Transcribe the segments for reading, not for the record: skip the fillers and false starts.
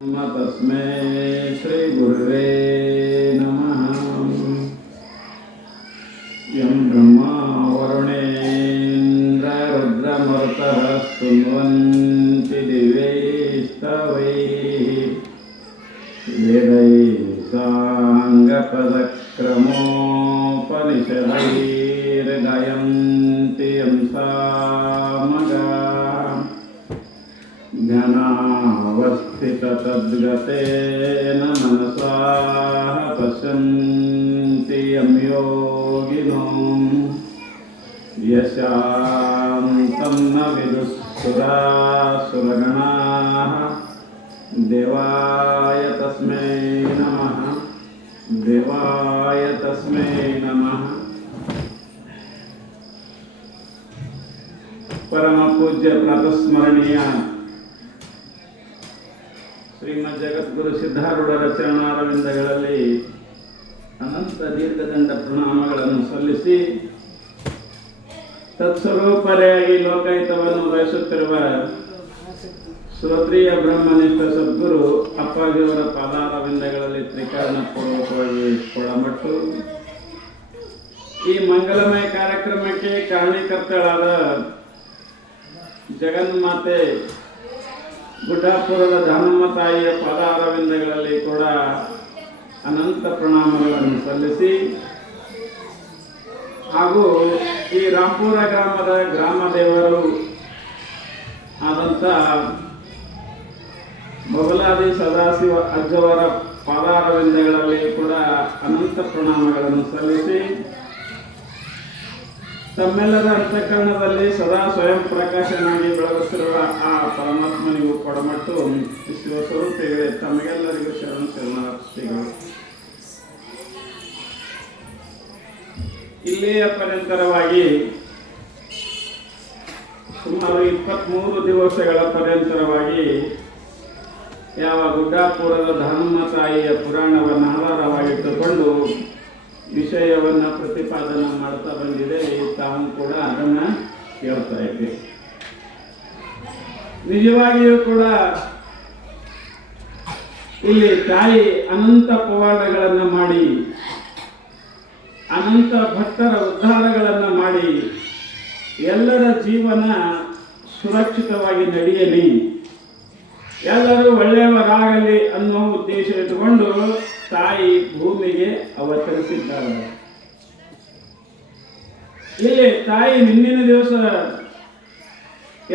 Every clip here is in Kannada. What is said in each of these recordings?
तस्मै श्री गुरुवे नमः। यं ब्रह्मा वरुणेन्द्र रुद्रमरुतः स्तुवन्ति दिव्यैस्तवैः वेदैः साङ्गपदक्रमोपनिषदैर्गायन्ति यं सामगाः ज्ञानावस्थिततद्गतेन मनसा पश्यन्ति यं योगिनो यशान्तं न विदुःसुरासुरगणाः देवाय तस्मै नमः। देवाय तस्मै नमः। परम पूज्य प्रातस्मरणीय ಶ್ರೀಮದ್ ಜಗದ್ಗುರು ಸಿದ್ಧಾರೂಢರ ಚರಣಾರವಿಂದಗಳಲ್ಲಿ ಅನಂತ ದೀರ್ಘದಂಡ ಪ್ರಣಾಮಗಳನ್ನು ಸಲ್ಲಿಸಿ ತತ್ಸ್ವರೂಪರೆಯಾಗಿ ಲೋಕಾಯುತವನ್ನು ಬಯಸುತ್ತಿರುವ ಶ್ರೋತ್ರಿಯ ಬ್ರಹ್ಮನಿಷ್ಠ ಸದ್ಗುರು ಅಪ್ಪಾಜಿಯವರ ಪಾದಾರವಿಂದಗಳಲ್ಲಿ ತ್ರಿಕರಣ ಪೂರ್ವಕವಾಗಿ ಕೊಳಮಟ್ಟು ಈ ಮಂಗಲಮಯ ಕಾರ್ಯಕ್ರಮಕ್ಕೆ ಕಾರಣೀಕರ್ತಳಾದ ಜಗನ್ಮಾತೆ ಗುಡ್ಡಾಪುರದ ದಾನಮ್ಮ ತಾಯಿಯ ಪಾದಾರವಿಂದಗಳಲ್ಲಿ ಕೂಡ ಅನಂತ ಪ್ರಣಾಮಗಳನ್ನು ಸಲ್ಲಿಸಿ ಹಾಗೂ ಈ ರಾಂಪುರ ಗ್ರಾಮದ ಗ್ರಾಮ ದೇವರು ಆದಂಥ ಬಬಲಾದಿ ಸದಾಶಿವ ಅಜ್ಜವರ ಪಾದಾರವಿಂದಗಳಲ್ಲಿ ಕೂಡ ಅನಂತ ಪ್ರಣಾಮಗಳನ್ನು ಸಲ್ಲಿಸಿ ತಮ್ಮೆಲ್ಲರ ಅಂತಃಕರಣದಲ್ಲಿ ಸದಾ ಸ್ವಯಂ ಪ್ರಕಾಶನಾಗಿ ಬೆಳಗುತ್ತಿರುವ ಆ ಪರಮಾತ್ಮನಿಗೂ ಕೊಡಮಟ್ಟು ಶಿವಸ್ವರೂಪಿಗಳೇ ತಮಗೆಲ್ಲರಿಗೂ ಶರಣಾರ್ಥಿಗಳು. ಇಲ್ಲಿಯ ಪರ್ಯಂತರವಾಗಿ ಸುಮಾರು 23 ದಿವಸಗಳ ಪರ್ಯಂತರವಾಗಿ ಯಾವ ಗುಡ್ಡಾಪುರದ ದಾನಮ್ಮ ತಾಯಿಯ ಪುರಾಣವನ್ನು ಆಧಾರವಾಗಿಟ್ಟುಕೊಂಡು ವಿಷಯವನ್ನು ಪ್ರತಿಪಾದನೆ ಮಾಡ್ತಾ ಬಂದಿದೆ. ತಾವು ಕೂಡ ಅದನ್ನು ಕೇಳ್ತಾ ಇದ್ದೆ. ನಿಜವಾಗಿಯೂ ಕೂಡ ಇಲ್ಲಿ ತಾಯಿ ಅನಂತ ಪವಾಡಗಳನ್ನು ಮಾಡಿ ಅನಂತ ಭಕ್ತರ ಉದ್ಧಾರಗಳನ್ನು ಮಾಡಿ ಎಲ್ಲರ ಜೀವನ ಸುರಕ್ಷಿತವಾಗಿ ನಡೆಯಲಿ, ಎಲ್ಲರೂ ಒಳ್ಳೆಯವರಾಗಲಿ ಅನ್ನೋ ಉದ್ದೇಶ ಇಟ್ಟುಕೊಂಡು ತಾಯಿ ಭೂಮಿಗೆ ಅವತರಿಸಿದ್ದಾರೆ. ಇಲ್ಲಿ ತಾಯಿ ಹಿಂದಿನ ದಿವಸ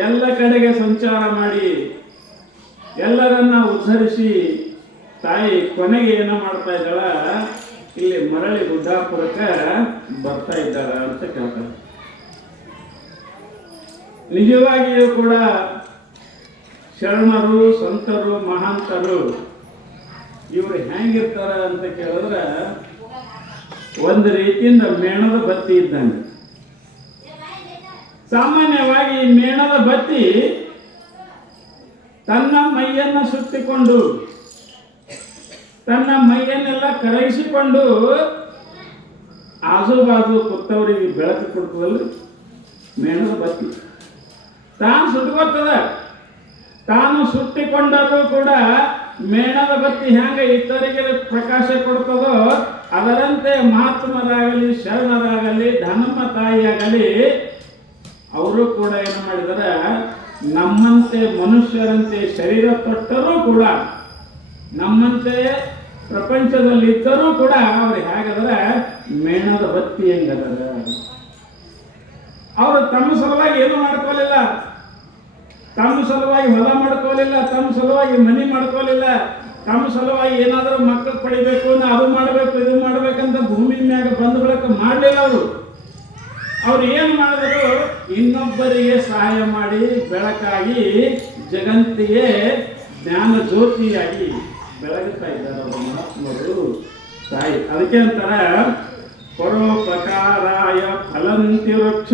ಎಲ್ಲ ಕಡೆಗೆ ಸಂಚಾರ ಮಾಡಿ ಎಲ್ಲರನ್ನ ಉದ್ಧರಿಸಿ ತಾಯಿ ಕೊನೆಗೆ ಏನೋ ಮಾಡ್ತಾ ಇದ್ದಾಳ, ಇಲ್ಲಿ ಮರಳಿ ಗುಡ್ಡಾಪುರಕ್ಕೆ ಬರ್ತಾ ಇದ್ದಾರ ಅಂತ ಕೇಳ್ತಾರೆ. ನಿಜವಾಗಿಯೂ ಕೂಡ ಶರಣರು, ಸಂತರು, ಮಹಾಂತರು ಇವರು ಹೆಂಗಿರ್ತಾರ ಅಂತ ಕೇಳಿದ್ರೆ ಒಂದು ರೀತಿಯಿಂದ ಮೇಣದ ಬತ್ತಿ ಇದ್ದಂಗೆ. ಸಾಮಾನ್ಯವಾಗಿ ಮೇಣದ ಬತ್ತಿ ತನ್ನ ಮೈಯನ್ನು ಸುತ್ತಿಕೊಂಡು ತನ್ನ ಮೈಯನ್ನೆಲ್ಲ ಕರಗಿಸಿಕೊಂಡು ಆಜುಬಾಜು ಕೂತವರಿಗೆ ಬೆಳಕು ಕೊಡ್ತದಲ್ಲ ಮೇಣದ ಬತ್ತಿ. ತಾನು ಸುಟ್ಕೋತದ, ತಾನು ಸುಟ್ಟಿಕೊಂಡರೂ ಕೂಡ ಮೇಣದ ಬತ್ತಿ ಹೆಂಗ ಇತರಿಗೆ ಪ್ರಕಾಶ ಕೊಡ್ತದೋ ಅದರಂತೆ ಮಹಾತ್ಮರಾಗಲಿ, ಶರಣರಾಗಲಿ, ದಾನಮ್ಮ ತಾಯಿಯಾಗಲಿ ಅವರು ಕೂಡ ಏನು ಮಾಡಿದರೆ ನಮ್ಮಂತೆ ಮನುಷ್ಯರಂತೆ ಶರೀರ ತೊಟ್ಟರೂ ಕೂಡ ನಮ್ಮಂತೆ ಪ್ರಪಂಚದಲ್ಲಿ ಇದ್ದರೂ ಕೂಡ ಅವ್ರು ಹೇಗದರ ಮೇಣದ ಬತ್ತಿ ಹೆಂಗದರ. ಅವರು ತಮ್ಮ ಸಲುವಾಗಿ ಏನು ಮಾಡ್ಕೊಳ್ಳಿಲ್ಲ, ತಮ್ಮ ಸಲುವಾಗಿ ಹೊಲ ಮಾಡ್ಕೊಳ್ಳಿಲ್ಲ, ತಮ್ಮ ಸಲುವಾಗಿ ಮನೆ ಮಾಡ್ಕೊಳ್ಳಿಲ್ಲ, ತಮ್ಮ ಸಲುವಾಗಿ ಏನಾದರೂ ಮಕ್ಕಳು ಪಡಿಬೇಕು ಅದು ಮಾಡಬೇಕು ಇದು ಮಾಡ್ಬೇಕಂತ ಭೂಮಿ ಮ್ಯಾಗ ಬಂದ ಬಳಕ ಮಾಡಲಿಲ್ಲ. ಅವ್ರು ಏನು ಮಾಡಿದ್ರು, ಇನ್ನೊಬ್ಬರಿಗೆ ಸಹಾಯ ಮಾಡಿ ಬೆಳಕಾಗಿ ಜಗತ್ತಿಗೆ ಜ್ಞಾನ ಜ್ಯೋತಿಯಾಗಿ ಬೆಳಗುತ್ತಾ ಇದ್ದಾರೆ ಅವರು ಮಹಾತ್ಮರು ತಾಯಿ. ಅದಕ್ಕೆ ಅಂತಾರ ಪರೋಪಕಾರಾಯ ಫಲಂತಿ ವೃಕ್ಷ,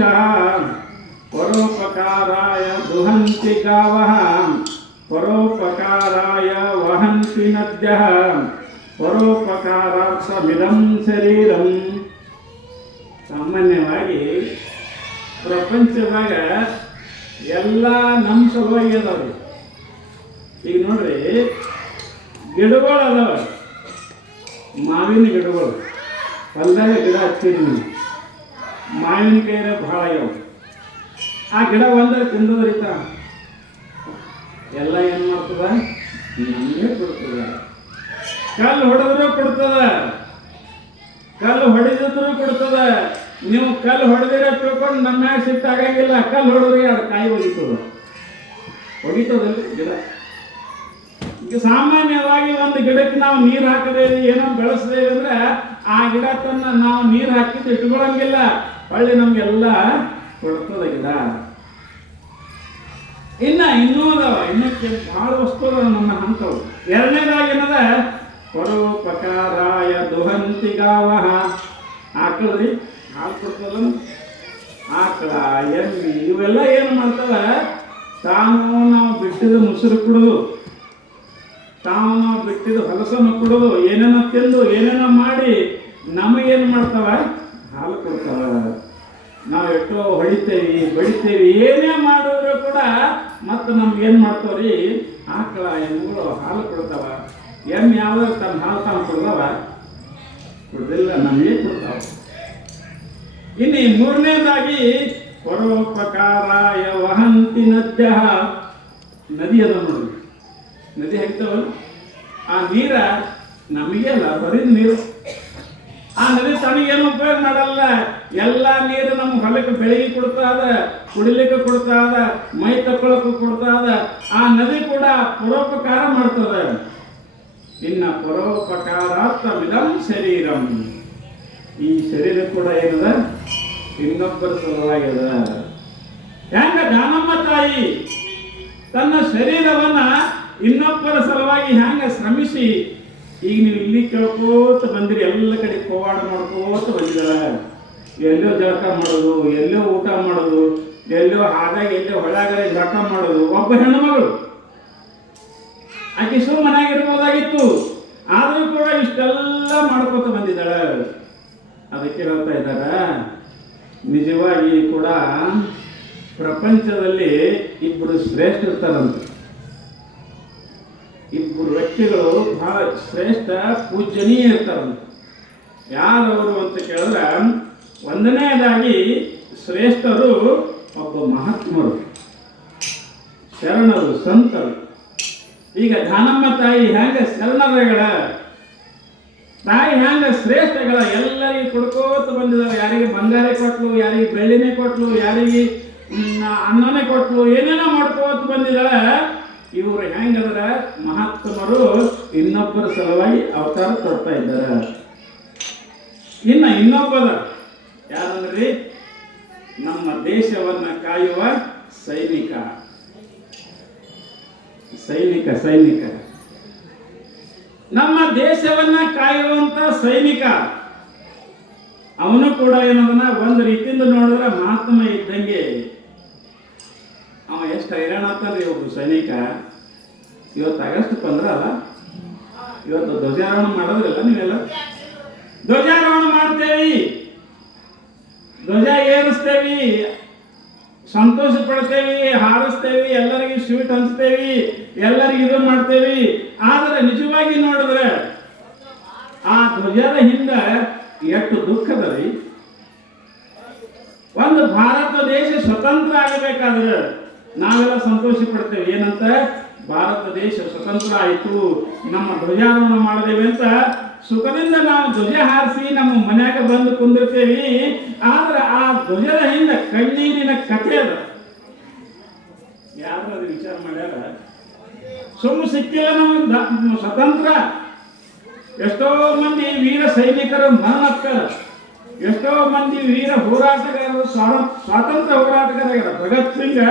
ಪರೋಪಕಾರಾಯ ದುಹಂತಿ ಗಾವಃ, ಪರೋಪಕಾರಾಯ ವಹಂತಿ ನದ್ಯಃ, ಪರೋಪಕಾರಾರ್ಥಮಿದಂ ಶರೀರಂ. ಸಾಮಾನ್ಯವಾಗಿ ಪ್ರಪಂಚದಾಗ ಎಲ್ಲ ನಮ್ಮ ಸಲುವಾಗಿ ಅದಾವ್ರಿ. ಈಗ ನೋಡ್ರಿ, ಗಿಡಗಳು ಅದಾವ, ಮಾವಿನ ಗಿಡಗಳು. ಹೊಲ್ದಾಗ ಗಿಡ ಹಚ್ಚಿರಿ ನೀವು, ಮಾವಿನಕಾಯಿನ ಭಾಳ ಆಗ್ಯಾವ. ಆ ಗಿಡ ಒಂದ್ರೆ ತಿಂದದ್ರಿತ ಎಲ್ಲ ಏನು ಮಾಡ್ತದ? ನಮಗೆ ಕೊಡ್ತದ. ಕಲ್ಲು ಹೊಡೆದ್ರು ಕೊಡ್ತದ, ಕಲ್ಲು ಹೊಡೆದಿದ್ರು ಕೊಡ್ತದ. ನೀವು ಕಲ್ಲು ಹೊಡೆದಿರ ತಿಳ್ಕೊಂಡು ನಮ್ಮ ಮ್ಯಾಗ ಸಿಟ್ಟು ಆಗಂಗಿಲ್ಲ. ಕಲ್ಲು ಹೊಡೆದ್ರೆ ಅದು ಕಾಯಿ ಒಗಿತದಲ್ಲಿ ಗಿಡ. ಈಗ ಸಾಮಾನ್ಯವಾಗಿ ಒಂದು ಗಿಡಕ್ಕೆ ನಾವು ನೀರು ಹಾಕಿದೇವಿ, ಏನೋ ಬೆಳೆಸಿದೇವಿ ಅಂದ್ರೆ ಆ ಗಿಡ ತನ್ನ ನಾವು ನೀರು ಹಾಕಿದ್ದು ಇಟ್ಕೊಳಂಗಿಲ್ಲ, ಹೊಳ್ಳಿ ನಮ್ಗೆಲ್ಲ ಕೊಡ್ತದ ಗಿಡ. ಇನ್ನೂ ಅದಾವ, ಇನ್ನೂ ಭಾಳ ವಸ್ತು ಅದಾವ ನಮ್ಮ ಹಂತವು. ಎರಡನೇದಾಗಿ ಏನದ? ಪರೋಪಕಾರಾಯ ದುಹಂತಿ ಗಾವಹ. ಆಕಳ್ರಿ ಹಾಲು ಕೊಡ್ತದ, ಆಕಳ ಎಮ್ಮಿ ಇವೆಲ್ಲ ಏನು ಮಾಡ್ತವ? ನಾವು ಬಿಟ್ಟಿದ ಮೊಸರು ಕುಡಿದು, ನಾವು ಬಿಟ್ಟಿದ ಹೊಲಸನ್ನು ಕುಡಿದು, ಏನೇನೋ ತಿಂದು ಏನೇನೋ ಮಾಡಿ ನಮಗೇನು ಮಾಡ್ತಾವ? ಹಾಲು ಕೊಡ್ತಾವ. ನಾವು ಎಷ್ಟೋ ಹೊಡಿತೇವಿ ಬಡಿತೇವಿ, ಏನೇ ಮಾಡಿದ್ರು ಕೂಡ ಮತ್ತು ನಮ್ಗೇನು ಮಾಡ್ತಾವ್ರಿ? ಆಕಳ ಎಮ್ಮೆಗಳು ಹಾಲು ಕೊಡ್ತಾವ. ಎಮ್ಮೆ ಯಾವ್ದಾರು ತನ್ನ ಹಾಲು ತಾನು ಕೊಡ್ತಾವ? ಕೊಡದಿಲ್ಲ, ನಮಗೆ ಕೊಡ್ತಾವ. ಇನ್ನು ಮೂರನೇದಾಗಿ ಪರೋಪಕಾರಾಯ ವಹಂತಿ ನದ್ಯ. ನದಿ ಅದ ನೋಡಿ, ನದಿ ಹಾಕ್ತಾವಲ್ಲ, ಆ ನೀರ ನಮಗೆ ಅಲ್ಲ, ಬರೀದ್ ನೀರು. ಆ ನದಿ ತನಗೇನು ಉಪಯೋಗ ಮಾಡಲ್ಲ. ಎಲ್ಲ ನೀರು ನಮ್ಮ ಹೊಲಕ್ಕೆ ಬೆಳೆಗೆ ಕೊಡ್ತಾದ, ಕುಡಿಲಿಕ್ಕೆ ಕೊಡ್ತಾದ, ಮೈ ತಕ್ಕೊಳಕ್ಕೂ ಕೊಡ್ತಾದ. ಆ ನದಿ ಕೂಡ ಪರೋಪಕಾರ ಮಾಡ್ತದ. ಇನ್ನ ಪರೋಪಕಾರಾರ್ಥಮಿದಂ ಶರೀರಂ. ಈ ಶರೀರ ಕೂಡ ಏನದ? ಇನ್ನೊಬ್ಬರ ಸಲುವಾಗ್ಯದ. ಹೆಂಗ ಜಾನಮ್ಮ ತಾಯಿ ತನ್ನ ಶರೀರವನ್ನ ಇನ್ನೊಬ್ಬರ ಸಲುವಾಗಿ ಹೆಂಗ ಶ್ರಮಿಸಿ, ಈಗ ನೀವು ಇಲ್ಲಿ ಕೇಳ್ಕೋತ ಬಂದಿರಿ, ಎಲ್ಲ ಕಡೆ ಪವಾಡ ಮಾಡ್ಕೋತ ಬಂದಿರ. ಎಲ್ಲೋ ಜಳಕ ಮಾಡೋದು, ಎಲ್ಲೋ ಊಟ ಮಾಡೋದು, ಎಲ್ಲೋ ಹಾಗಾಗಿ ಎಲ್ಲೋ ಹೊಳಗಡೆ ಜಳಕ ಮಾಡೋದು. ಒಬ್ಬ ಹೆಣ್ಣು ಮಗಳು ಆಕೆ ಮನೆಯಾಗಿರ್ಬೋದಾಗಿತ್ತು, ಆದರೂ ಕೂಡ ಇಷ್ಟೆಲ್ಲ ಮಾಡ್ಕೋತ ಬಂದಿದ್ದಾಳ. ಅದಕ್ಕೆ ಹೇಳ್ತಾ ಇದ್ದಾರ, ನಿಜವಾಗಿ ಕೂಡ ಪ್ರಪಂಚದಲ್ಲಿ ಇಬ್ಬರು ಶ್ರೇಷ್ಠ ಇರ್ತಾರಂತೆ. ಇಬ್ಬರು ವ್ಯಕ್ತಿಗಳು ಬಹಳ ಶ್ರೇಷ್ಠ ಪೂಜನೀಯ ಇರ್ತಾರಂತೆ. ಯಾರವರು ಅಂತ ಕೇಳಿದ್ರೆ, ಒಂದನೇದಾಗಿ ಶ್ರೇಷ್ಠರು ಒಬ್ಬ ಮಹಾತ್ಮರು, ಶರಣರು, ಸಂತರು. ಈಗ ದಾನಮ್ಮ ತಾಯಿ ಹೆಂಗ ಶರಣರಗಳ, ತಾಯಿ ಹೆಂಗ ಶ್ರೇಷ್ಠಗಳ, ಎಲ್ಲರಿಗೆ ಕೊಡ್ಕೋತ ಬಂದಿದ್ದಾರೆ. ಯಾರಿಗೆ ಬಂಗಾರ ಕೊಟ್ಲು, ಯಾರಿಗೆ ಬೆಳ್ಳಿನೇ ಕೊಟ್ಲು, ಯಾರಿಗೆ ಅನ್ನನೇ ಕೊಟ್ಲು, ಏನೇನೋ ಮಾಡ್ಕೋತ ಬಂದಿದ್ದಾಳೆ. ಇವರು ಹೆಂಗದ್ರ? ಮಹಾತ್ಮರು, ಇನ್ನೊಬ್ಬರ ಸಲುವಾಗಿ ಅವತಾರ ಕೊಡ್ತಾ ಇದ್ದಾರೆ. ಇನ್ನೊಬ್ಬದ ಯಾರಂದ್ರಿ? ನಮ್ಮ ದೇಶವನ್ನ ಕಾಯುವ ಸೈನಿಕ. ನಮ್ಮ ದೇಶವನ್ನ ಕಾಯುವಂತ ಸೈನಿಕ. ಅವನು ಕೂಡ ಏನದನ್ನ ಒಂದು ರೀತಿಯಿಂದ ನೋಡಿದ್ರೆ ಮಹಾತ್ಮ ಇದ್ದಂಗೆ. ಅವ ಎಷ್ಟು ಹೈರಾಣ ಆಗ್ತಾನ್ರಿ ಒಬ್ಬ ಸೈನಿಕ. ಇವತ್ತು ಆಗಸ್ಟ್ 15 ಅಲ್ಲ, ಇವತ್ತು ಧ್ವಜಾರೋಹಣ ಮಾಡೋದ್ರಲ್ಲ ನೀವೆಲ್ಲ? ಧ್ವಜಾರೋಹಣ ಮಾಡ್ತೇವಿ, ಧ್ವಜ ಏರಿಸ್ತೇವಿ, ಸಂತೋಷ ಪಡ್ತೇವಿ, ಹಾರಿಸ್ತೇವಿ, ಎಲ್ಲರಿಗೂ ಸ್ವೀಟ್ ಹಂಚ್ತೇವಿ, ಎಲ್ಲರಿಗೂ ಇದು ಮಾಡ್ತೇವಿ. ಆದರೆ ನಿಜವಾಗಿ ನೋಡಿದ್ರೆ ಆ ಧ್ವಜದ ಹಿಂದ ಎಷ್ಟು ದುಃಖದ ರೀ. ಒಂದು ಭಾರತ ದೇಶ ಸ್ವತಂತ್ರ ಆಗಬೇಕಾದ್ರೆ ನಾವೆಲ್ಲ ಸಂತೋಷ ಪಡ್ತೇವೆ. ಏನಂತ? ಭಾರತ ದೇಶ ಸ್ವತಂತ್ರ ಆಯಿತು, ನಮ್ಮ ಧ್ವಜಾರೋಹಣ ಮಾಡಿದೇವೆ ಅಂತ ಸುಖದಿಂದ ನಾವು ಧ್ವಜ ಹಾರಿಸಿ ನಮ್ಮ ಮನ್ಯಾಗ ಬಂದು ಕುಂದಿರ್ತೇವಿ. ಆದ್ರೆ ಆ ಧ್ವಜದ ಹಿಂದೆ ಕಣ್ಣೀರಿನ ಕಥೆ ಅದ. ಯಾರು ಅದು ವಿಚಾರ ಮಾಡ್ಯಾರ? ಸಿಕ್ಕಿಲ್ಲ ನಮ್ಮ ಸ್ವತಂತ್ರ. ಎಷ್ಟೋ ಮಂದಿ ವೀರ ಸೈನಿಕರು ಮರಣಕ್ಕರ, ಎಷ್ಟೋ ಮಂದಿ ವೀರ ಹೋರಾಟಗಾರರು, ಸ್ವಾತಂತ್ರ್ಯ ಹೋರಾಟಗಾರರ. ಭಗತ್ ಸಿಂಗ್,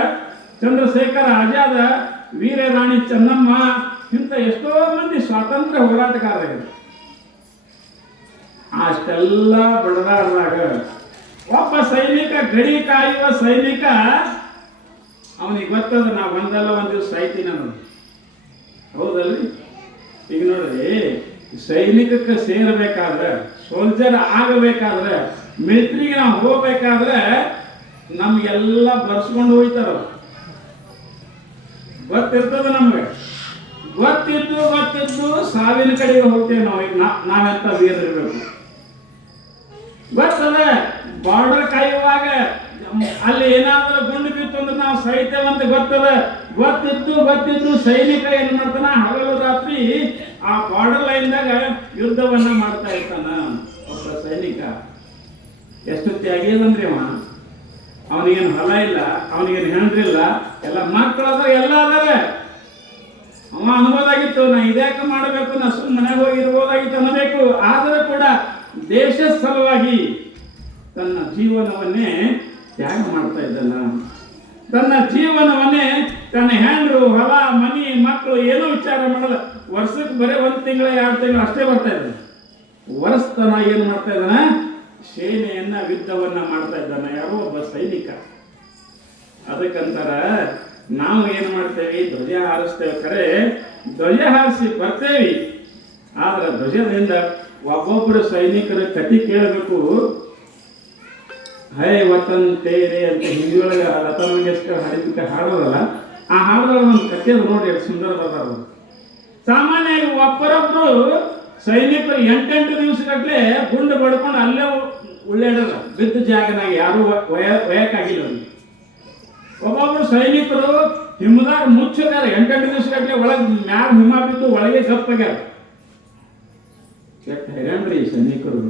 ಚಂದ್ರಶೇಖರ ಆಜಾದ, ವೀರ ರಾಣಿ ಚೆನ್ನಮ್ಮ, ಇಂಥ ಎಷ್ಟೋ ಮಂದಿ ಸ್ವಾತಂತ್ರ್ಯ ಹೋರಾಟಗಾರರು. ಅಷ್ಟೆಲ್ಲ ಬಡದಾಡ್ದಾಗ ಒಬ್ಬ ಸೈನಿಕ, ಗಡಿ ಕಾಯುವ ಸೈನಿಕ, ಅವನಿಗೆ ಗೊತ್ತದ ನಾ ಒಂದಲ್ಲ ಒಂದು ದಿವಸ ಸಾಯ್ತೀನಿ ಅನ್ನೋದು. ಹೌದಲ್ರಿ? ಈಗ ನೋಡ್ರಿ, ಸೈನಿಕಕ್ಕೆ ಸೇರಬೇಕಾದ್ರೆ, ಸೋಲ್ಜರ್ ಆಗಬೇಕಾದ್ರೆ, ಮಿಲಿಟ್ರಿಗೆ ನಾವು ಹೋಗ್ಬೇಕಾದ್ರೆ ನಮ್ಗೆಲ್ಲ ಬರ್ಸ್ಕೊಂಡು ಹೋಗ್ತಾರ. ಗೊತ್ತಿರ್ತದ ನಮ್ಗೆ, ಗೊತ್ತಿದ್ದು ಸಾವಿನ ಕಡೆಗೆ ಹೋಗ್ತೇವೆ ನಾವೆಂತ ವೀರರಿರ್ಬೇಕು. ಗೊತ್ತದ ಬಾರ್ಡರ್ ಕಾಯುವಾಗ ಅಲ್ಲಿ ಏನಾದ್ರೂ ಗುಂಡು ಬಿತ್ತು ಅಂದ್ರೆ ನಾವು ಸಹಿತೇವಂತ ಗೊತ್ತಿದ್ದು ಸೈನಿಕ ಏನ್ ಮಾಡ್ತಾನ, ಹಗಲು ರಾತ್ರಿ ಆ ಬಾರ್ಡರ್ ಲೈನ್ದಾಗ ಯುದ್ಧವನ್ನ ಮಾಡ್ತಾ ಇರ್ತಾನ. ಒಬ್ಬ ಸೈನಿಕ ಎಷ್ಟು ತ್ಯಾಗಿ ಇಲ್ಲಂದ್ರಿ ಅವನಿಗೇನು ಹೊಲ ಇಲ್ಲ, ಅವನಿಗೇನು ಹೆಣ್ರಿಲ್ಲ, ಎಲ್ಲ ಮಕ್ಕಳದ ಎಲ್ಲ ಅದಾರೆ. ಅವ ಅನ್ಬೋದಾಗಿತ್ತು ನಾ ಇದ್ಯಾಕೆ ಮಾಡಬೇಕು, ನಾ ಸುಮ್ಮನೆ ಮನೆಗೆ ಹೋಗಿ ಇರ್ಬೋದಾಗಿತ್ತು ಅನ್ನಬೇಕು. ಆದರೂ ಕೂಡ ದೇಶ ಸಲುವಾಗಿ ತನ್ನ ಜೀವನವನ್ನೇ ತ್ಯಾಗ ಮಾಡ್ತಾ ಇದ್ದಾನ. ತನ್ನ ಜೀವನವನ್ನೇ ತನ್ನ ಹೆಂಡ್ರು, ಹೊಲ, ಮನಿ, ಮಕ್ಕಳು ಏನೂ ವಿಚಾರ ಮಾಡಲ್ಲ. ವರ್ಷಕ್ಕೆ ಬರೀ 1 ತಿಂಗಳು 2 ತಿಂಗಳು ಅಷ್ಟೇ ಬರ್ತಾ ಇದ್ದಾನೆ. ವರ್ಷತನ ಏನು ಮಾಡ್ತಾ ಇದ್ದಾನೆ, ಸೇನೆಯನ್ನ ಯುದ್ಧವನ್ನ ಮಾಡ್ತಾ ಇದ್ದಾನೆ. ಯಾರೋ ಒಬ್ಬ ಸೈನಿಕ. ಅದಕ್ಕಂತಾರ ನಾವು ಏನು ಮಾಡ್ತೇವೆ, ಧ್ವಜ ಹಾರಿಸ್ತೇವೆ. ಖರೆ ಧ್ವಜ ಹಾರಿಸಿ ಬರ್ತೇವಿ, ಆದ್ರೆ ಧ್ವಜದಿಂದ ಒಬ್ಬೊಬ್ಬರು ಸೈನಿಕರ ಕಥೆ ಕೇಳಬೇಕು. ಹೇ ವತನ್ ತೇರೆ ಅಂತ ಹಿಂದಿಯೊಳಗೆ ಲತಾ ಮಂಗೇಶ್ಕರ್ ಹಾಡಿದ್ದಕ್ಕೆ ಹಾಡೋದಲ್ಲ, ಆ ಹಾಡೋದ್ರೊಳಗೆ ಒಂದು ಕಥೆ ನೋಡಿ ಎಷ್ಟು ಸುಂದರ ಬರ್ತಾರೆ. ಸಾಮಾನ್ಯವಾಗಿ ಒಬ್ಬರೊಬ್ರು ಸೈನಿಕರು 8 ದಿವಸಗಟ್ಟಲೆ ಗುಂಡು ಬಡ್ಕೊಂಡು ಅಲ್ಲೇ ಉಳ್ಳಾಡಲ್ಲ, ಬಿದ್ದ ಜಾಗನಾಗ ಯಾರು ಒಯ್ಯಕ್ಕಾಗಿಲ್ಲ. ಒಬ್ಬೊಬ್ರು ಸೈನಿಕರು ಹಿಮದಾಗ ಮುಚ್ಚಿದಾರ, 8 ದಿವಸಗಟ್ಟಲೆ ಒಳಗೆ ಮ್ಯಾಗ ಹಿಮ ಬಿದ್ದು ಒಳಗೆ ಗಪ್ಪಾಗ್ಯಾರ. ಹೇಗಂದ್ರಿ ಸೈನಿಕರು.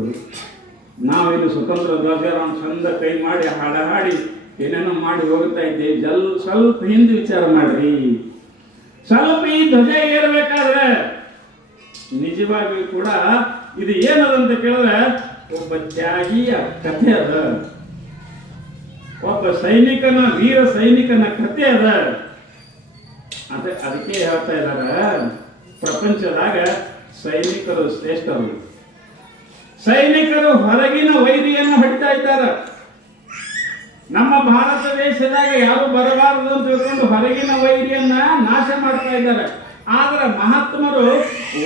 ನಾವಿಲ್ಲಿ ಸ್ವತಂತ್ರ ಧ್ವಜವನ್ನು ಚಂದ ಕೈ ಮಾಡಿ ಹಾಡಿ ಏನೇನೋ ಮಾಡಿ ಹೋಗ್ತಾ ಇದ್ದೇವೆ. ಸ್ವಲ್ಪ ಹಿಂದೆ ವಿಚಾರ ಮಾಡ್ರಿ. ಸ್ವಲ್ಪ ಈ ಧ್ವಜ ಏರ್ಬೇಕಾದ್ರೆ ನಿಜವಾಗಿಯೂ ಕೂಡ ಇದು ಏನದಂತ ಕೇಳಿದ್ರೆ ಒಬ್ಬ ತ್ಯಾಗಿಯ ಕಥೆ ಅದ, ಒಬ್ಬ ಸೈನಿಕನ, ವೀರ ಸೈನಿಕನ ಕಥೆ ಅದ. ಅದಕ್ಕೆ ಹೇಳ್ತಾ ಇದ್ದಾರೆ, ಪ್ರಪಂಚದಾಗ ಸೈನಿಕರು ಶ್ರೇಷ್ಠರು. ಸೈನಿಕರು ಹೊರಗಿನ ವೈರಿಯನ್ನು ಹೊಡಿತಾ ಇದ್ದಾರೆ. ನಮ್ಮ ಭಾರತ ದೇಶದಾಗ ಯಾರು ಬರಬಾರದು ಅಂತ ತಿಳ್ಕೊಂಡು ಹೊರಗಿನ ವೈರಿಯನ್ನ ನಾಶ ಮಾಡ್ತಾ ಇದ್ದಾರೆ. ಆದ್ರೆ ಮಹಾತ್ಮರು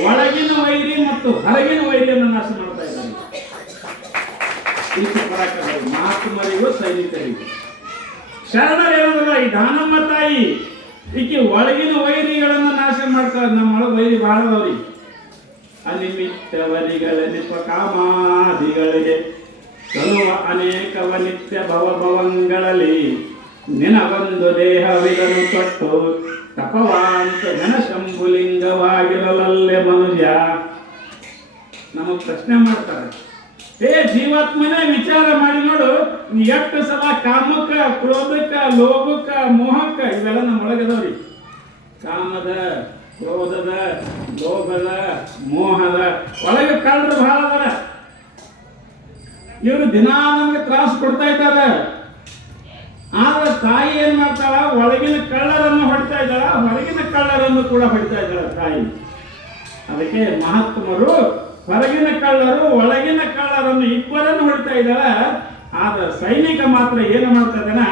ಒಳಗಿನ ವೈರಿ ಮತ್ತು ಹೊರಗಿನ ವೈರಿಯನ್ನು ನಾಶ ಮಾಡ್ತಾ ಇದ್ದಾರೆ. ಮಹಾತ್ಮರಿಗೂ ಸೈನಿಕರಿಗೂ ಶರಣರೇನಲ್ಲ, ಈ ದಾನಮ್ಮ ತಾಯಿ ಈಕೆ ಒಳಗಿನ ವೈರಿಗಳನ್ನು ನಾಶ ಮಾಡ್ತಾರೆ. ನಮ್ಮೊಳಗೆ ವೈರಿ ಬಾಳದವ್ರಿ. ಅನಿಮಿತ್ತವನಿಗಳ ನಿಪ ಕಾಮಾದಿಗಳಿಗೆ ತಲುವ ಅನೇಕವ ನಿತ್ಯ ಭವಭವಂಗಳಲ್ಲಿ ನಿನಗೊಂದು ದೇಹವಿದನು ತೊಟ್ಟು ತಪವಾಂತ ಘನಶಂಭುಲಿಂಗವಾಗಿರಲಲ್ಲೇ ಮನುಜ. ನಮಗ್ ಪ್ರಶ್ನೆ ಮಾಡ್ತಾರೆ, ಜೀವಾತ್ಮನೇ ವಿಚಾರ ಮಾಡಿ ನೋಡು, ಎಷ್ಟು ಸಲ ಕಾಮಕ್ಕ, ಕ್ರೋಧಕ್ಕ, ಲೋಭಕ್ಕ, ಮೋಹಕ್ಕ ಇವೆಲ್ಲ ನಮ್ಮೊಳಗದವ್ರಿ. ಕಾಮದ, ಕ್ರೋಧದ, ಲೋಭದ, ಮೋಹದ ಒಳಗೆ ಕಳ್ಳರು ಬಹಳ ಅದಾರ. ಇವರು ದಿನಾ ನಮಗೆ ತ್ರಾಸು ಕೊಡ್ತಾ ಇದ್ದಾರೆ. ಆದ್ರೆ ತಾಯಿ ಏನ್ ಮಾಡ್ತಾಳ, ಒಳಗಿನ ಕಳ್ಳರನ್ನು ಹೊಡಿತಾ ಇದ್ದಾಳ, ಹೊರಗಿನ ಕಳ್ಳರನ್ನು ಕೂಡ ಹೊಡಿತಾ ಇದ್ದಾಳ ತಾಯಿ. ಅದಕ್ಕೆ ಮಹಾತ್ಮರು ಹೊರಗಿನ ಕಳ್ಳರು, ಒಳಗಿನ ಕಳ್ಳರನ್ನು ಇಬ್ಬರನ್ನು ಹೊಡಿತಾ ಇದ್ದಾಳ. ಆದ್ರೆ ಸೈನಿಕ ಮಾತ್ರ ಏನು ಮಾಡ್ತಾ ಇದ್ದಾನ,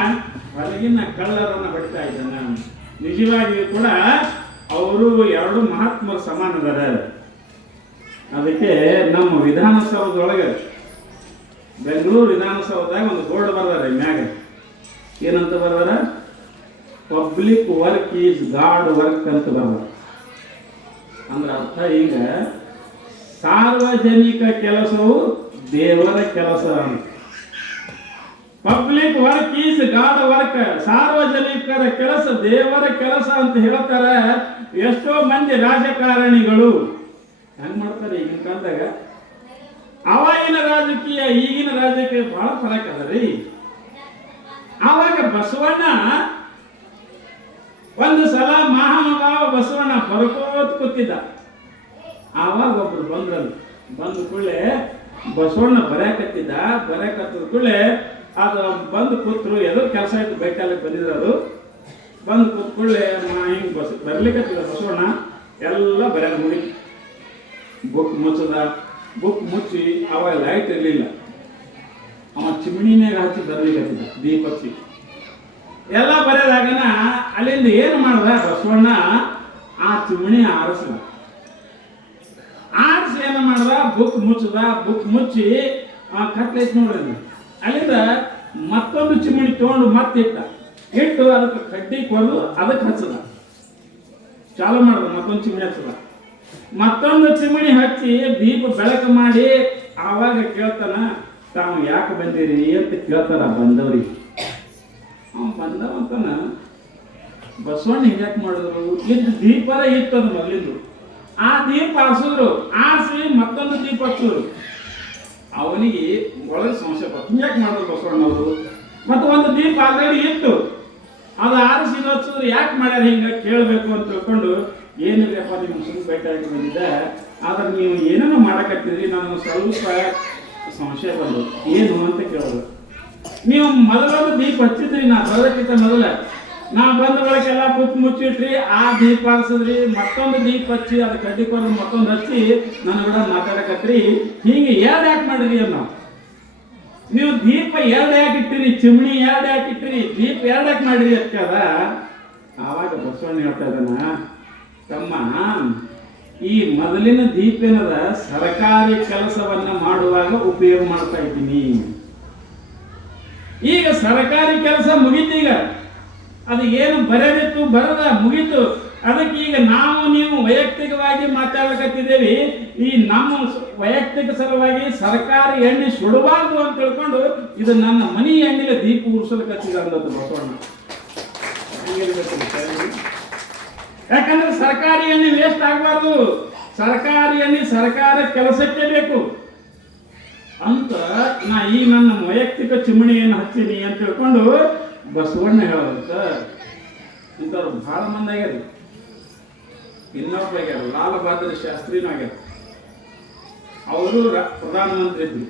ಹೊರಗಿನ ಕಳ್ಳರನ್ನು ಹೊಡಿತಾ ಇದ್ದಾನ. ನಿಜವಾಗಿಯೂ ಕೂಡ ಅವರು 2 ಮಹಾತ್ಮರು ಸಮಾನದಾರ. ಅದಕ್ಕೆ ನಮ್ಮ ವಿಧಾನಸೌಧದೊಳಗೆ, ಬೆಂಗಳೂರು ವಿಧಾನಸೌಧದಾಗ ಒಂದು ಬೋರ್ಡ್ ಬರ್ದಾರ. ಮ್ಯಾಗ ಏನಂತ ಬರ್ದಾರ, public work is god work ಅಂತ ಬರ್ದಾರ. ಅಂದ್ರೆ ಅರ್ಥ ಈಗ ಸಾರ್ವಜನಿಕ ಕೆಲಸವು ದೇವರ ಕೆಲಸ. Public work is god work, ಸಾರ್ವಜನಿಕರ ಕೆಲಸ ದೇವರ ಕೆಲಸ ಅಂತ ಹೇಳ್ತಾರೆ. ಎಷ್ಟೋ ಮಂದಿ ರಾಜಕಾರಣಿಗಳು ಹೆಂಗ್ ಮಾಡ್ತಾರೆ ಈಗಿನ ಕಾಲದಾಗ. ಅವಾಗಿನ ರಾಜಕೀಯ ಈಗಿನ ರಾಜಕೀಯ ಬಹಳ ಫರಕ್ ಅದ ರೀ. ಆವಾಗ ಬಸವಣ್ಣ ಒಂದು ಸಲ ಮಹಾನುಭಾವ ಬಸವಣ್ಣ ಬರ್ಕೋತ್ ಕೂತಿದ್ದ. ಆವಾಗ ಒಬ್ರು ಬಂದ್ರಲ್ಲ, ಬಂದ ಕೂಡಲೇ ಬಸವಣ್ಣ ಬರೆಯಕತ್ತದ ಕೂಡಲೇ ಅದು ಬಂದು ಕೂತ್ರು. ಎದ್ರ ಕೆಲಸ ಆಯ್ತು ಬೈಕಾಲಕ್ಕೆ ಬಂದಿದ್ರು. ಅದು ಬಂದು ಕೂತ್ ಕೂಡಲೇ ಹಿಂಗ್ ಬರ್ಲಿಕ್ಕತ್ತಿದ ಬಸವಣ್ಣ. ಎಲ್ಲ ಬರೆಯೋದು ಮುಡಿ ಬುಕ್ ಮುಚ್ಚಿ, ಅವಾಗ ಲೈಟ್ ಇರಲಿಲ್ಲ. ಅವ ಚಿಮಣಿನಾಗ ಹಚ್ಚಿ ಬರ್ಲಿಕ್ಕತ್ತಿದ್ದ, ದೀಪ ಹಚ್ಚಿ ಎಲ್ಲ ಬರೆಯೋದಾಗನ ಅಲ್ಲಿಂದ ಏನು ಮಾಡ್ದ ಬಸವಣ್ಣ, ಆ ಚಿಮಣಿ ಆರಿಸಿ ಏನು ಮಾಡ್ದ, ಬುಕ್ ಮುಚ್ಚಿ ಕಟ್ಲೈತ್ ನೋಡ್ರಿ. ಅಲ್ಲಿಂದ ಮತ್ತೊಂದು ಚಿಮಣಿ ತಗೊಂಡು ಇಟ್ಟು ಅದಕ್ಕೆ ಕಡ್ಡಿ ಕೊಡಲು ಅದಕ್ಕೆ ಹಚ್ಚದ. ಚಾಲು ಮಾಡಿದ ಮತ್ತೊಂದು ಚಿಮಣಿ ಹಚ್ಚದ, ಮತ್ತೊಂದು ಚಿಮಣಿ ಹಚ್ಚಿ ದೀಪ ಬೆಳಕು ಮಾಡಿ ಆವಾಗ ಕೇಳ್ತಾನ, ತಾವು ಯಾಕೆ ಬಂದಿರಿ ಅಂತ ಕೇಳ್ತಾರ ಬಂದವ್ರಿಗೆ. ಅವ್ನು ಬಂದವಂತಾನ, ಬಸವಣ್ಣ ಹಿಂಗ್ಯಾಕೆ ಮಾಡಿದ್ರು, ಇದ್ದು ದೀಪರ ಇತ್ತದ ಮೊದಲಿಂದು, ಆ ದೀಪ ಆರಿಸಿದ್ರು, ಆರಿಸಿ ಮತ್ತೊಂದು ದೀಪ ಹಚ್ಚಿದ್ರು. ಅವನಿಗೆ ಒಳಗೆ ಸಂಶಯ ಬಂತು, ಹಿಂಗ್ಯಾಕೆ ಮಾಡಿದ್ರು ಬಸವಣ್ಣವರು, ಮತ್ತು ಒಂದು ದೀಪ ಆಲ್ರೆಡಿ ಇತ್ತು, ಅದು ಆರಿಸಿ ಹಚ್ಚಿದ್ರು, ಯಾಕೆ ಮಾಡ್ಯಾರ ಹಿಂಗೆ ಕೇಳಬೇಕು ಅಂತ ತಿಳ್ಕೊಂಡು, ಏನಿಲ್ಲಪ್ಪ ನಿಮ್ಮ ಸುಮ್ಮನೆ ಭೇಟಿಯಾಗಿ ಬಂದಿದ್ದೆ, ಆದ್ರೆ ನೀವು ಏನೇನೋ ಮಾಡಕತ್ತಿದ್ರಿ, ನಾನು ಸ್ವಲ್ಪ ಸಂಶಯ ಬಂದು ಏನು ಅಂತ ಕೇಳೋದು. ನೀವು ಮೊದಲೊಂದು ದೀಪ ಹಚ್ಚಿದ್ರಿ, ನಾ ಬರೋದಕ್ಕಿಂತ ಮೊದಲ ನಾ ಬಂದ ಬಳಕೆಲ್ಲ ಕುತ್ತು ಮುಚ್ಚಿಟ್ರಿ, ಆ ದೀಪ ಹರಿಸಿದ್ರಿ, ಮತ್ತೊಂದು ದೀಪ ಹಚ್ಚಿ ಅದು ಕಡ್ಡಿ ಕೊಡೋದು ಮತ್ತೊಂದು ಹಚ್ಚಿ ನನ್ನ ಕೂಡ ಮಾತಾಡಕತ್ರಿ, ಹೀಗೆ ಎರಡು ಯಾಕೆ ಮಾಡಿರಿ ಅನ್ನೋ. ನೀವು ದೀಪ ಎರಡು ಯಾಕೆ ಇಟ್ಟಿರಿ, ಚಿಮಣಿ ಎರಡು ಯಾಕೆ ಇಟ್ಟಿರಿ, ದೀಪ ಎರಡು ಯಾಕೆ ಮಾಡಿರಿ ಅಂತ ಕೇಳ. ಆವಾಗ ಬಸವಣ್ಣ ಹೇಳ್ತಾ ಇದ್ದಾನ, ತಮ್ಮ ಈ ಮೊದಲಿನ ದೀಪ ಏನದ ಸರ್ಕಾರಿ ಕೆಲಸವನ್ನ ಮಾಡುವಾಗ ಉಪಯೋಗ ಮಾಡ್ತಾ ಇದ್ದೀನಿ, ಈಗ ಸರ್ಕಾರಿ ಕೆಲಸ ಮುಗೀತೀಗ, ಅದು ಏನು ಬರೆದಿತ್ತು ಬರದ ಮುಗೀತು, ಅದಕ್ಕೆ ಈಗ ನಾವು ನೀವು ವೈಯಕ್ತಿಕವಾಗಿ ಮಾತಾಡಕತ್ತಿದ್ದೇವೆ, ಈ ನಮ್ಮ ವೈಯಕ್ತಿಕ ಸಲುವಾಗಿ ಸರ್ಕಾರಿ ಎಣ್ಣೆ ಸುಡಬಾರ್ದು ಅಂತ ತಿಳ್ಕೊಂಡು ಇದು ನನ್ನ ಮನಿ ಎಣ್ಣೆಲೆ ದೀಪ ಉರ್ಸಲಿಕತ್ತಿದ ಅಂದದ್ದು ಬಸವಣ್ಣ. ಯಾಕಂದ್ರೆ ಸರ್ಕಾರಿ ಎಣ್ಣೆ ವೇಸ್ಟ್ ಆಗಬಾರ್ದು, ಸರ್ಕಾರಿ ಎಣ್ಣೆ ಸರ್ಕಾರ ಕೆಲಸಕ್ಕೆ ಬೇಕು ಅಂತ ನಾ ಈ ನನ್ನ ವೈಯಕ್ತಿಕ ಚಿಮಣಿಯನ್ನು ಹಚ್ಚಿನಿ ಅಂತ ತಿಳ್ಕೊಂಡು ಬಸವಣ್ಣ ಹೇಳೋದಂತ. ಇಂಥವ್ರು ಬಹಳ ಮಂದಿ ಆಗ್ಯಾರ. ಇನ್ನೊಬ್ಬ ಆಗ್ಯಾರ, ಲಾಲ್ ಬಹದ್ದೂರ್ ಶಾಸ್ತ್ರಿನೂ ಆಗ್ಯಾರ. ಅವರು ಪ್ರಧಾನಮಂತ್ರಿ ಇದ್ರು.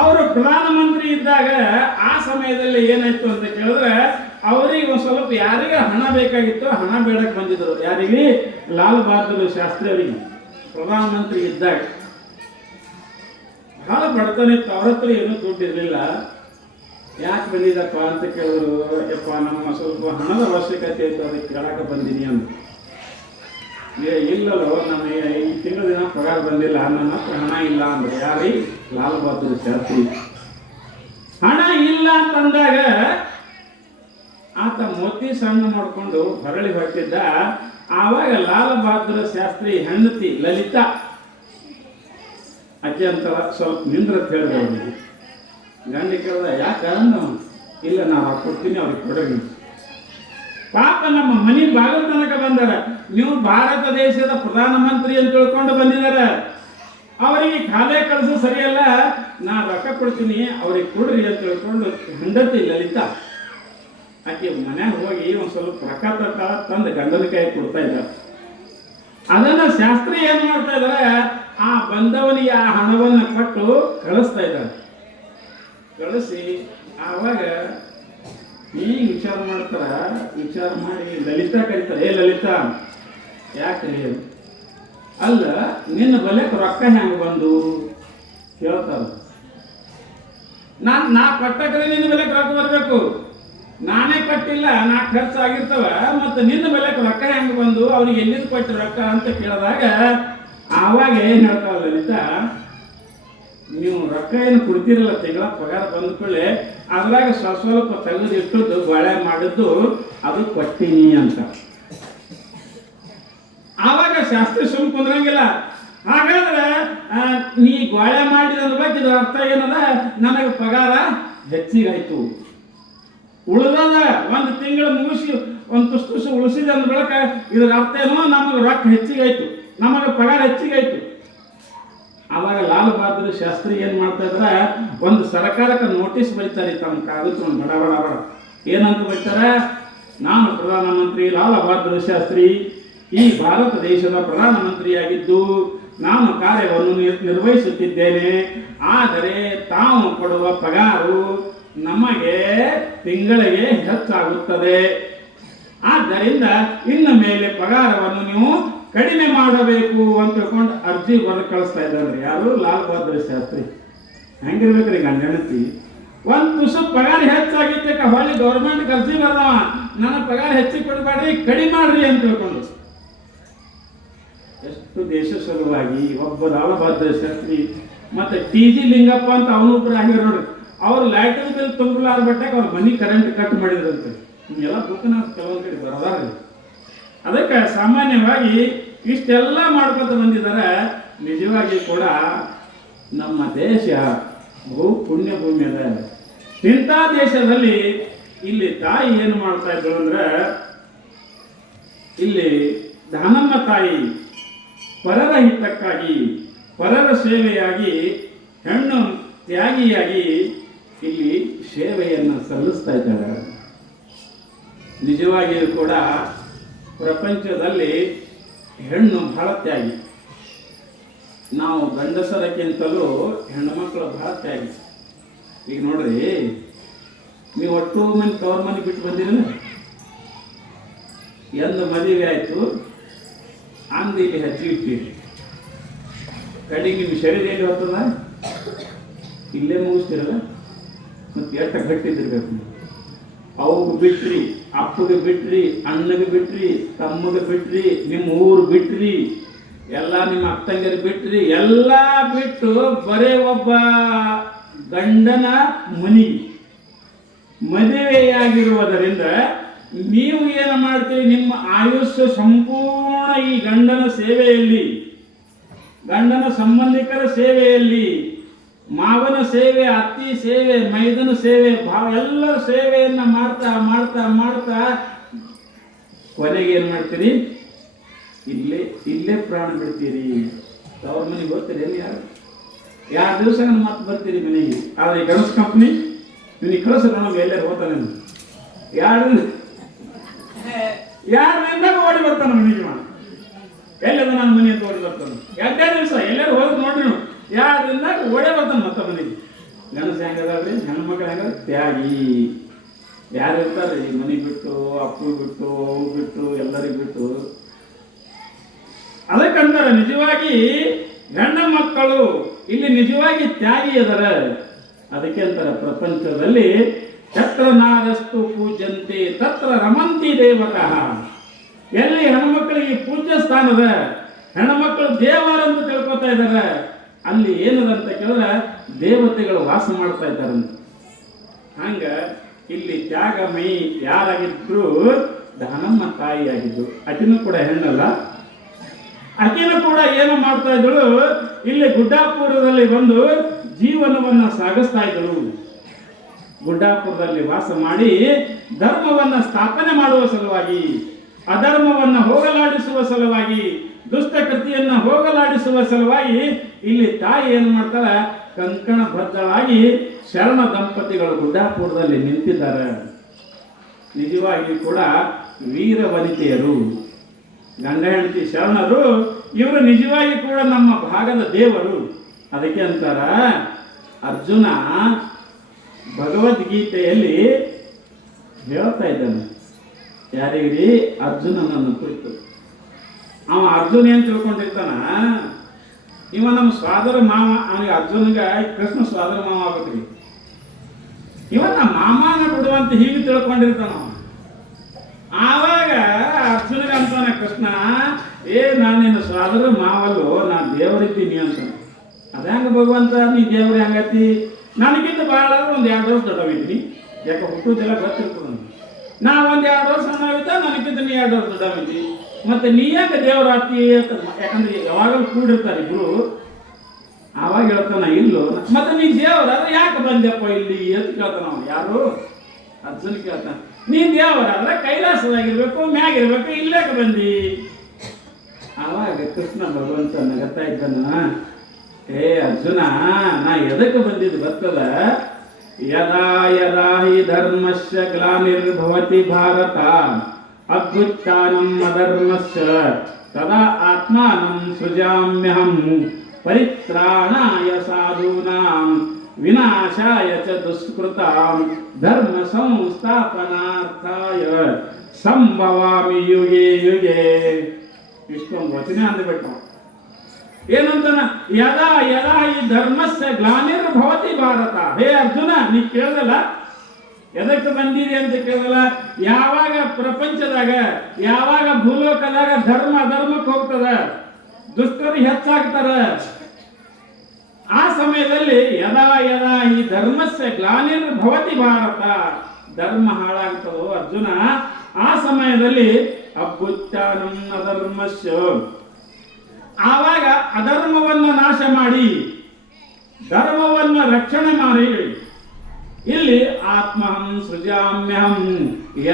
ಅವರು ಪ್ರಧಾನಮಂತ್ರಿ ಇದ್ದಾಗ ಆ ಸಮಯದಲ್ಲಿ ಏನಾಯ್ತು ಅಂತ ಕೇಳಿದ್ರೆ, ಅವರಿಗೆ ಒಂದು ಸ್ವಲ್ಪ ಯಾರಿಗೆ ಹಣ ಬೇಕಾಗಿತ್ತು, ಹಣ ಬೇಡಕ್ಕೆ ಬಂದಿದ್ರು. ಯಾರಿಗೆ? ಲಾಲ್ ಬಹದ್ದೂರ್ ಶಾಸ್ತ್ರಿ ಅವರಿಗೆ ಪ್ರಧಾನಮಂತ್ರಿ ಇದ್ದಾಗ. ಬಹಳ ಬಡತನ ಇತ್ತು, ಅವ್ರ ಹತ್ರ ಏನೂ ದುಡ್ಡು ಇರಲಿಲ್ಲ. ಯಾಕೆ ಬಂದಿದ್ದಪ್ಪ ಅಂತ ಕೇಳಿದ್ರು, ಯಪ್ಪ ನಮ್ಮ ಸ್ವಲ್ಪ ಹಣದ ಅವಶ್ಯಕತೆ ಇತ್ತು, ಅದಕ್ಕೆ ಕೇಳಕ್ಕೆ ಬಂದೀನಿ ಅಂತ. ಇಲ್ಲಲ್ಲೋ, ನಮಗೆ ಈ ತಿಂಗಳ ದಿನ ಪಗಾರ ಬಂದಿಲ್ಲ, ನನ್ನ ಹತ್ರ ಹಣ ಇಲ್ಲ ಅಂದ್ರೆ. ಯಾರೀ? ಲಾಲ್ ಬಹದ್ದೂರ್ ಶಾಸ್ತ್ರಿ. ಹಣ ಇಲ್ಲ ಅಂತಂದಾಗ ಆತ ಮೋತಿ ಸಣ್ಣ ಮಾಡ್ಕೊಂಡು ಹೊರಳಿ ಹೊರಟಿದ್ದ. ಆವಾಗ ಲಾಲ್ ಬಹದ್ದೂರ್ ಶಾಸ್ತ್ರಿ ಹೆಂಡತಿ ಲಲಿತಾ ಅಜ್ಜಿ ಅಂತಾರ, ಸ್ವಲ್ಪ ನಿಂದ್ರತ್ ಹೇಳಿದೆ ಅವನಿಗೆ. ಗಂಡ ಕೇಳ್ದ, ಯಾಕೆ? ಇಲ್ಲ, ನಾವು ಕೊಡ್ತೀನಿ, ಅವ್ರಿಗೆ ಕೊಡ್ರಿ. ಪಾಪ ನಮ್ಮ ಮನೆ ಬಾಗಿಲ ತನಕ ಬಂದಾರ, ನೀವು ಭಾರತ ದೇಶದ ಪ್ರಧಾನಮಂತ್ರಿ ಅಂತ ತಿಳ್ಕೊಂಡು ಬಂದಿದ್ದಾರೆ, ಅವರಿಗೆ ಖಾಲಿ ಕಳಿಸು ಸರಿಯಲ್ಲ, ನಾ ರೊಕ್ಕ ಕೊಡ್ತೀನಿ, ಅವ್ರಿಗೆ ಕೊಡ್ರಿ ಅಂತ ತಿಳ್ಕೊಂಡು ಹೆಂಡತಿ ಲಲಿತಾ ಆಕೆ ಮನ್ಯಾಗ ಹೋಗಿ ಒಂದು ಸ್ವಲ್ಪ ರೊಕ್ಕ ತಂದು ಗಂಡನ ಕೈ ಕೊಡ್ತಾ ಇದ್ದಾರೆ. ಅದನ್ನ ಶಾಸ್ತ್ರಿ ಏನ್ ಮಾಡ್ತಾ ಇದಾರೆ, ಆ ಬಂದವನಿಗೆ ಆ ಹಣವನ್ನು ಕೊಟ್ಟು ಕಳಿಸ್ತಾ ಇದ್ದಾರೆ. ಕಳಿಸಿ ಆವಾಗ ಈಗ ವಿಚಾರ ಮಾಡ್ತಾರ. ವಿಚಾರ ಮಾಡಿ ಲಲಿತಾ ಕರೀತಾರೆ, ಏ ಲಲಿತಾ, ಯಾಕೆ? ಅಲ್ಲ, ನಿನ್ನ ಬಲೆಕ್ ರೊಕ್ಕ ಹೆಂಗ ಬಂದು ಕೇಳ್ತಾರ. ನಾ ಕೊಟ್ಟಕ್ರೆ ನಿನ್ನ ಬೆಲೆಕ್ ರೊಕ್ಕ ಬರಬೇಕು, ನಾನೇ ಕೊಟ್ಟಿಲ್ಲ, ನಾ ಖರ್ಚಾಗಿರ್ತವ, ಮತ್ತು ನಿನ್ನ ಬೆಲೆಕ್ ರೊಕ್ಕ ಹೆಂಗ ಬಂದು, ಅವ್ರಿಗೆ ಎಲ್ಲಿಂದ ಕೊಟ್ಟ ರೊಕ್ಕ ಅಂತ ಕೇಳಿದಾಗ ಆವಾಗ ಏನ್ ಹೇಳ್ತಾವ ಲಲಿತಾ, ನೀವು ರೊಕ್ಕ ಏನು ಕೊಡ್ತಿರಲ್ಲ, ತಿಂಗಳ ಪಗಾರ ಬಂದ್ಕೊಳ್ಳಿ, ಅದ್ರಾಗ ಸ್ವಲ್ಪ ತೆಗೆದು ಇಟ್ಟದ್ದು ಗೋಳೆ ಮಾಡಿದ್ದು ಅದು ಕೊಟ್ಟಿನಿ ಅಂತ. ಆವಾಗ ಶಾಸ್ತ್ರಿ ಸುಮ್ ಕುಂದ್ರಂಗಿಲ್ಲ. ಹಾಗಾದ್ರೆ ನೀ ಗೋಳೆ ಮಾಡಿದ ಬಗ್ಗೆ ಇದರ ಅರ್ಥ ಏನದ, ನನಗೆ ಪಗಾರ ಹೆಚ್ಚಿಗಾಯ್ತು, ಉಳಿದದ ಒಂದು ತಿಂಗಳು ಮುಗಿಸಿ ಒಂದು ತುಸು ಉಳಿಸಿದ ಅಂದ ಬಳಿಕ ಇದರ ಅರ್ಥ ಏನೋ, ನಮಗೆ ರೊಕ್ಕ ಹೆಚ್ಚಿಗಾಯ್ತು, ನಮಗೆ ಪಗಾರ ಹೆಚ್ಚಿಗಾಯ್ತು. ಆವಾಗ ಲಾಲ್ ಬಹದ್ದೂರ್ ಶಾಸ್ತ್ರಿ ಏನ್ ಮಾಡ್ತಾ ಇದ್ರ, ಒಂದು ಸರ್ಕಾರಕ್ಕೆ ನೋಟಿಸ್ ಬರೀತಾರೆ ತಮ್ಮ ಕಾಗದ ಬಡ ಬಡ ಬಡ. ಏನಂತ ಬರೀತಾರೆ, ನಾನು ಪ್ರಧಾನಮಂತ್ರಿ ಲಾಲ್ ಬಹದ್ದೂರ್ ಶಾಸ್ತ್ರಿ ಈ ಭಾರತ ದೇಶದ ಪ್ರಧಾನಮಂತ್ರಿಯಾಗಿದ್ದು ನಾನು ಕಾರ್ಯವನ್ನು ನಿರ್ವಹಿಸುತ್ತಿದ್ದೇನೆ. ಆದರೆ ತಾವು ಕೊಡುವ ಪಗಾರು ನಮಗೆ ತಿಂಗಳಿಗೆ ಹೆಚ್ಚಾಗುತ್ತದೆ. ಆದ್ದರಿಂದ ಇನ್ನು ಮೇಲೆ ಪಗಾರವನ್ನು ನೀವು ಕಡಿಮೆ ಮಾಡಬೇಕು ಅಂತ ತಿಳ್ಕೊಂಡು ಅರ್ಜಿ ಬರೆದು ಕಳಿಸ್ತಾ ಇದ್ದಾರೆ. ಯಾರು? ಲಾಲ್ ಬಹದ್ದೂರ್ ಶಾಸ್ತ್ರಿ. ಹೆಂಗಿರ್ಬೇಕ್ರಿ ಗಂಡ ಹೆಂಡತಿ? ಒಂದು ತುಸು ಪಗಾರ ಹೆಚ್ಚಾಗಿದ್ದಕ್ಕೆ ಹೊಳ್ಳಿ ಗೌರ್ಮೆಂಟ್ ಅರ್ಜಿ ಬರ್ದವ, ನನ್ನ ಪಗಾರ ಹೆಚ್ಚಿಗೆ ಕೊಡಬೇಡ್ರಿ, ಕಡಿಮೆ ಮಾಡ್ರಿ ಅಂತ ತಿಳ್ಕೊಂಡು. ಎಷ್ಟು ದೇಶ ಸಲುವಾಗಿ ಒಬ್ಬ ಲಾಲ್ ಬಹದ್ದೂರ್ ಶಾಸ್ತ್ರಿ ಮತ್ತೆ TG ಲಿಂಗಪ್ಪ ಅಂತ ಅವನೊಬ್ರು ಆಗಿರೋ ನೋಡ್ರಿ, ಅವ್ರು ಲೈಟಿನ ಬಿಲ್ ತುಂಬಲಾರ ಬಟ್ಟೆಗೆ ಅವ್ರ ಮನಿ ಕರೆಂಟ್ ಕಟ್ ಮಾಡಿದ್ರಂತೆ. ಹಿಂಗೆಲ್ಲ ಬುಕ್ನ ಕೆಲವೊಂದು ಕಡೆ ಬರದಾರ. ಅದಕ್ಕೆ ಸಾಮಾನ್ಯವಾಗಿ ಇಷ್ಟೆಲ್ಲ ಮಾಡ್ಕೊತ ಬಂದಿದ್ದಾರೆ. ನಿಜವಾಗಿ ಕೂಡ ನಮ್ಮ ದೇಶ ಪುಣ್ಯ ಭೂಮಿ ಅದ. ಇಂಥ ದೇಶದಲ್ಲಿ ಇಲ್ಲಿ ತಾಯಿ ಏನು ಮಾಡ್ತಾ ಇದ್ರು ಅಂದ್ರೆ, ಇಲ್ಲಿ ದಾನಮ್ಮ ತಾಯಿ ಪರರ ಹಿತಕ್ಕಾಗಿ, ಪರರ ಸೇವೆಯಾಗಿ, ಹೆಣ್ಣು ತ್ಯಾಗಿಯಾಗಿ ಇಲ್ಲಿ ಸೇವೆಯನ್ನು ಸಲ್ಲಿಸ್ತಾ ಇದ್ದಾರೆ. ನಿಜವಾಗಿಯೂ ಕೂಡ ಪ್ರಪಂಚದಲ್ಲಿ ಹೆಣ್ಣು ಬಹಳ ತ್ಯಾಗಿ. ನಾವು ಗಂಡಸರಕ್ಕಿಂತಲೂ ಹೆಣ್ಣು ಮಕ್ಕಳು ಬಹಳ ತ್ಯಾಗಿ. ಈಗ ನೋಡ್ರಿ, ನೀವು ಒಟ್ಟು ಮಂದಿ ತವ್ರ ಮನೆ ಬಿಟ್ಟು ಬಂದಿರಲ್ಲ, ಎಂದು ಮದುವೆ ಆಯಿತು ಅಂದು ಇಲ್ಲಿ ಹಚ್ಚಿ ಇಟ್ಟಿರಿ, ಕಡೆಗೆ ನಿಮ್ಮ ಶರೀರ ಎಲ್ಲಿ ಹೋಗ್ತದ, ಇಲ್ಲೇ ಮುಗಿಸ್ತಿರಲ್ಲ. ಮತ್ತೆ ಎಷ್ಟು ಗಟ್ಟಿದ್ದಿರ್ಬೇಕು. ಅವ್ಗೆ ಬಿಟ್ರಿ, ಅಪ್ಪಗೆ ಬಿಟ್ರಿ, ಅಣ್ಣಗೆ ಬಿಟ್ರಿ, ತಮ್ಮಗೆ ಬಿಟ್ರಿ, ನಿಮ್ಮ ಊರು ಬಿಟ್ರಿ, ಎಲ್ಲ ನಿಮ್ಮ ಅಕ್ಕಂಗರಿಗೆ ಬಿಟ್ರಿ, ಎಲ್ಲ ಬಿಟ್ಟು ಬರೇ ಒಬ್ಬ ಗಂಡನ ಮದುವೆಯಾಗಿರುವುದರಿಂದ ನೀವು ಏನು ಮಾಡ್ತೀರಿ? ನಿಮ್ಮ ಆಯುಷ್ಯ ಸಂಪೂರ್ಣ ಈ ಗಂಡನ ಸೇವೆಯಲ್ಲಿ, ಗಂಡನ ಸಂಬಂಧಿಕರ ಸೇವೆಯಲ್ಲಿ, ಮಾವನ ಸೇವೆ, ಅತ್ತಿ ಸೇವೆ, ಮೈದನ ಸೇವೆ, ಎಲ್ಲರ ಸೇವೆಯನ್ನ ಮಾಡ್ತಾ ಮಾಡ್ತಾ ಮಾಡ್ತಾ ಕೊನೆಗೆ ಏನು ಮಾಡ್ತೀರಿ? ಇಲ್ಲೇ ಪ್ರಾಣ ಬಿಡ್ತೀರಿ. ಅವ್ರ ಮನೆಗೆ ಹೋಗ್ತೀರಿ. ಎಲ್ಲಿ ಯಾರು ದಿವಸ ಮತ್ತೆ ಬರ್ತೀರಿ ಮನೆಗೆ. ಆದರೆ ಗಣಸ್ ಕಂಪ್ನಿ ನಿನಗೆ ಕಳಿಸ್ರಿ, ನಮಗೆ ಎಲ್ಲರೂ ಹೋಗ್ತಾನೆ. ಯಾರು ಓಡಿ ಬರ್ತಾನೆ ಮನೆಗೆ. ಎಲ್ಲದ ನನ್ನ ಮನೆ ಅಂತ ಓಡಿ ಬರ್ತಾನೆ. 2 ದಿವಸ ಎಲ್ಲರೂ ಹೋಗಿ ನೋಡ್ರಿ, ಯಾರಿಂದ ಓಡೇ ಬರ್ತಾನೆ ಮತ್ತೆ ಮನೆಗೆ. ಗಣಸ ಹೆಂಗದ್ರಿ, ಹೆಣ್ಮಕ್ಳು ಹೆಂಗ ತ್ಯಾಗಿ. ಯಾರು ಇರ್ತಾರೆ ಈ ಮನೆ ಬಿಟ್ಟು, ಅಪ್ಪು ಬಿಟ್ಟು, ಅವು ಬಿಟ್ಟು, ಎಲ್ಲರಿಗೂ ಬಿಟ್ಟು. ಅದಕ್ಕಂತಾರೆ ನಿಜವಾಗಿ ಗಂಡ ಮಕ್ಕಳು ಇಲ್ಲಿ ನಿಜವಾಗಿ ತ್ಯಾಗಿ ಅದರ. ಅದಕ್ಕೆ ಅಂತಾರೆ ಪ್ರಪಂಚದಲ್ಲಿ ತತ್ರ ನಾರಸ್ತು ಪೂಜ್ಯಂತೆ ತತ್ರ ರಮಂತಿ ದೇವತಃ. ಎಲ್ಲಿ ಹೆಣ್ಮಕ್ಳಿಗೆ ಪೂಜ್ಯ ಸ್ಥಾನದ, ಹೆಣ್ಮಕ್ಳು ದೇವರಂತ ತಿಳ್ಕೊತಾ ಇದ್ದಾರೆ, ಅಲ್ಲಿ ಏನದಂತ ಕೇಳಿದ್ರೆ ದೇವತೆಗಳು ವಾಸ ಮಾಡ್ತಾ ಇದ್ದಾರಂತ. ಹಂಗ ಇಲ್ಲಿ ತ್ಯಾಗಮಯಿ ಯಾರಾಗಿದ್ರು? ದಾನಮ್ಮ ತಾಯಿ ಆಗಿದ್ದು. ಆಕಿನೂ ಕೂಡ ಹೆಣ್ಣಲ್ಲ. ಆಕಿನೂ ಕೂಡ ಏನು ಮಾಡ್ತಾ ಇದ್ದಳು? ಇಲ್ಲಿ ಗುಡ್ಡಾಪುರದಲ್ಲಿ ಬಂದು ಜೀವನವನ್ನ ಸಾಗಿಸ್ತಾ ಇದ್ದಳು. ಗುಡ್ಡಾಪುರದಲ್ಲಿ ವಾಸ ಮಾಡಿ ಧರ್ಮವನ್ನ ಸ್ಥಾಪನೆ ಮಾಡುವ ಸಲುವಾಗಿ, ಅಧರ್ಮವನ್ನ ಹೋಗಲಾಡಿಸುವ ಸಲುವಾಗಿ, ದುಷ್ಟಕೃತಿಯನ್ನ ಹೋಗಲಾಡಿಸುವ ಸಲುವಾಗಿ ಇಲ್ಲಿ ತಾಯಿ ಏನು ಮಾಡ್ತಾರ? ಕಂಕಣ ಬದ್ಧವಾಗಿ ಶರಣ ದಂಪತಿಗಳು ಗುಡ್ಡಾಪುರದಲ್ಲಿ ನಿಂತಿದ್ದಾರೆ. ನಿಜವಾಗಿ ಕೂಡ ವೀರ ವನಿತೆಯರು, ಗಂಡ ಹೆಂಡತಿ ಶರಣರು. ಇವರು ನಿಜವಾಗಿ ಕೂಡ ನಮ್ಮ ಭಾಗದ ದೇವರು. ಅದಕ್ಕೆ ಅಂತಾರ ಅರ್ಜುನ ಭಗವದ್ಗೀತೆಯಲ್ಲಿ ಹೇಳ್ತಾ ಇದ್ದಾನೆ. ಯಾರಿಗ್ರಿ? ಅರ್ಜುನನನ್ನು ಕುರಿತು. ಅವ ಅರ್ಜುನ ಏನ್ ತಿಳ್ಕೊಂಡಿರ್ತಾನ? ಇವ ನಮ್ಮ ಸ್ವಾದರ ಮಾವ. ಅವನಿಗೆ ಅರ್ಜುನಿಗೆ ಕೃಷ್ಣ ಸ್ವಾದರ ಮಾವ ಆಗ್ಬೇಕ್ರಿ. ಇವನ್ನ ಮಾಮನ ಬಿಡುವಂತ ಹೀಗೆ ತಿಳ್ಕೊಂಡಿರ್ತಾನ. ಆವಾಗ ಅರ್ಜುನಿಗೆ ಅಂತಾನೆ ಕೃಷ್ಣ, ನಾನು ನಿನ್ನ ಸ್ವಾದರ ಮಾವಲ್ಲೋ, ನಾನು ದೇವರಿದ್ದೀನಿ ಅಂತ. ಅದ್ಯಾಂಗ ಭಗವಂತ ನೀ ದೇವ್ರ ಹೆಂಗತಿ? ನನಗಿಂತ ಭಾಳ ಒಂದು 2 ವರ್ಷ ದೊಡ್ಡವಿದ್ದೀನಿ. ಯಾಕೆ ಹುಟ್ಟುದೆಲ್ಲ ಗೊತ್ತಿರ್ತದ. ನಾ ಒಂದು 2 ವರ್ಷ ಸಣ್ಣವಿದ್ದ, ನನಗಿಂತ ನೀ 2 ವರ್ಷ ದೊಡ್ಡವಿದ್ದಿ. ಮತ್ತೆ ನೀ ಯಾಕೆ ದೇವರಾತಿ? ಯಾಕಂದ್ರೆ ಯಾವಾಗಲೂ ಕೂಡಿರ್ತಾರೆ ಇಬ್ರು. ಆವಾಗ ಹೇಳ್ತಾನ ಇಲ್ಲೋ, ಮತ್ತೆ ನೀ ದೇವರ ಯಾಕೆ ಬಂದೆಪ್ಪ ಇಲ್ಲಿ ಅಂತ ಕೇಳ್ತಾನ. ಯಾರು? ಅರ್ಜುನ ಕೇಳ್ತಾನ. ನೀ ದೇವರಾದ್ರೆ ಕೈಲಾಸದಾಗಿರ್ಬೇಕು, ಮ್ಯಾಗಿರ್ಬೇಕು, ಇಲ್ಲೇಕೆ ಬಂದಿ? ಆವಾಗ ಕೃಷ್ಣ ಭಗವಂತ ನಗತ್ತಾ ಇದ್ದಾನ. ಅರ್ಜುನ, ನಾ ಎದಕ್ಕೆ ಬಂದಿದ್ದು ಬರ್ತದ? ಯದಾ ಯದಾ ಹಿ ಧರ್ಮಸ್ಯ ಗ್ಲಾನಿರ್ಭವತಿ ಭಾರತ ಅಭ್ಯುತ್ಥಾನಂ ಅಧರ್ಮಸ್ಯ ತದಾ ಆತ್ಮಾನಂ ಸೃಜಾಮ್ಯಹಂ ಪರಿತ್ರಾಣಾಯ ಸಾಧೂನಾಂ ವಿನಾಶಾಯ ಚ ದುಷ್ಕೃತಾಂ ಧರ್ಮ ಸಂಸ್ಥಾಪನಾರ್ಥಾಯ ಸಂಭವಾಮಿ ಯುಗೆ ಯುಗೆ. ಇಷ್ಟೊಂದು ವಚನ ಅಂದ್ಬಿಟ್ಟ. ಏನಂತಾನ? ಯದಾ ಯದಾ ಈ ಧರ್ಮಸ್ಯ ಗ್ಲಾನಿರ್ಭವತಿ ಭಾರತ. ಹೇ ಅರ್ಜುನ, ನೀ ಕೇಳದಲ್ಲ ಎದಕ್ಕೆ ಬಂದಿರಿ ಅಂತ ಕೇಳಲ್ಲ. ಯಾವಾಗ ಪ್ರಪಂಚದಾಗ, ಯಾವಾಗ ಭೂಲೋಕದಾಗ ಧರ್ಮ ಅಧರ್ಮಕ್ಕೆ ಹೋಗ್ತದ, ದುಷ್ಟರು ಹೆಚ್ಚಾಗ್ತಾರ, ಆ ಸಮಯದಲ್ಲಿ ಯದಾ ಯದಾ ಈ ಧರ್ಮಸ್ಯ ಗ್ಲಾನಿರ್ಭವತಿ ಭಾರತ, ಧರ್ಮ ಹಾಳಾಗ್ತದೋ ಅರ್ಜುನ, ಆ ಸಮಯದಲ್ಲಿ ಅಭ್ಯುತ್ಥಾನಂ ಅಧರ್ಮಸ್ಯ, ಆವಾಗ ಅಧರ್ಮವನ್ನು ನಾಶ ಮಾಡಿ ಧರ್ಮವನ್ನು ರಕ್ಷಣೆ ಮಾಡಿ, ಇಲ್ಲಿ ಆತ್ಮಹಂ ಸೃಜಾಮ್ಯಹಂ,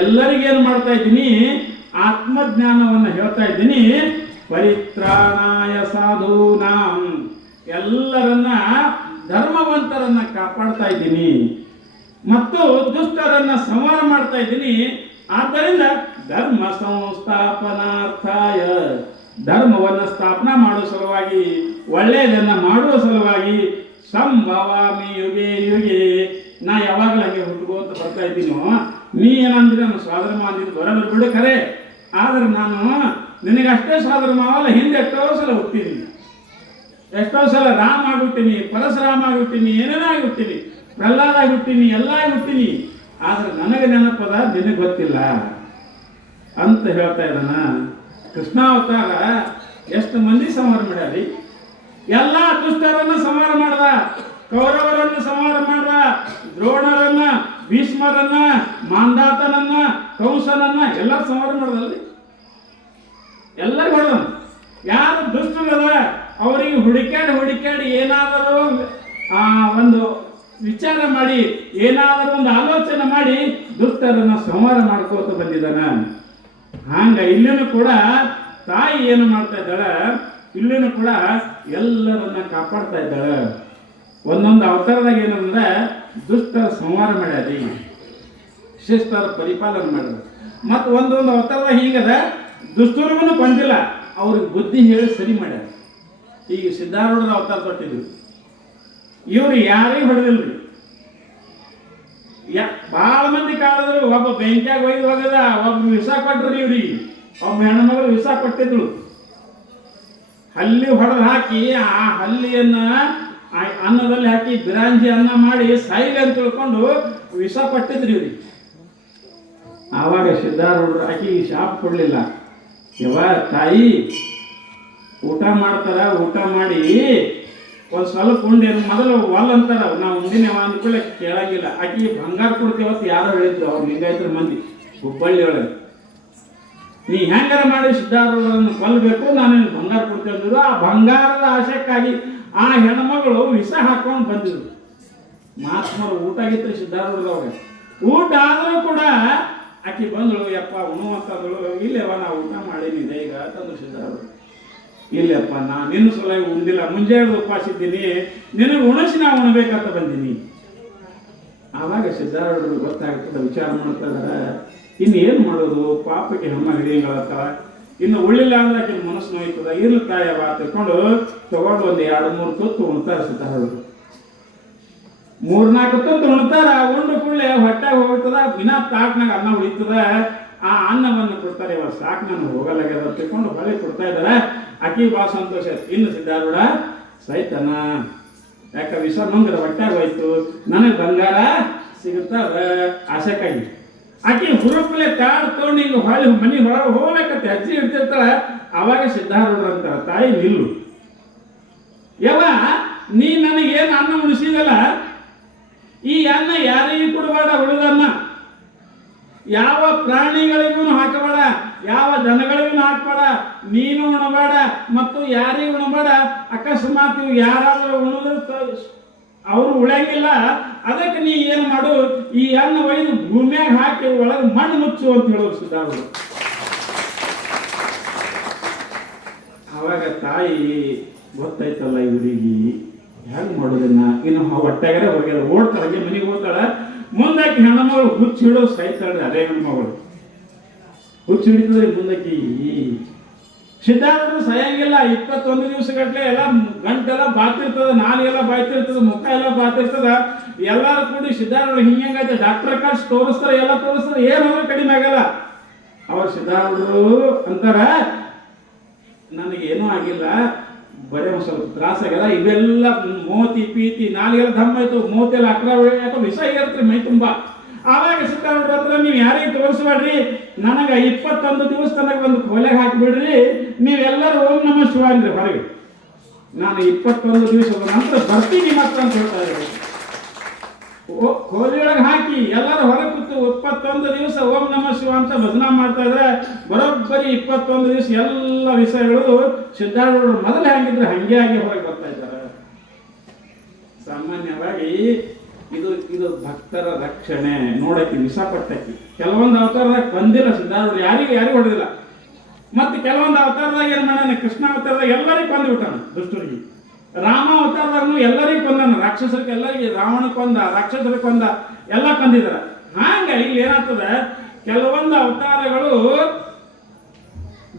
ಎಲ್ಲರಿಗೇನು ಮಾಡ್ತಾ ಇದ್ದೀನಿ, ಆತ್ಮಜ್ಞಾನವನ್ನು ಹೇಳ್ತಾ ಇದ್ದೀನಿ. ಪರಿತ್ರಾಣಾಯ ಸಾಧೂನಾಂ, ಎಲ್ಲರನ್ನ ಧರ್ಮವಂತರನ್ನ ಕಾಪಾಡ್ತಾ ಇದ್ದೀನಿ ಮತ್ತು ದುಷ್ಟರನ್ನ ಸಂಹಾರ ಮಾಡ್ತಾ ಇದ್ದೀನಿ. ಆದ್ದರಿಂದ ಧರ್ಮ ಸಂಸ್ಥಾಪನಾರ್ಥಾಯ, ಧರ್ಮವನ್ನು ಸ್ಥಾಪನಾ ಮಾಡುವ ಸಲುವಾಗಿ, ಒಳ್ಳೆಯದನ್ನ ಮಾಡುವ ಸಲುವಾಗಿ, ಸಂಭವಾಮಿ ಯುಗೆ ಯುಗೆ, ನಾ ಯಾವಾಗಲೂ ಹಾಗೆ ಹುಟ್ಟುಕೋತ ಬರ್ತಾ ಇದ್ದೀನೋ. ನೀ ಏನಂದ್ರೆ ನಾನು ಸೋದರ ಮಾವಂದಿದ್ದು ಬರೋದು ಬಿಡು ಖರೆ, ಆದ್ರೆ ನಾನು ನಿನಗಷ್ಟೇ ಸೋದರ ಮಾವಲ್ಲ, ಹಿಂದೆ ಎಷ್ಟೋ ಸಲ ಹುಟ್ಟಿದ್ದೀನಿ, ಎಷ್ಟೋ ಸಲ ರಾಮ ಆಗಿಬಿಟ್ಟಿನಿ, ಪರಶುರಾಮ ಆಗಿಬಿಟ್ಟಿನಿ, ಏನೇನೋ ಆಗಿಬಿಟ್ಟಿನಿ, ಪ್ರಹ್ಲಾದ ಆಗಿಬಿಟ್ಟಿನಿ, ಎಲ್ಲ ಆಗಿಬಿಟ್ಟಿನಿ, ಆದ್ರೆ ನನಗೆ ನೆನಪದ ನಿನಗೆ ಗೊತ್ತಿಲ್ಲ ಅಂತ ಹೇಳ್ತಾ ಇದ್ದಾನ. ಕೃಷ್ಣಾವತಾರ ಎಷ್ಟು ಮಂದಿ ಸಂಹಾರ ಮಾಡ್ಯಾರಿ, ಎಲ್ಲ ದುಷ್ಟರನ್ನ ಸಂಹಾರ ಮಾಡ್ದ, ಕೌರವರನ್ನ ಸಂಹಾರ ಮಾಡ್ದ, ದ್ರೋಣರನ್ನ, ಭೀಷ್ಮರನ್ನ, ಮಾಂಧಾತನನ್ನ, ಕಂಸನನ್ನ ಎಲ್ಲ ಸಂಹಾರ ಮಾಡ್ದಲ್ರಿ. ಎಲ್ಲರಿಗೂ ಹೊಡೆದ. ಯಾರು ದುಷ್ಟರದ ಅವರಿಗೆ ಹುಡುಕ್ಯಾಡಿ ಏನಾದರೂ ಒಂದು ವಿಚಾರ ಮಾಡಿ, ಏನಾದರೂ ಒಂದು ಆಲೋಚನೆ ಮಾಡಿ ದುಷ್ಟರನ್ನ ಸಂಹಾರ ಮಾಡ್ಕೋತ ಬಂದಿದ್ದಾನ. ಹಂಗ ಇಲ್ಲಿನೂ ಕೂಡ ತಾಯಿ ಏನು ಮಾಡ್ತಾ ಇದ್ದಾಳೆ, ಇಲ್ಲಿನೂ ಕೂಡ ಎಲ್ಲರನ್ನ ಕಾಪಾಡ್ತಾ ಇದ್ದಾಳೆ. ಒಂದೊಂದು ಅವತಾರದಾಗ ಏನಂದ್ರೆ ದುಷ್ಟರ ಸಂಹಾರ ಮಾಡ್ಯಾರಿ, ಶಿಷ್ಟರ ಪರಿಪಾಲನೆ ಮಾಡ್ಯಾರ. ಮತ್ತು ಒಂದೊಂದು ಅವತಾರದಾಗ ಹೀಗದ, ದುಷ್ಟರಿಗೂ ಕೊಂದಿಲ್ಲ, ಅವ್ರಿಗೆ ಬುದ್ಧಿ ಹೇಳಿ ಸರಿ ಮಾಡ್ಯಾರ. ಈಗ ಸಿದ್ಧಾರೂಢರ ಅವತಾರ ತೊಟ್ಟಿದ್ರು, ಇವ್ರು ಯಾರಿಗೂ ಹೊಡೆದಿಲ್ರಿ. ಬಹಳ ಮಂದಿ ಕಾಡಿದ್ರು, ಒಬ್ಬ ಬೆಂಕಿಯಾಗ ಒಯ್ದು ಹೋಗದ, ಒಬ್ಬ ವಿಷ ಕೊಟ್ರಿ ಇವ್ರಿಗೆ, ಒಬ್ಬ ಹೆಣ್ಮಗಳು ವಿಷ ಕೊಟ್ಟಿದ್ರು. ಹಲ್ಲಿ ಹೊಡೆದು ಹಾಕಿ ಆ ಹಲ್ಲಿಯನ್ನ ಅನ್ನದಲ್ಲಿ ಹಾಕಿ ಬಿರಾಂಜಿ ಅನ್ನ ಮಾಡಿ ಸಾಯಿಲೆ ಅಂತ ತಿಳ್ಕೊಂಡು ವಿಷ ಕೊಟ್ಟಿದ್ರಿ ಇವ್ರಿಗೆ. ಆವಾಗ ಸಿದ್ಧಾರೂಢರು ಆಕೆಗೆ ಶಾಪ್ ಕೊಡ್ಲಿಲ್ಲ. ಯವ ತಾಯಿ, ಊಟ ಮಾಡ್ತಾರ, ಊಟ ಮಾಡಿ ಒಂದು ಸ್ವಲ್ಪ ಉಂಡೆ ಮೊದಲು ಒಲ್ ಅಂತಾರ, ನಾವು ಉಂಡಿನ ಅಂದ್ಕೊಳ್ಳೆ ಕೇಳಂಗಿಲ್ಲ. ಆಕೆ ಬಂಗಾರ ಕೊಡ್ತೀವತ್ತು ಯಾರೋ ಹೇಳಿದ್ರು, ಅವ್ರು ಲಿಂಗಾಯತರ ಮಂದಿ ಹುಬ್ಬಳ್ಳಿ ಒಳಗೆ. ನೀ ಹೆಂಗಾರ ಮಾಡಿ ಸಿದ್ಧಾರೂಢರನ್ನು ಕೊಲ್ಲಬೇಕು, ನಾನು ಬಂಗಾರ ಕೊಡ್ತೇವೆ ಅಂದ್ರು. ಆ ಬಂಗಾರದ ಆಶಯಕ್ಕಾಗಿ ಆ ಹೆಣ್ಮಗಳು ವಿಷ ಹಾಕೊಂಡು ಬಂದಿದ್ರು. ಮಹಾತ್ಮರು ಊಟ ಆಗಿತ್ತು ಸಿದ್ಧಾರೂಢರವ್ರೆ. ಊಟ ಆದರೂ ಕೂಡ ಆಕೆ ಬಂದಳು, ಯಪ್ಪ ಉಣ್ಣುವಂತಂದಳು. ಇಲ್ಲವ ನಾ ಊಟ ಮಾಡೀನಿದೆ ಈಗ ತಂದ್ರು ಸಿದ್ಧಾರೂಢರು. ಇಲ್ಲಪ್ಪ ನಾ ನಿನ್ನ ಸಲುವಾಗಿ ಉಂಡಿಲ್ಲ, ಮುಂಜಾನೆ ಉಪವಾಸ ಇದ್ದೀನಿ, ನಿನಗೆ ಉಣಿಸಿ ನಾ ಉಣಬೇಕಂತ ಬಂದೀನಿ. ಆವಾಗ ಸಿದ್ಧಾರೂಢರು ಗೊತ್ತಾಗ್ತದೆ, ವಿಚಾರ ಮಾಡ್ತಾ ಇದಾರೆ, ಇನ್ನು ಏನು ಮಾಡೋದು, ಪಾಪಕ್ಕೆ ಹೆಮ್ಮ ಹಿಡಿಯಂಗಳತ್ತಾವ, ಇನ್ನು ಉಳ್ಳಿಲ್ಲ ಅಂದ್ರೆ ಆಕೆ ಮನಸ್ಸು ನೋಯ್ತದ, ಇರ್ಲಿ ತಾಯವ ತಿಳ್ಕೊಂಡು ತಗೊಂಡು ಒಂದು 2-3 ತುತ್ತು ಉಣ್ತಾರೆ ಸಿದ್ಧಾರೂಢರು. 3-4 ತುತ್ತು ಉಣ್ತಾರ. ಉಂಡು ಕೂಡಲೇ ಹೊಟ್ಟೆಗೆ ಹೋಗ್ತದ, ದಿನಾ ತಾಟ್ನಾಗ ಅನ್ನ ಉಳಿತದ. ಆ ಅನ್ನವನ್ನು ಕೊಡ್ತಾರೆ, ಇವಾಗ ಸಾಕು ನಾನು ಹೋಗಲಾಗ್ಯದ ತಿಳ್ಕೊಂಡು ಹೊಳೆ ಕೊಡ್ತಾ ಇದ್ದಾರೆ. ಆಕಿ ಭಾಳ ಸಂತೋಷ ಆಯ್ತು. ಇನ್ನು ಸಿದ್ಧಾರೂಢ ಸೈತನ, ಯಾಕ ವಿಷ ನುಂಗದ ಹೊಟ್ಟೆಗೆ ಹೋಯ್ತು, ನನಗೆ ಬಂಗಾರ ಸಿಗುತ್ತದ ಆಸೆಕಾಗಿ ಆಕಿ ಹುರುಪ್ಲೆ ಕಾಡ್ ತಗೊಂಡು ಹಿಂಗೆ ಹೊಳೆ ಮನೆ ಹೊರಗೆ ಹೋಗ್ಬೇಕಂತ ಹೆಜ್ಜೆ ಇಡ್ತಿರ್ತಾಳೆ. ಅವಾಗ ಸಿದ್ಧಾರೂಢರು ಅಂತಾರ, ತಾಯಿ ನಿಲ್ಲು, ಯವ ನೀ ನನಗೇನು ಅನ್ನ ಉಣಿಸಿದಲ್ಲ, ಈ ಅನ್ನ ಯಾರಿಗೂ ಕೊಡಬೇಡ, ಉಳಿದನ್ನ ಯಾವ ಪ್ರಾಣಿಗಳಿಗೂ ಹಾಕಬೇಡ, ಯಾವ ದನಗಳಿಗೂ ಹಾಕಬೇಡ, ನೀನು ಉಣಬೇಡ ಮತ್ತು ಯಾರಿಗೂ ಉಣಬೇಡ. ಅಕಸ್ಮಾತ್ ಇವು ಯಾರಾದರೂ ಉಣಿದ್ರೆ ಅವರು ಉಳಿಯಂಗಿಲ್ಲ. ಅದಕ್ಕೆ ನೀ ಏನು ಮಾಡು, ಈ ಅನ್ನ ಒಯ್ದು ಭೂಮಿಯಾಗ ಹಾಕಿ ಒಳಗೆ ಮಣ್ಣು ಮುಚ್ಚು ಅಂತ ಹೇಳೋರು ಸಿದ್ಧಾರೂಢರು. ಆವಾಗ ತಾಯಿ ಗೊತ್ತಾಯ್ತಲ್ಲ ಇವರಿಗೆ ಹೆಂಗೆ ಮಾಡೋದನ್ನ, ಇನ್ನು ಹೊಟ್ಟೆಗಾರೆ ಹೋಗ್ಯಾರ, ಓಡ್ತಾಳೆ, ಮನೆಗೆ ಹೋಗ್ತಾಳೆ. ಮುಂದಾಕಿ ಹೆಣ್ಮಗಳು ಹುಚ್ಚು ಹಿಡೋದು ಸಾಯ್ತಾಳೆ. ಅದೇ ಹೆಣ್ಮಗಳು ಹುಚ್ಚು ಹಿಡಿತದ್ರಿ ಮುಂದಕ್ಕೆ. ಸಿದ್ಧಾರೂಢರು ಸಾಯಂಗಿಲ್ಲ. 21 ದಿವಸಗಟ್ಟಲೆ ಎಲ್ಲ ಗಂಟೆಲ್ಲ ಬಾತಿರ್ತದ, ನಾಲಿಗೆಲ್ಲ ಬಾಯ್ತಿರ್ತದ, ಮುಖ ಎಲ್ಲ ಬಾತಿರ್ತದ. ಎಲ್ಲರೂ ಕೂಡಿ ಸಿದ್ಧಾರೂಢರು ಹಿಂಗೈತೆ ಡಾಕ್ಟರ್ ಕಳ್ಸಿ ತೋರಿಸ್ತಾರೆ, ಎಲ್ಲ ತೋರಿಸ್ತಾರೆ, ಏನಾದ್ರೂ ಕಡಿಮೆ ಆಗಲ್ಲ. ಅವ್ರು ಸಿದ್ಧಾರೂಢರು ಅಂತಾರ, ನನಗೇನೂ ಆಗಿಲ್ಲ, ಬರೀ ಒಂದು ಸ್ವಲ್ಪ ತ್ರಾಸಾಗ್ಯದ, ಇವೆಲ್ಲ ಮೋತಿ ಪೀತಿ ನಾಲಿಗೆಲ್ಲ ದಮ್ಮ ಆಯ್ತು, ಮೋತಿಯೆಲ್ಲ ಅಕ್ರ ಯಾಕೋ ವಿಷ ಇರುತ್ತೆ ಮೈ ತುಂಬ. ಆವಾಗ ಸಿದ್ಧಾರೂಢರ ಹತ್ರ ನೀವು ಯಾರಿಗೆ ತೋರಿಸ್ಬೇಡ್ರಿ, ನನಗೆ 21 ದಿವಸ ತನಕ ಒಂದು ಕೊಲೆಗೆ ಹಾಕಿಬಿಡ್ರಿ, ನೀವೆಲ್ಲರೂ ಓಂ ನಮಃ ಶಿವಾಯ ಅಂದ್ರೆ ಹೊರಗೆ, ನಾನು 21 ದಿವಸದ ನಂತರ ಬರ್ತೀನಿ ಮಾತ್ರ ಅಂತ ಹೇಳ್ತಾ ಇದ್ದಾರೆ. ಕೋಲಿಯೊಳಗೆ ಹಾಕಿ ಎಲ್ಲರೂ ಹೊರ ಕೂತು 21 ದಿವಸ ಓಂ ನಮಃ ಶಿವ ಅಂತ ಭಜನಾ ಮಾಡ್ತಾ ಇದ್ರೆ ಬರೋಬ್ಬರಿ 21 ದಿವಸ ಎಲ್ಲ ವಿಷಯಗಳು ಸಿದ್ಧಾರೂಢರು ಮೊದಲು ಹೆಂಗಿದ್ರೆ ಹಂಗೆ ಆಗಿ ಹೊರಗೆ ಬರ್ತಾ ಇದ್ದಾರೆ. ಸಾಮಾನ್ಯವಾಗಿ ಇದು ಭಕ್ತರ ರಕ್ಷಣೆ ನೋಡಕ್ಕೆ ವಿಷಪಟ್ಟಕ್ಕೆ ಕೆಲವೊಂದು ಅವತಾರದಾಗ ಬಂದಿಲ್ಲ ಸಿದ್ಧಾರೂಢರು, ಯಾರಿಗೂ ಹೊಡೆದಿಲ್ಲ. ಮತ್ತೆ ಕೆಲವೊಂದು ಅವತಾರದಾಗ ಏನ್ ಮಾಡ್ಯಾನ, ಕೃಷ್ಣ ಅವತಾರದಾಗ ಎಲ್ಲರಿಗೂ ಕೊಂದ್ಬಿಟ್ಟಾನ ದುಷ್ಟರಿಗೆ. ರಾಮ ಅವತಾರದಾಗೂ ಎಲ್ಲರಿಗೂ ಕೊಂದಾನ, ರಾಕ್ಷಸರಿಗೆ ಎಲ್ಲರಿಗೆ, ರಾವಣ ಕೊಂದ, ರಾಕ್ಷಸರಿಗೆ ಕೊಂದ, ಎಲ್ಲ ಕೊಂದಿದಾರ. ಹಾಂಗ ಇಲ್ಲಿ ಏನಾಗ್ತದೆ, ಕೆಲವೊಂದು ಅವತಾರಗಳು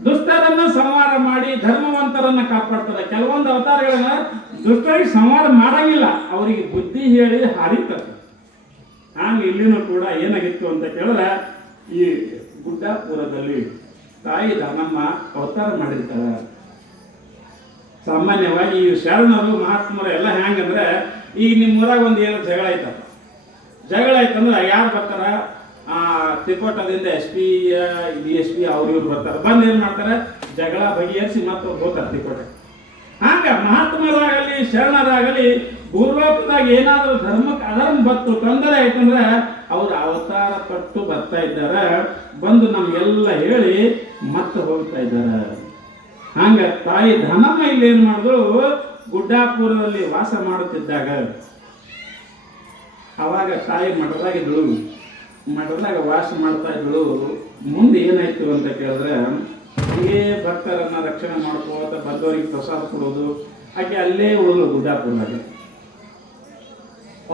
ದುಷ್ಟರನ್ನ ಸಂಹಾರ ಮಾಡಿ ಧರ್ಮವಂತರನ್ನ ಕಾಪಾಡ್ತಾರೆ. ಕೆಲವೊಂದು ಅವತಾರಗಳನ್ನ ದುಷ್ಟರಿಗೆ ಸಂಹಾರ ಮಾಡಂಗಿಲ್ಲ, ಅವರಿಗೆ ಬುದ್ಧಿ ಹೇಳಿ ಹರಿತದೆ. ಹಾಂಗ ಇಲ್ಲಿನೂ ಕೂಡ ಏನಾಗಿತ್ತು ಅಂತ ಕೇಳಿದ್ರೆ, ಈ ಗುಡ್ಡಾಪುರದಲ್ಲಿ ತಾಯಿ ಧನಮ್ಮ ಅವತಾರ ಮಾಡಿರ್ತಾರೆ. ಸಾಮಾನ್ಯವಾಗಿ ಈ ಶರಣರು ಮಹಾತ್ಮರು ಎಲ್ಲ ಹೆಂಗಂದ್ರೆ, ಈಗ ನಿಮ್ಮ ಊರಾಗ ಒಂದು ಏನೋ ಜಗಳ ಆಯ್ತಂದ್ರೆ ಯಾರು ಬರ್ತಾರ, ತಿಕೋಟದಿಂದ SP DSP ಅವ್ರು ಇವ್ರು ಬರ್ತಾರೆ, ಬಂದು ಏನು ಮಾಡ್ತಾರೆ, ಜಗಳ ಬಗೆಹರಿಸಿ ಮತ್ತೆ ಹೋಗ್ತಾರೆ ತಿಕೋಟ. ಹಾಗ ಮಹಾತ್ಮರಾಗಲಿ ಶರಣರಾಗಲಿ ಭೂಲೋಕದಾಗ ಏನಾದರೂ ಧರ್ಮಕ್ಕೆ ಅಧರ್ಮ ಬತ್ತು ತೊಂದರೆ ಆಯ್ತಂದ್ರೆ ಅವ್ರು ಅವತಾರ ಪಟ್ಟು ಬರ್ತಾ ಇದ್ದಾರೆ, ಬಂದು ನಮ್ಗೆಲ್ಲ ಹೇಳಿ ಮತ್ತೆ ಹೋಗ್ತಾ ಇದ್ದಾರೆ. ಹಂಗ ತಾಯಿ ಧನಮ್ಮ ಇಲ್ಲಿ ಏನ್ ಮಾಡಿದ್ರು, ಗುಡ್ಡಾಪುರದಲ್ಲಿ ವಾಸ ಮಾಡುತ್ತಿದ್ದಾಗ ಅವಾಗ ತಾಯಿ ಮಠದಾಗ ವಾಸ ಮಾಡ್ತಾ ಇದ್ಳು. ಮುಂದೆ ಏನಾಯ್ತು ಅಂತ ಕೇಳಿದ್ರೆ, ಹೀಗೆ ಭಕ್ತರನ್ನ ರಕ್ಷಣೆ ಮಾಡ್ಕೋತ ಬಂದವರಿಗೆ ಪ್ರಸಾದ ಕೊಡೋದು, ಆಕೆ ಅಲ್ಲೇ ಉಳಿದ್ರು. ಗುಡ್ಡಾಪುರದಾಗ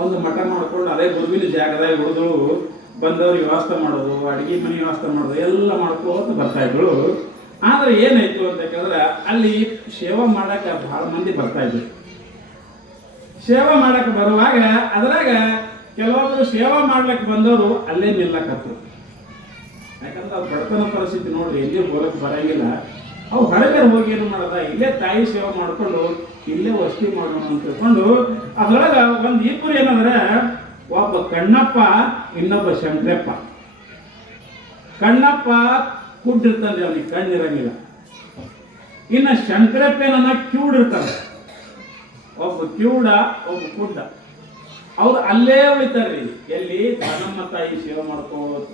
ಒಂದು ಮಠ ಮಾಡ್ಕೊಂಡು ಅದೇ ಗುರುವಿನ ಜಾಗದಾಗ ಉಳಿದು ಬಂದವ್ರಿಗೆ ವ್ಯವಸ್ಥೆ ಮಾಡೋದು, ಅಡಿಗೆ ಮನೆ ವ್ಯವಸ್ಥೆ ಮಾಡೋದು ಎಲ್ಲ ಮಾಡ್ಕೋತ ಬರ್ತಾ ಇದ್ರು. ಆದ್ರೆ ಏನಾಯ್ತು ಅಂತ ಕೇಳಿದ್ರೆ, ಅಲ್ಲಿ ಸೇವಾ ಮಾಡಕ್ಕೆ ಬಹಳ ಮಂದಿ ಬರ್ತಾ ಇದ್ರು. ಸೇವಾ ಮಾಡಕ್ಕೆ ಬರುವಾಗ ಅದ್ರಾಗ ಕೆಲವೊಬ್ರು ಸೇವಾ ಮಾಡ್ಲಿಕ್ಕೆ ಬಂದವರು ಅಲ್ಲೇ ನಿಲ್ಲಕತ್ರು. ಯಾಕಂದ್ರೆ ಅವ್ರ ಬಡತನ ಪರಿಸ್ಥಿತಿ ನೋಡ್ರಿ, ಎಲ್ಲಿ ಹೋಗಕ್ಕೆ ಬರಂಗಿಲ್ಲ. ಅವು ಹೊರಗೆ ಹೋಗಿ ಏನು ಮಾಡದ, ಇಲ್ಲೇ ತಾಯಿ ಸೇವೆ ಮಾಡ್ಕೊಂಡು ಇಲ್ಲೇ ವಸ್ತಿ ಮಾಡೋಣ ಅಂತ ತಿಳ್ಕೊಂಡು ಅದ್ರೊಳಗ ಒಂದು ಇಬ್ಬರು ಏನಂದ್ರೆ, ಒಬ್ಬ ಕಣ್ಣಪ್ಪ, ಇನ್ನೊಬ್ಬ ಶಂಕರಪ್ಪ. ಕಣ್ಣಪ್ಪ ಕುಡ್ಡಿರ್ತಾನೆ, ಅವನಿಗೆ ಕಣ್ಣಿರಂಗಿಲ್ಲ. ಇನ್ನು ಶಂಕರಪ್ಪನ ಕಿವುಡಿರ್ತಾನೆ, ಒಬ್ಬ ಕಿವುಡ ಒಬ್ಬ ಕುಡ್ಡ. ಅವ್ರು ಅಲ್ಲೇ ಉಳಿತಾರ್ರಿ, ಎಲ್ಲಿ ಧನಮ್ಮ ತಾಯಿ ಸೇವೆ ಮಾಡ್ಕೋತ.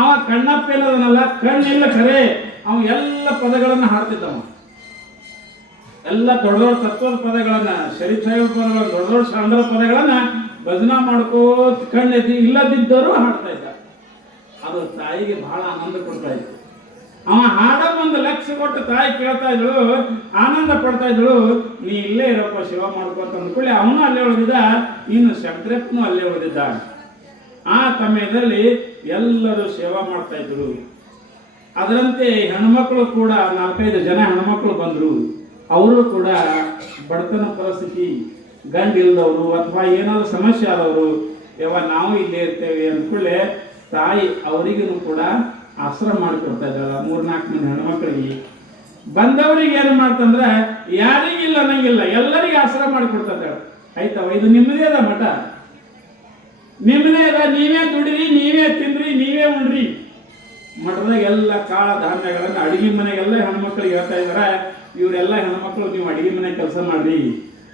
ಅವ ಕಣ್ಣಪ್ಪ ಏನದನಲ್ಲ, ಕಣ್ಣಿಲ್ಲ ಖರೆ, ಅವ ಎಲ್ಲ ಪದಗಳನ್ನ ಹಾಡ್ತಿದ್ದವ. ಎಲ್ಲ ದೊಡ್ಡ ದೊಡ್ಡ ತತ್ವದ ಪದಗಳನ್ನ, ಶರೀಫಾಯಿ ಪದಗಳನ್ನ, ದೊಡ್ಡ ದೊಡ್ಡ ಸಣ್ಣ ಪದಗಳನ್ನ ಭಜನಾ ಮಾಡ್ಕೋತ ಕಣ್ಣೆತ್ತಿ ಇಲ್ಲದಿದ್ದರೂ ಹಾಡ್ತಾ ಇದ್ದ. ಅದು ತಾಯಿಗೆ ಬಹಳ ಆನಂದ ಕೊಡ್ತಾ ಇತ್ತು. ಅವ ಹಾಡ ಒಂದು ಲಕ್ಷ ಕೊಟ್ಟು ತಾಯಿ ಕೇಳ್ತಾ ಇದ್ಳು, ಆನಂದ ಪಡ್ತಾ ಇದ್ಳು. ನೀ ಇಲ್ಲೇ ಇರಪ್ಪ ಸೇವಾ ಮಾಡ್ಕೋತ ಅಂದ್ಕೊಳ್ಳಿ ಅವನು ಅಲ್ಲೇ ಉಳಿದಿದ್ದ, ಇನ್ನು ಶಂಕರಪ್ಪನು ಅಲ್ಲೇ ಉಳಿದಿದ್ದ. ಆ ಸಮಯದಲ್ಲಿ ಎಲ್ಲರೂ ಸೇವಾ ಮಾಡ್ತಾ ಇದ್ರು. ಅದರಂತೆ ಹೆಣ್ಮಕ್ಳು ಕೂಡ 4-5 ಜನ ಹೆಣ್ಮಕ್ಳು ಬಂದ್ರು. ಅವರು ಕೂಡ ಬಡತನ ಪರಿಸ್ಥಿತಿ, ಗಂಡ ಇಲ್ದವರು ಅಥವಾ ಏನಾದ್ರು ಸಮಸ್ಯೆ ಆದವರು, ನಾವು ಇಲ್ಲೇ ಇರ್ತೇವೆ ಅಂದ್ಕೊಳ್ಳೆ ತಾಯಿ ಅವರಿಗೂ ಕೂಡ ಆಶ್ರಮ ಮಾಡಿಕೊಡ್ತಾ ಇದ್ದಾಳ. 3-4 ಮಂದಿ ಹೆಣ್ಮಕ್ಳಿಗೆ ಬಂದವರಿಗೆ ಏನು ಮಾಡ್ತಂದ್ರೆ, ಯಾರಿಗಿಲ್ಲ ಅನ್ನಂಗಿಲ್ಲ, ಎಲ್ಲರಿಗೆ ಆಶ್ರಮ ಮಾಡಿಕೊಡ್ತಾ ಇದ್ದಾಳ. ಆಯ್ತವ, ಇದು ನಿಮ್ಮದೇ ಅದ ಮಠ, ನಿಮ್ಮದೇ ಅದ, ನೀವೇ ದುಡಿರಿ, ನೀವೇ ತಿನ್ರಿ, ನೀವೇ ಉಣ್ರಿ. ಮಠದಾಗ ಎಲ್ಲ ಕಾಳ ಧಾನ್ಯಗಳನ್ನ ಅಡಿಗೆ ಮನೆಗೆಲ್ಲ ಹೆಣ್ಮಕ್ಳಿಗೆ ಹೇಳ್ತಾ ಇದಾರೆ, ಇವರೆಲ್ಲ ಹೆಣ್ಮಕ್ಳು ನೀವು ಅಡಿಗೆ ಮನೆ ಕೆಲಸ ಮಾಡ್ರಿ.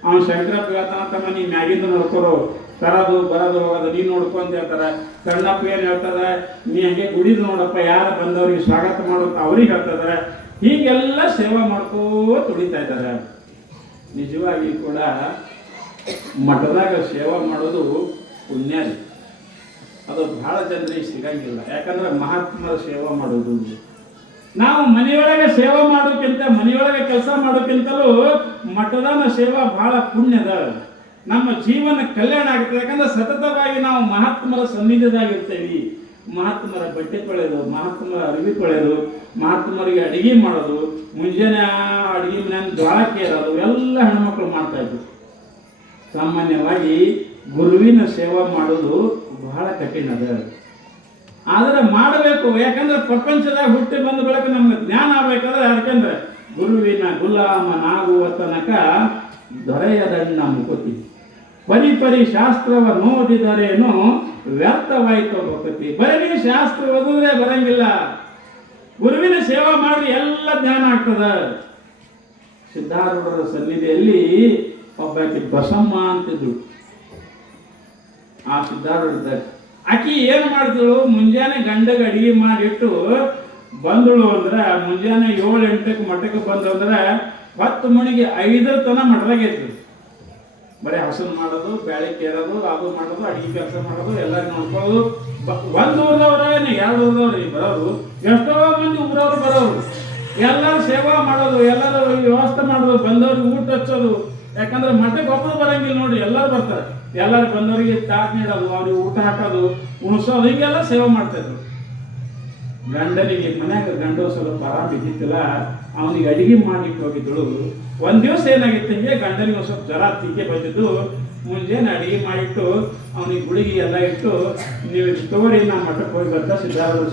ಅವ್ನು ಶಂಕರಪ್ಪ ಹೇಳ್ತಾನ, ತಮ್ಮ ನೀವು ಮ್ಯಾಗಿಂದ ನೋಡ್ಕೊರೋ, ತರದು ಬರೋದು ಹೋಗೋದು ನೀನು ನೋಡ್ಕೊ ಅಂತ ಹೇಳ್ತಾರೆ. ಕಣ್ಣಪ್ಪ ಏನು ಹೇಳ್ತಾರೆ, ನೀ ಹಂಗೆ ಗುಡಿದು ನೋಡಪ್ಪ, ಯಾರು ಬಂದವ್ರಿಗೆ ಸ್ವಾಗತ ಮಾಡೋದು ಅವ್ರಿಗೆ ಹೇಳ್ತಾರೆ. ಹೀಗೆಲ್ಲ ಸೇವಾ ಮಾಡ್ಕೋ ತುಡಿತಾ ಇದ್ದಾರೆ. ನಿಜವಾಗಿ ಕೂಡ ಮಠದಾಗ ಸೇವಾ ಮಾಡೋದು ಪುಣ್ಯ, ಅದು ಬಹಳ ಜನರಿಗೆ ಸಿಗಂಗಿಲ್ಲ. ಯಾಕಂದ್ರೆ ಮಹಾತ್ಮರ ಸೇವಾ ಮಾಡೋದು, ನಾವು ಮನೆಯೊಳಗೆ ಸೇವಾ ಮಾಡೋಕ್ಕಿಂತ, ಮನೆಯೊಳಗೆ ಕೆಲಸ ಮಾಡೋಕ್ಕಿಂತಲೂ ಮಠದಾನ ಸೇವಾ ಬಹಳ ಪುಣ್ಯದ. ನಮ್ಮ ಜೀವನ ಕಲ್ಯಾಣ ಆಗ್ತದೆ. ಯಾಕಂದ್ರೆ ಸತತವಾಗಿ ನಾವು ಮಹಾತ್ಮರ ಸನ್ನಿಧಿದಾಗಿರ್ತೇವೆ. ಮಹಾತ್ಮರ ಬಟ್ಟೆ ತೊಳೆಯೋದು, ಮಹಾತ್ಮರ ಅರಿವಿ ತೊಳೆಯೋದು, ಮಹಾತ್ಮರಿಗೆ ಅಡಿಗೆ ಮಾಡೋದು, ಮುಂಜಾನೆ ಅಡಿಗೆ ಮನೆಯನ್ನು ಜ್ವಾಳ ಕೇರೋದು ಎಲ್ಲ ಹೆಣ್ಮಕ್ಳು ಮಾಡ್ತಾ ಇದ್ರು. ಸಾಮಾನ್ಯವಾಗಿ ಗುರುವಿನ ಸೇವಾ ಮಾಡೋದು ಬಹಳ ಕಠಿಣ ಅದ, ಆದರೆ ಮಾಡಬೇಕು. ಯಾಕಂದ್ರೆ ಪ್ರಪಂಚದಾಗ ಹುಟ್ಟಿ ಬಂದ ಬಳಿಕ ನಮ್ಗೆ ಜ್ಞಾನ ಆಗ್ಬೇಕಾದ್ರೆ, ಯಾಕಂದ್ರೆ ಗುರುವಿನ ಗುಲಾಮನಾಗುವ ತನಕ ದೊರೆಯದಣ್ಣ ಮುಕುತಿ, ಪರಿಪರಿ ಶಾಸ್ತ್ರವ ನೋಡಿದರೇನು ವ್ಯರ್ಥವಾಯಿತು ಮುಕುತಿ. ಬರೀ ಶಾಸ್ತ್ರ ಓದಿದ್ರೆ ಬರಂಗಿಲ್ಲ, ಗುರುವಿನ ಸೇವಾ ಮಾಡಿ ಎಲ್ಲ ಜ್ಞಾನ ಆಗ್ತದ. ಸಿದ್ಧಾರೂಢರ ಸನ್ನಿಧಿಯಲ್ಲಿ ಒಬ್ಬಾಕಿ ಬಸಮ್ಮ ಅಂತಿದ್ರು. ಆ ಸಿದ್ಧಾರೂಢ ಆಕಿ ಏನು ಮಾಡ್ದಳು, ಮುಂಜಾನೆ ಗಂಡಗೆ ಅಡಿಗೆ ಮಾಡಿಟ್ಟು ಬಂದಳು ಅಂದ್ರೆ ಮುಂಜಾನೆ 7-8 ಮಠಕ್ಕೆ ಬಂದು ಅಂದ್ರೆ 10 ಮಣಿಗೆ 5 ತನ ಮಠದಾಗ ಇರ್ತದೆ. ಬರೀ ಹಸನ್ ಮಾಡೋದು, ಬ್ಯಾಳೆ ಕೇರೋದು, ಅದು ಮಾಡೋದು, ಅಡಿಗೆ ಕೆಲಸ ಮಾಡೋದು, ಎಲ್ಲರೂ ನೋಡ್ಕೊಳ್ಳೋದು. 1 ಊರದವ್ರ 2 ಊರದವ್ರಿ ಬರೋರು, ಎಷ್ಟೋ ಮಂದಿ ಊರವ್ರು ಬರೋರು, ಎಲ್ಲರೂ ಸೇವಾ ಮಾಡೋದು, ಎಲ್ಲರೂ ವ್ಯವಸ್ಥೆ ಮಾಡೋದು, ಬಂದವ್ರಿಗೆ ಊಟ ಹಚ್ಚೋದು. ಯಾಕಂದ್ರೆ ಮಠಕ್ಕೆ ಒಬ್ಬರು ಬರಂಗಿಲ್ಲ ನೋಡಿ, ಎಲ್ಲರೂ ಬರ್ತಾರೆ. ಎಲ್ಲರೂ ಬಂದವರಿಗೆ ಚಾಟ್ ನೀಡೋದು, ಅವ್ರಿಗೆ ಊಟ ಹಾಕೋದು, ಉಣಿಸೋದು, ಹಿಂಗೆಲ್ಲ ಸೇವೆ ಮಾಡ್ತಾಯಿದ್ರು. ಗಂಡನಿಗೆ ಮನ್ಯಾಗ ಗಂಡು ಸ್ವಲ್ಪ ಆರಾಮ ಇದ್ದಿತ್ತಿಲ್ಲ, ಅವನಿಗೆ ಅಡಿಗೆ ಮಾಡಿಟ್ಟು ಹೋಗಿದ್ದಳು. ಒಂದು ದಿವಸ ಏನಾಗಿತ್ತು, ಹಿಂಗೆ ಗಂಡನಿಗೆ ಒಂದು ಸ್ವಲ್ಪ ಜ್ವರ ತಿಕ್ಕೆ ಬಂದಿದ್ದು. ಮುಂಜಾನೆ ಅಡಿಗೆ ಮಾಡಿಟ್ಟು ಅವನಿಗೆ ಗುಳಿಗೆ ಎಲ್ಲ ಇಟ್ಟು, ನೀವು ತೋರಿ ನಾ ಮಠಕ್ಕೆ ಹೋಗಿ ಬರ್ತಾ ಸಿದ್ಧಾರೂಢ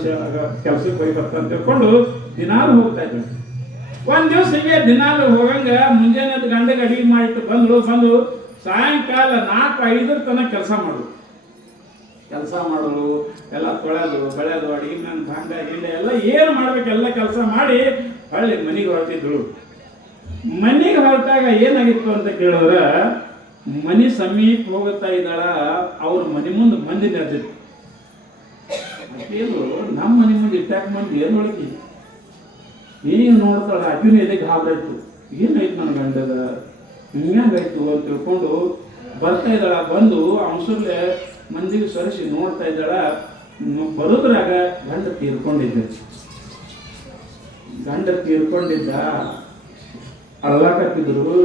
ಕೆಲಸಕ್ಕೆ ಹೋಗಿ ಬರ್ತಾ ಅಂತ ತಿಳ್ಕೊಂಡು ದಿನಾಲು ಹೋಗ್ತಾ ಇದ್ದರು. ಒಂದು ದಿವಸ ಹೀಗೆ ದಿನಾಲು ಹೋಗಂಗ ಮುಂಜಾನೆ ಗಂಡಗೆ ಅಡಿಗೆ ಮಾಡಿಟ್ಟು ಬಂದು ಸಾಯಂಕಾಲ 4-5 ತನಕ ಕೆಲಸ ಮಾಡೋದು, ಎಲ್ಲ ತೊಳೆದು ಬೆಳೆದು ಅಡಿಗೆ ನನ್ನ ಭಾಂಡ ಗಿಂಡ ಎಲ್ಲ ಏನು ಮಾಡ್ಬೇಕು ಎಲ್ಲ ಕೆಲಸ ಮಾಡಿ ಹೊಳ್ಳಿ ಮನೆಗೆ ಹೊರಟಿದ್ರು. ಮನೆಗೆ ಹೊರಟಾಗ ಏನಾಗಿತ್ತು ಅಂತ ಕೇಳಿದ್ರೆ, ಮನೆ ಸಮೀಪ ಹೋಗುತ್ತಾ ಇದ್ದಾಳ, ಅವ್ರ ಮನೆ ಮುಂದೆ ಮಂದಿ ನಡೆದಿತ್ತು. ಏನು ನಮ್ಮ ಮನೆ ಮುಂದೆ ಇಟ್ಟಾಕ ಮಂದಿ ಏನು ಹೊಳಕಿ ಏನು ನೋಡ್ತಾಳೆ, ಅಕ್ಕಿನ ಎದೆಗೆ ಗಾಬರಾಯ್ತು. ಏನಾಯ್ತು ನನ್ನ ಗಂಡದ ಹಿಂಗಾಯ್ತು ಅಂತ ತಿಳ್ಕೊಂಡು ಬರ್ತಾ ಇದ್ದಾಳ. ಬಂದು ಅವಸರ್ಲೆ ಮಂದಿಗೆ ಸರಿಸಿ ನೋಡ್ತಾ ಇದ್ದಾಳ. ಬರೋದ್ರಾಗ ಗಂಡ ತೀರ್ಕೊಂಡಿದ್ದ. ಅಳ್ಳಾಕತ್ತಿದ್ರು.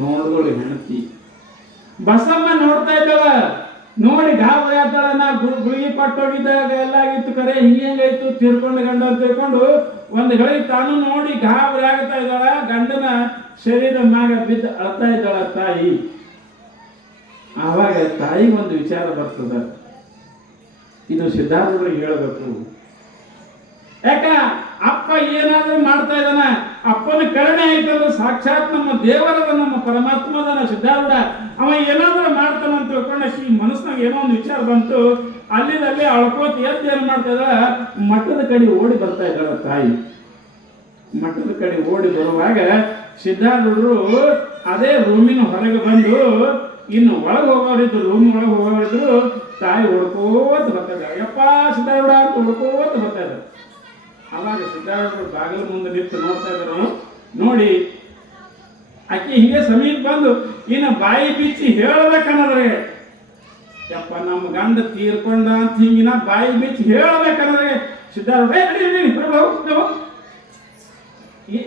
ನೋಡ್ದೋಳಿ ಹೆಂಡತಿ ಬಸಮ್ಮ ನೋಡ್ತಾ ಇದ್ದಾಳ. ನೋಡಿ ಗಾಬರಿ ಆಗ್ತಾಳ. ನಾ ಗುಳಿಗೆ ಕೊಟ್ಟೋಗಿದ್ದಾಗ ಎಲ್ಲ ಆಗಿತ್ತು, ಕರೆ ಹಿಂಗಾಯ್ತು ತೀರ್ಕೊಂಡು ಗಂಡ ಅಂತ ತಿಳ್ಕೊಂಡು ಒಂದು ಗಳಿಗೆ ತಾನು ನೋಡಿ ಗಾಬರಿ ಆಗ್ತಾ ಇದ್ದಾಳ. ಗಂಡನ ಶರೀರ ಮ್ಯಾಗ ಬಿದ್ದು ಅಳ್ತಾ ಇದ್ದಾಳ ತಾಯಿ. ಆವಾಗ ತಾಯಿಗೆ ಒಂದು ವಿಚಾರ ಬರ್ತದ, ಇದು ಸಿದ್ಧಾರೂಢರಿಗೆ ಹೇಳಬೇಕು. ಯಾಕ ಅಪ್ಪ ಏನಾದ್ರೂ ಮಾಡ್ತಾ ಇದ್ದಾನ, ಅಪ್ಪನ ಕರುಣೆ ಆಯ್ತಂದ್ರೆ ಸಾಕ್ಷಾತ್ ನಮ್ಮ ದೇವರದ, ನಮ್ಮ ಪರಮಾತ್ಮದನ ಸಿದ್ಧಾರೂಢ. ಅವ ಏನಾದ್ರೂ ಮಾಡ್ತಾನ ಅಂತ ತಿಳ್ಕೊಂಡ ಈ ಮನಸ್ಸಿನಾಗ ಏನೋ ಒಂದು ವಿಚಾರ ಬಂತು. ಅಲ್ಲಿಂದಲ್ಲೇ ಅಳ್ಕೋತ ಎದ್ದು ಏನ್ ಮಾಡ್ತಾ ಇದ್ದಾಳ, ಮಠದ ಕಡೆ ಓಡಿ ಬರ್ತಾ ಇದ್ದಾಳ ತಾಯಿ. ಮಠದ ಕಡೆ ಓಡಿ ಬರುವಾಗ ಸಿದ್ಧಾರೂಢರು ಅದೇ ರೂಮಿನ ಹೊರಗೆ ಬಂದು ಇನ್ನು ಒಳಗೆ ಹೋಗೋರಿದ್ರು, ರೂಮ್ ಒಳಗೆ ಹೋಗೋರಿದ್ರು. ತಾಯಿ ಹುಡ್ಕೋತ ಬರ್ತಾ ಇದ್ದಾರೆ. ಯಪ್ಪ ಸಿದ್ಧಾರೂಢ ಅಂತ ಹುಡ್ಕೋತ ಬರ್ತಾ ಇದ್ದಾರೆ. ಅವಾಗ ಸಿದ್ಧಾರೂಢರು ಬಾಗಿಲು ಮುಂದೆ ನಿಂತು ನೋಡ್ತಾ ಇದ್ರು. ನೋಡಿ ಅಕ್ಕಿ ಹಿಂಗೆ ಸಮೀಪ ಬಂದು ಇನ್ನು ಬಾಯಿ ಬಿಚ್ಚಿ ಹೇಳ್ಬೇಕನ್ನೋದ್ರೆ, ಯಪ್ಪ ನಮ್ಮ ಗಂಡ ತೀರ್ಕೊಂಡ ಅಂತ ಹಿಂಗಿನ ಬಾಯಿ ಬಿಚ್ಚಿ ಹೇಳ್ಬೇಕನ್ನೋದ್ರೆ ಸಿದ್ಧಾರೂಢ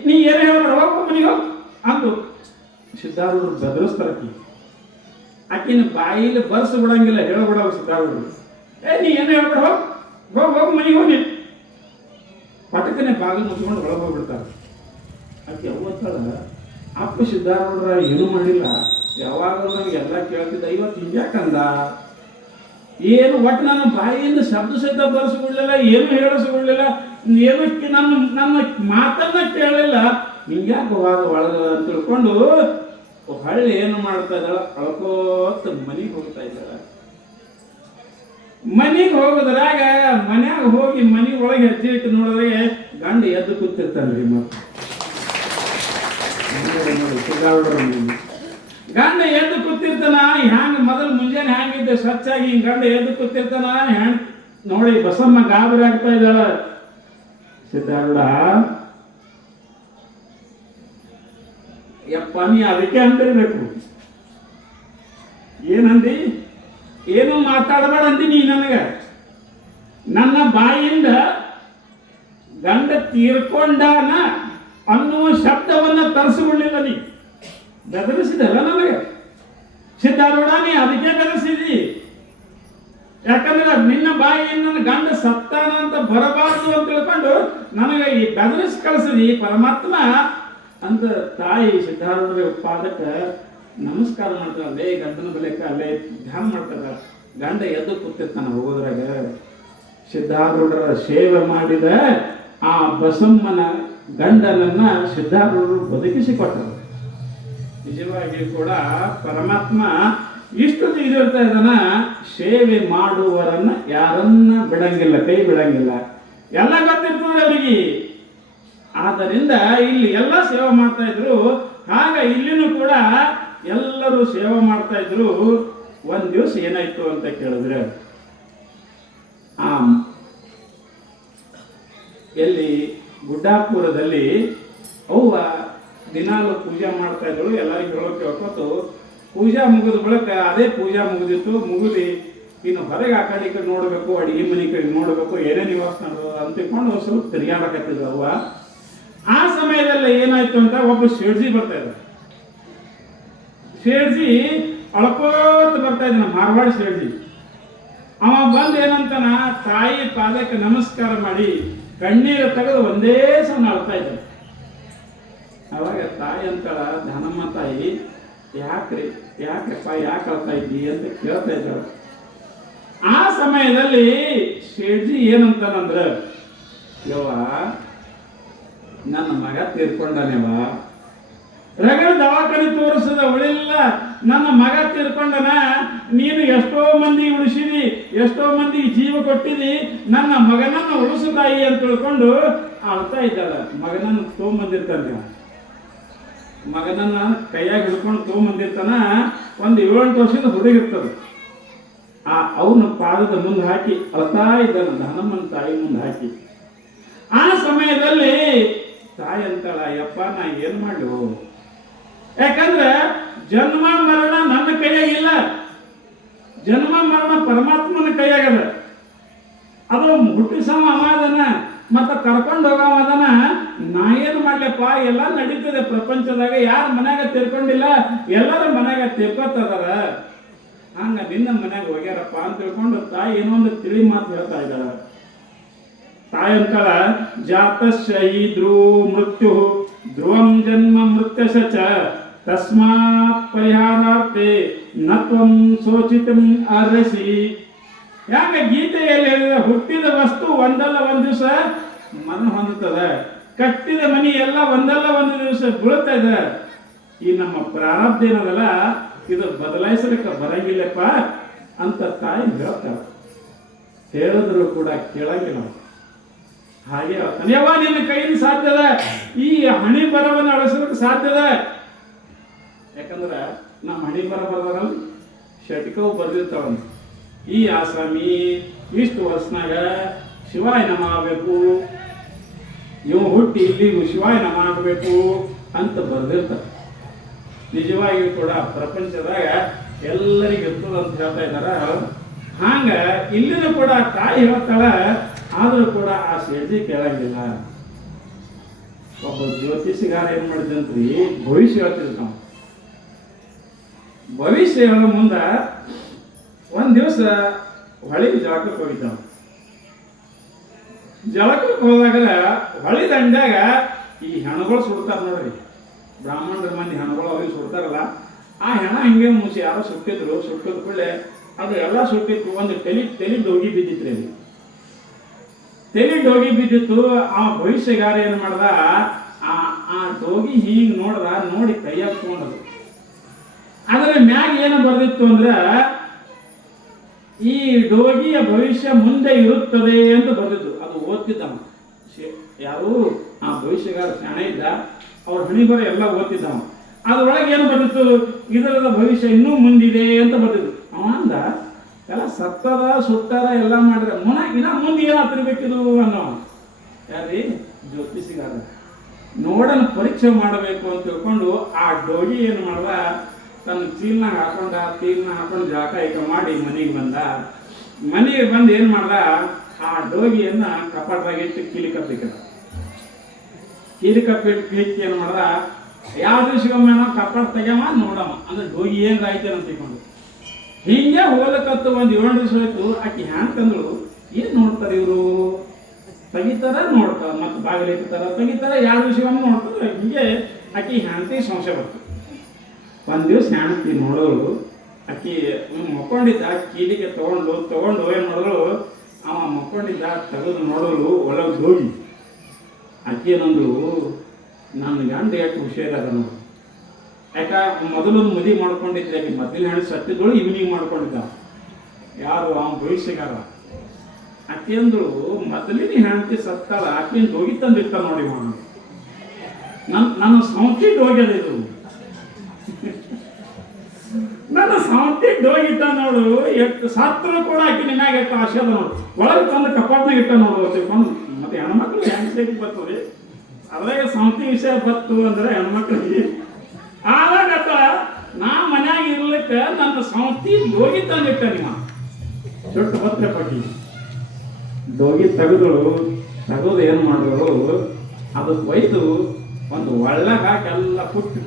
ನೀ ಏನು ಹೇಳ್ಬೇಡ, ಹೋಗು ಮನೆಗೆ ಹೋಗು ಅಂದು ಸಿದ್ಧಾರೂಢರು ಬೆದರಿಸ್ತಾರಕ್ಕಿ. ಆಕಿನ ಬಾಯಿಲಿ ಬರ್ಸಿ ಬಿಡಂಗಿಲ್ಲ, ಹೇಳ್ಬಿಡವ ಸಿದ್ಧಾರೂಢರು. ನೀ ಏನು ಹೇಳ್ಬೇಡ, ಹೋಗು ಮನೆಗೆ ಹೋಗಿ. ಪಟಕನೆ ಬಾಗಿಲು ಮುಚ್ಕೊಂಡು ಒಳಗೆ ಹೋಗ್ಬಿಡ್ತಾರೆ. ಆಕೆ ಅವತ್ತಾಳ ಅಪ್ಪ ಸಿದ್ಧಾರೂಢರ ಏನೂ ಮಾಡಿಲ್ಲ, ಯಾವಾಗಲೂ ನನಗೆ ಎಲ್ಲ ಕೇಳ್ತಿದ್ದ. ಇವತ್ತು ಹಿಂಗ್ಯಾಕಂದ ಏನು ಒಟ್ಟು ನನ್ನ ಬಾಯಿಯಿಂದ ಶಬ್ದ ಸಹಿತ ಬರ್ಸ್ಕೊಡ್ಲಿಲ್ಲ, ಏನು ಹೇಳಿಸ್ಕೊಡ್ಲಿಲ್ಲ, ಏನು ನನ್ನ ಮಾತನ್ನ ಕೇಳಲಿಲ್ಲ. ಹಿಂಗ್ಯಾಕೆ ಒಳಗ ಅಂತ ತಿಳ್ಕೊಂಡು ಹಳ್ಳಿ ಏನು ಮಾಡ್ತಾ ಇದ್ದಾಳ, ಕಳ್ಕೋತ ಮನೆಗೆ ಹೋಗ್ತಾ ಇದ್ದಾಳ. ಮನೆಗೆ ಹೋಗೋದ್ರಾಗ ಮನ್ಯಾಗ ಹೋಗಿ ಮನೆ ಒಳಗೆ ಹೆಜ್ಜೆ ಇಟ್ಟು ನೋಡಿದ್ರೆ ಗಂಡ ಎದ್ದು ಕೂತಿರ್ತಾನ್ರಿ. ಮತ್ತೆ ಗಂಡ ಎದ್ದು ಕೂತಿರ್ತಾನ. ಹ್ಯಾಂಗ ಮೊದಲು ಮುಂಜಾನೆ ಹ್ಯಾಂಗಿದ್ದೆ ಸ್ವಚ್ಛಾಗಿ ಗಂಡ ಎದ್ದು ಕೂತಿರ್ತಾನ. ನೋಡಿ ಬಸಮ್ಮ ಗಾಬರಿ ಆಗ್ತಾ ಇದ್ದಾಳ. ಸಿದ್ಧಾರೂಢ ಯಪ್ಪ ನೀ ಅದಕ್ಕೆ ಅಂತಿರ್ಬೇಕು. ಏನಂದಿ, ಏನು ಮಾತಾಡಬೇಡ ಅಂತೀನಿ ನನಗೆ. ನನ್ನ ಬಾಯಿಂದ ಗಂಡ ತೀರ್ಕೊಂಡಾನ ಅನ್ನುವ ಶಬ್ದವನ್ನ ತರಿಸಿಕೊಳ್ಳಿಲ್ಲ. ನೀ ಬೆದರಿಸಿದಲ್ಲ ನನಗೆ ಸಿದ್ಧಾರೂಢ, ನೀ ಅದಕ್ಕೆ ಬೆದರಿಸಿದಿ. ಯಾಕಂದ್ರೆ ನಿನ್ನ ಬಾಯಿಯಿಂದ ನನ್ನ ಗಂಡ ಸತ್ತಾನ ಅಂತ ಬರಬಾರ್ದು ಅಂತ ತಿಳ್ಕೊಂಡು ನನಗೆ ಈ ಬೆದರಿಸಿ ಕಳಿಸಿದಿ ಪರಮಾತ್ಮ ಅಂತ ತಾಯಿ ಸಿದ್ಧಾರೂಢರ ಪಾದಕ್ಕೆ ನಮಸ್ಕಾರ ಮಾಡ್ತಾರ. ಅಲ್ಲೇ ಗಂಡನ ಬಲೆಕ್ಕ ಅಲ್ಲೇ ಧ್ಯಾನ ಮಾಡ್ತಾರ. ಗಂಡ ಎದ್ದು ಕೂತಿರ್ತಾನ. ಹೋಗೋದ್ರಾಗ ಸಿದ್ಧಾರೂಢರ ಸೇವೆ ಮಾಡಿದ ಆ ಬಸಮ್ಮನ ಗಂಡನನ್ನ ಸಿದ್ಧಾರೂಢರು ಬದುಕಿಸಿಕೊಟ್ಟರು. ನಿಜವಾಗಿ ಕೂಡ ಪರಮಾತ್ಮ ಇಷ್ಟು ಇದಿರ್ತಾ ಇದ್ದಾನ, ಸೇವೆ ಮಾಡುವವರನ್ನ ಯಾರನ್ನ ಬಿಡಂಗಿಲ್ಲ, ಕೈ ಬಿಡಂಗಿಲ್ಲ. ಎಲ್ಲ ಗೊತ್ತಿರ್ತದೆ ಅವರಿಗೆ. ಆದ್ದರಿಂದ ಇಲ್ಲಿ ಎಲ್ಲ ಸೇವೆ ಮಾಡ್ತಾ ಇದ್ರು. ಆಗ ಇಲ್ಲಿನೂ ಕೂಡ ಎಲ್ಲರೂ ಸೇವೆ ಮಾಡ್ತಾ ಇದ್ರು. ಒಂದ್ ದಿವಸ ಏನಾಯ್ತು ಅಂತ ಕೇಳಿದ್ರೆ, ಆ ಎಲ್ಲಿ ಗುಡ್ಡಾಪುರದಲ್ಲಿ ಅವ್ವ ದಿನಾಲು ಪೂಜೆ ಮಾಡ್ತಾ ಇದ್ರು. ಎಲ್ಲರಿಗೂ ಹೇಳೋಕೆ ಹೊತ್ತು ಪೂಜಾ ಮುಗಿದ ಬಳಿಕ ಅದೇ ಪೂಜಾ ಮುಗಿದಿತ್ತು. ಮುಗಿದು ಇನ್ನು ಹೊರಗೆ ಆ ಕಡೆ ಈ ಕಡೆ ನೋಡಬೇಕು, ಅಡಿಗೆ ಮನೆ ಕಡೆ ನೋಡಬೇಕು, ಏನೇ ನಿವಾಸ ಮಾಡೋದು ಅಂತ ತಿಳ್ಕೊಂಡು ಸ್ವಲ್ಪ ತಿರುಗಾಡಕತ್ತಿದ್ರು ಅವ್ವ. ಆ ಸಮಯದಲ್ಲಿ ಏನಾಯ್ತು ಅಂತ ಒಬ್ಬ ಶೇಡ್ಜಿ ಬರ್ತಾ ಇದ್ದ. ಶೇಡ್ಜಿ ಅಳ್ಕೋತ ಬರ್ತಾ ಇದ್ದಾನೆ, ಮಾರ್ವಾಡಿ ಶೇಡ್ಜಿ. ಅವ ಬಂದು ಏನಂತಾನ, ತಾಯಿ ಪಾದಕ್ಕೆ ನಮಸ್ಕಾರ ಮಾಡಿ ಕಣ್ಣೀರು ತೆಗೆದು ಒಂದೇ ಸಲ ಅಳ್ತಾ ಇದ್ದಾನೆ. ಅವಾಗ ತಾಯಿ ಅಂತಾಳ, ಧನಮ್ಮ ತಾಯಿ, ಯಾಕಪ್ಪ ಯಾಕೆ ಅಳ್ತಾ ಇದ್ದಿ ಅಂತ ಕೇಳ್ತಾ ಇದ್ದಾಳೆ. ಆ ಸಮಯದಲ್ಲಿ ಶೇಡ್ಜಿ ಏನಂತಾನಂದ್ರ, ಯವ್ವ ನನ್ನ ಮಗ ತೀರ್ಕೊಂಡನೇವ, ರಗಡ ದವಾಖಾನೆ ತೋರಿಸದ ಉಳಿಲ್ಲ, ನನ್ನ ಮಗ ತೀರ್ಕೊಂಡನ, ನೀನು ಎಷ್ಟೋ ಮಂದಿ ಉಳಿಸಿದಿ, ಎಷ್ಟೋ ಮಂದಿಗೆ ಜೀವ ಕೊಟ್ಟಿದಿ, ನನ್ನ ಮಗನನ್ನ ಉಳಿಸುತ್ತಾಯಿ ಅಂತ ತಿಳ್ಕೊಂಡು ಅಳ್ತಾ ಇದ್ದಾಳ. ಮಗನನ್ನು ತೊಗೊಂಬಂದಿರ್ತಾನೆ, ಮಗನನ್ನ ಕೈಯಾಗ ಹಿಡ್ಕೊಂಡು ತೊಗೊಂಬಂದಿರ್ತಾನ. ಒಂದು 7-8 ವರ್ಷದ ಹುಡುಗಿರ್ತದೆ. ಅವನ ಪಾದದ ಮುಂದೆ ಹಾಕಿ ಅಳ್ತಾ ಇದ್ದಾನ, ಧನಮ್ಮನ ತಾಯಿ ಮುಂದೆ ಹಾಕಿ. ಆ ಸಮಯದಲ್ಲಿ ತಾಯಿ ಅಂತಾಳ, ಯಪ್ಪ ನಾ ಏನ್ ಮಾಡ್ಲು, ಯಾಕಂದ್ರೆ ಜನ್ಮ ಮರಣ ನನ್ನ ಕೈಯಾಗಿಲ್ಲ, ಜನ್ಮ ಮರಣ ಪರಮಾತ್ಮನ ಕೈಯಾಗದ. ಅದು ಹುಟ್ಟಿಸವ ಅವಾದನ ಮತ್ತ ಕರ್ಕೊಂಡು ಹೋಗವದನ, ನಾ ಏನು ಮಾಡ್ಲಪ್ಪ, ಎಲ್ಲ ನಡೀತದೆ ಪ್ರಪಂಚದಾಗ. ಯಾರ ಮನ್ಯಾಗ ತಿರ್ಕೊಂಡಿಲ್ಲ, ಎಲ್ಲರ ಮನ್ಯಾಗ ತಿರ್ಕೋತದಾರ. ಹಂಗ ನಿನ್ನ ಮನ್ಯಾಗ ಹೋಗ್ಯಾರಪ್ಪ ಅಂತ ತಿಳ್ಕೊಂಡು ತಾಯಿ ಏನೊಂದು ತಿಳಿ ಮಾತು ಹೇಳ್ತಾ ಇದ್ದಾಳ. ತಾಯಿ ಅಂತಾಳ, ಜಾತಸ್ಯ ಹಿ ಮೃತ್ಯು ಧ್ರುವಂ ಜನ್ಮ ಮೃತ್ಯಶ ಚ ತಸ್ಮಾತ್ ಪರಿಹಾರಾರ್ಥೆ ನತ್ವಂ ಶೋಚಿತಂ ಅರ್ಹಸಿ. ಯಾಕ ಗೀತೆಯಲ್ಲಿ ಹೇಳಿದ, ಹುಟ್ಟಿದ ವಸ್ತು ಒಂದಲ್ಲ ಒಂದು ದಿವಸ ಮರಣ ಹೊಂದುತ್ತದ, ಕಟ್ಟಿದ ಮನಿ ಎಲ್ಲ ಒಂದಲ್ಲ ಒಂದು ದಿವಸ ಬೀಳ್ತಾ ಇದೆ. ಈ ನಮ್ಮ ಪ್ರಾರಬ್ಧ ಏನದಲ್ಲ, ಇದು ಬದಲಾಯಿಸಲಿಕ್ಕೆ ಬರಂಗಿಲ್ಲಪ್ಪ ಅಂತ ತಾಯಿ ಹೇಳ್ತಾಳೆ. ಹೇಳಿದ್ರು ಕೂಡ ಕೇಳಂಗಿಲ್ಲ. ಹಾಗೆ ಅನ್ಯವ ನಿನ್ನ ಕೈಯಿಂದ ಸಾಧ್ಯದ, ಈ ಹಣಿ ಬರವನ್ನು ಅಳಿಸಲಿಕ್ಕೆ ಸಾಧ್ಯದ. ಯಾಕಂದ್ರೆ ನಮ್ಮ ಹಣಿ ಬರ ಬರ್ದಾರಲ್ಲ, ಶಟಿಕವು ಬರ್ದಿರ್ತಾವ, ಈ ಆಸಾಮಿ ಇಷ್ಟು ವರ್ಷನಾಗ ಶಿವಾಯ ನಮ ಆಗಬೇಕು, ಇವು ಹುಟ್ಟಿ ಇಲ್ಲಿ ಶಿವಾಯ ನಮ ಆಗಬೇಕು ಅಂತ ಬರ್ದಿರ್ತಾರೆ. ನಿಜವಾಗಿಯೂ ಕೂಡ ಪ್ರಪಂಚದಾಗ ಎಲ್ಲರಿಗೂ ಇರ್ತದ ಅಂತ ಹೇಳ್ತಾ ಇದ್ದಾರ. ಹಂಗ ಇಲ್ಲಿನೂ ಕೂಡ ತಾಯಿ ಹೇಳ್ತಾಳ, ಆದ್ರೂ ಕೂಡ ಆ ಸೇಜಿ ಕೇಳಂಗಿಲ್ಲ. ಒಬ್ಬ ಜ್ಯೋತಿಷಿಗಾರ ಏನ್ ಮಾಡಿದಂತ್ರಿ, ಭವಿಷ್ಯ ಹೇಳ್ತಿರ್ತಾವ. ಭವಿಷ್ಯ ಹೇಳೋ ಮುಂದ ಒಂದ್ ದಿವಸ ಹೊಳಿಗೆ ಜಳಕಕ್ಕೆ ಹೋಗಿದ್ದಾವ. ಜಳಕಕ್ಕೆ ಹೋದಾಗ ಹೊಳಿ ದಂಡ್ಯಾಗ ಈ ಹೆಣಗಳು ಸುಡ್ತಾರ ನೋಡ್ರಿ, ಬ್ರಾಹ್ಮಣರ ಮಂದಿ ಹೆಣಗಳು ಅವ್ರಿಗೆ ಸುಡ್ತಾರಲ್ಲ, ಆ ಹೆಣ ಹಿಂಗೆ ಮುಸಿ ಯಾರೋ ಸುಟ್ಟಿದ್ರು. ಸುಟ್ಟಿದ ಕೂಡಲೇ ಅದು ಎಲ್ಲ ಸುಟ್ಟಿತ್ತು. ಒಂದು ತಲೆ ಡೋಗಿ ಬಿದ್ದಿತ್ರಿ, ಅಲ್ಲಿ ತಲೆ ಡೋಗಿ ಬಿದ್ದಿತ್ತು. ಆ ಭವಿಷ್ಯಗಾರ ಏನ್ ಮಾಡ್ದ, ಆ ಡೋಗಿ ಹಿಂಗ್ ನೋಡ್ದ, ನೋಡಿ ಕೈಯಾಗ ತಗೊಂಡದು. ಅದರ ಮ್ಯಾಗ ಏನು ಬರ್ದಿತ್ತು ಅಂದ್ರ, ಈ ಡೋಗಿಯ ಭವಿಷ್ಯ ಮುಂದೆ ಇರುತ್ತದೆ ಅಂತ ಬರ್ದಿತ್ತು. ಅದು ಓದ್ತಿದ್ದವ ಯಾರು, ಆ ಭವಿಷ್ಯಗಾರ ಶಾಣೆ ಇದ್ದ, ಅವ್ರ ಹಣಿ ಬರ ಎಲ್ಲ ಓದ್ತಿದ್ದವ. ಅದ್ರೊಳಗೆ ಏನು ಬರ್ದಿತ್ತು, ಇದರದ ಭವಿಷ್ಯ ಇನ್ನೂ ಮುಂದಿದೆ ಅಂತ ಬರ್ದಿತ್ತು. ಅವ ಅಂದ, ಎಲ್ಲ ಸತ್ತದ ಸುತ್ತಾರ ಎಲ್ಲ ಮಾಡಿದ್ರೆ ಇನ್ನ ಮುಂದೆ ಏನಾಗ್ತಿರ್ಬೇಕಿದು ಅನ್ನೋ. ಯಾರೀ ಜ್ಯೋತಿಷಿಗಾರ ನೋಡನ್ ಪರೀಕ್ಷೆ ಮಾಡಬೇಕು ಅಂತ ತಿಳ್ಕೊಂಡು ಆ ಡೋಗಿ ಏನು ಮಾಡ್ದ, ತನ್ನ ಚೀಲ್ನಾಗ ಹಾಕೊಂಡ, ಚೀಲ್ನಾಗ ಹಾಕೊಂಡು ಜಾಕ ಈಗ ಮಾಡಿ ಮನೆಗೆ ಬಂದ. ಮನೆಗೆ ಬಂದು ಏನು ಮಾಡ್ದ, ಆ ಡೋಗಿಯನ್ನ ಕಪಾಟದಾಗ ಇಟ್ಟು ಕೀಲಿ ಕಪ್ಪಿಕ್ಕ. ಕೀಲಿ ಕಪ್ಪಿಟ್ಟು ಏನು ಮಾಡ್ದ, ಯಾವ ದಿವಸಗೊಮ್ಮೆ ಕಪಾಟ ತೆಗ್ಯವ ನೋಡವ, ಅಂದ್ರೆ ಡೋಗಿ ಏನಾಯ್ತೇನೆ ಅಂತ ತಿಳ್ಕೊಂಡು ಹಿಂಗೆ ಹೋಲಕತ್ತು. ಒಂದು 7 ದಿವಸ ಹೋಯ್ತು. ಆಕಿ ಹ್ಯಾಂಗ ತಂದಳು, ಏನ್ ನೋಡ್ತಾರೆ ಇವರು, ತೆಗಿತಾರ ನೋಡ್ತಾರ, ಮತ್ತೆ ಬಾಗಿಲು ಇರ್ತಾರ ತೆಗಿತಾರ, 2 ದಿವಸಗೊಮ್ಮೆ ನೋಡ್ತಾರೆ. ಹಿಂಗೆ ಆಕಿ ಹ್ಯಾಂತಿ ಸಂಶಯ ಬರ್ತದೆ. ಒಂದ್ ದಿವಸ ಹ್ಯಾಂತಿ ನೋಡೋರು, ಆಕಿ ಮಕ್ಕೊಂಡಿದ್ದ, ಕೀಲಿಗೆ ತಗೊಂಡು ಏನ್ ಮಾಡಿದ್ರು, ಅವ ಮಕ್ಕೊಂಡಿದ್ದ, ತೆಗೆದು ನೋಡೋರು ಒಳಗೆ ಹೋಗಿ ಆಕಿ ಏನಂದ್ರು, ನನ್ನ ಗಂಡ ಎಷ್ಟು ಹುಷಾರದ ನೋಡಿ. ಯಾಕ ಮೊದಲೊಂದು ಮದುವೆ ಮಾಡ್ಕೊಂಡಿದ್ದೆ, ಆಕಿ ಮೊದಲ ಹೆಣ್ಣು ಸತ್ತಿದ್ದಳು, ಇವನಿಗೆ ಮಾಡ್ಕೊಂಡಿದ್ದ. ಯಾರು, ಅವನ ಭವಿಷ್ಯಗಾರ. ಆಕಿ ಅಂದಳು, ಮೊದಲಿನ ಹೆಂಡತಿ ಸತ್ತಾಳ, ಆಕಿನ ಹೋಗಿ ತಂದಿರ್ತ ನೋಡಿ ಮಾಡ, ನನ್ನ ಸಂಚಿಟ್ ಹೋಗ್ಯದ ಇದು, ನನ್ನ ಸಾವಂತಿ ಡೋಗಿಟ್ಟ ನೋಡು, ಎಷ್ಟು ಸತ್ರು ಕೂಡ ಆಕಿ ನಿಮ್ಯಾಗ ಎಷ್ಟು ಆಶೆ ಅದ ನೋಡು. ಒಳಗೆ ತಂದು ಕಪಾಟ್ನಾಗ ಇಟ್ಟ ನೋಡು ತಿಳ್ಕೊಂಡು. ಮತ್ತೆ ಹೆಣ್ಮಕ್ಳು ಹೆಂಗ್ ಸೇರಿ ಬರ್ತದೆ, ಅದ್ರಾಗ ಸಾವಂತಿ ವಿಷಯ ಬತ್ತು ಅಂದ್ರೆ ಹೆಣ್ಮಕ್ಳಿಗೆ ಆವಾಗತ್ತ ನಾ ಮನ್ಯಾಗ ಇರ್ಲಿಕ್ಕೆ ನನ್ನ ಸಾವಂತಿ ಡೋಗಿ ತಂದಿಟ್ಟ ನಿಮ್ಮ ಚೊಟ್ಟು ಬತ್ತೆ ಪಟ್ಟಿ ಡೋಗಿ ತೆಗೆದು ಏನು ಮಾಡಿದ್ರು, ಅದು ಒಯ್ದು ಒಂದು ಒಳ್ಳಾಗ ಹಾಕಿ ಎಲ್ಲ ಕುಟ್ಟಿ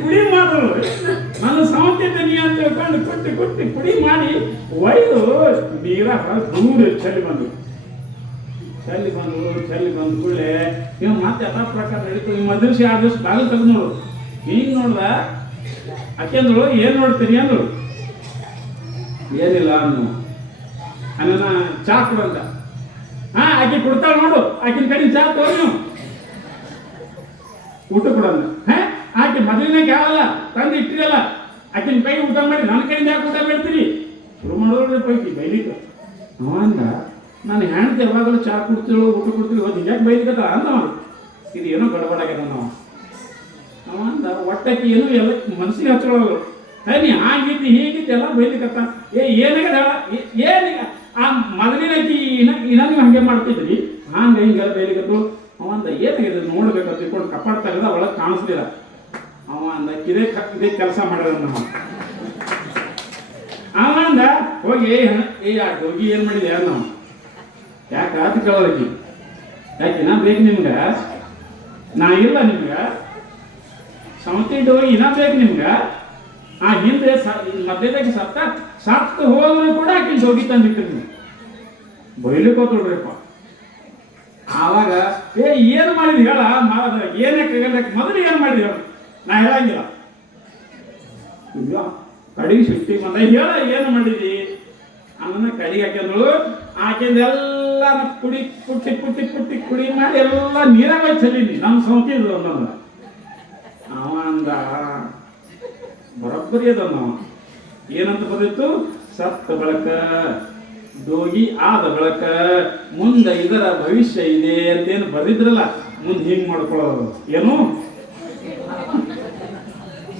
ಪುಡಿ ಮಾಡಿದ್ರು. ನನ್ನ ಸಾವಂತಿ ತನಿ ಅಂತ ಹೇಳ್ಕೊಂಡು ಕುಟ್ಟಿ ಪುಡಿ ಮಾಡಿ ಒಯ್ದು ನೀರ ದೂರ ಚಳಿ ಬಂದು ಕೂಡಲೇ ಇವ್ ಮತ್ತೆ ಯಥಾ ಪ್ರಕಾರ ನಡೀತು. ಈ ಮದ್ರಸಿ 2 ದಿವಸ ಬಾಗಿಲು ತೆಗೆದು ನೋಡು. ಈಗ ನೋಡ್ದ ಅಕ್ಕೆಂದಳು ಏನ್ ನೋಡ್ತೀನಿ ಅಂದ್ರು. ಏನಿಲ್ಲ ಅನ್ನ ಚಾ ಕೊಡಂತ. ಆಕೆ ಕೊಡ್ತಾಳ ನೋಡು, ಆಕಿನ ಕಡೆ ಚಾ ತೋರಿ ನೀವು ಊಟ ಕೊಡಂದ. ಆಕೆ ಮೊದಲನೇ ಕೇಳಲ್ಲ, ತಂದು ಇಟ್ಟಿರಲ್ಲ, ಆಕಿನ ಕೈ ಊಟ ಮಾಡಿ ನನ್ನ ಕೈಯಿಂದ ಯಾಕೆ ಊಟ ಮಾಡ್ತೀರಿ ಶುರು ಮಾಡೋದ್ರ ಪೈಕಿ ಬೈಲಿಕ್ಕೆ. ಅವಂದ ನಾನು ಹೆಣ್ತಿ ಯಾವಾಗಲೂ ಚಾ ಕೊಡ್ತೀವೋ ಊಟ ಕೊಡ್ತೀವಿ ಹೋದ್ ಯಾಕೆ ಬೈಲಿಕತ್ತ ಅಂದವ. ಇದು ಏನೋ ಗಡಬಡಾಗ್ಯದ ನಾವು. ಅವಂದ ಒಟ್ಟಕ್ಕೆ ಏನು ಎಲ್ಲ ಮನಸ್ಸಿಗೆ ಹಚ್ಕೊಳ್ಳೋದು. ನೀ ಹಾಗಿದ್ದು ಹೀಗಿದ್ದು ಎಲ್ಲ ಬೈಲಿಕತ್ತ. ಏನಾಗದ ಏನೀಗ ಆ ಮೊದಲಿನಕಿ ಇನ್ನ ನೀವು ಹಂಗೆ ಮಾಡ್ತಿದ್ರಿ, ಹಿಂಗೆಲ್ಲ ಬೈಲಿಕತ್ತು. ಅವಂದ ಏನಾಗಿದೆ ನೋಡ್ಬೇಕಂತ ತಿಳ್ಕೊಂಡು ಕಪಾಟ್ ತೆಗೆದ ಒಳಗೆ ಕಾಣಿಸ್ಲಿಲ್ಲ. ಅವ ಅಂದ ಇದೇ ಕೆಲಸ ಮಾಡ್ಯಾರ ನಾವು. ಅವಂದ ಹೋಗಿ ಹೋಗಿ ಏನ್ ಮಾಡಿದೆ ನಾವು ಯಾಕೆ ಆತ ಕೇಳೋದಕ್ಕೆ, ಯಾಕೆ ನಾ ಬೇಕು ನಿಮ್ಗ, ನಾ ಇಲ್ಲ ನಿಮ್ಗ ಸಮತಿಟ್ಟು ಹೋಗಿ ಇನ್ನ ಬೇಕು ನಿಮ್ಗ. ಆ ಹಿಂದೆ ಮಧ್ಯದಾಗಿ ಸತ್ತು ಹೋದ್ರು ಕೂಡ ಆಕಿನ ಹೋಗಿ ತಂದಿಟ್ರಿ ನೀವು ಬೈಲಿಕ್ಕೆ ಹೋಗ್ತೊಳ್ರಿಪ್ಪ. ಆವಾಗ ಏನು ಮಾಡಿದ್ವಿ ಹೇಳ, ಏನಕ್ಕೆ ಮೊದಲು ಏನು ಮಾಡಿದ್ವಿ ಹೇಳ, ನಾ ಹೇಳಂಗಿಲ್ಲ. ಕಡಿಗೆ ಸಿಟ್ಟಿ ಬಂದ ಹೇಳ ಏನು ಮಾಡಿದ್ವಿ ಅವನ್ನ ಕಡಿಗೆ ಹಾಕಿದ್ರು. ಆಕೆಂದೆಲ್ಲ ಪುಟ್ಟಿ ಮಾಡಿ ಎಲ್ಲ ನೀರಾಗ ಚಲೀನಿ ನಮ್ಮ ಸೌತಿ ಇದ್ರು ಅನ್ನೋದು. ಅವ ಅಂದ ಬರೋಬ್ಬರಿ ಅದ ನಾವು ಏನಂತ ಬಂದಿತ್ತು, ಸತ್ತ ಬಳಕ ಡೋಗಿ ಆದ ಬಳಕ ಮುಂದೆ ಇದರ ಭವಿಷ್ಯ ಇದೆ ಅಂತೇನು ಬರೆದಿದ್ರಲ್ಲ, ಮುಂದೆ ಹಿಂಗ್ ಮಾಡ್ಕೊಳ್ಳೋದು ಏನು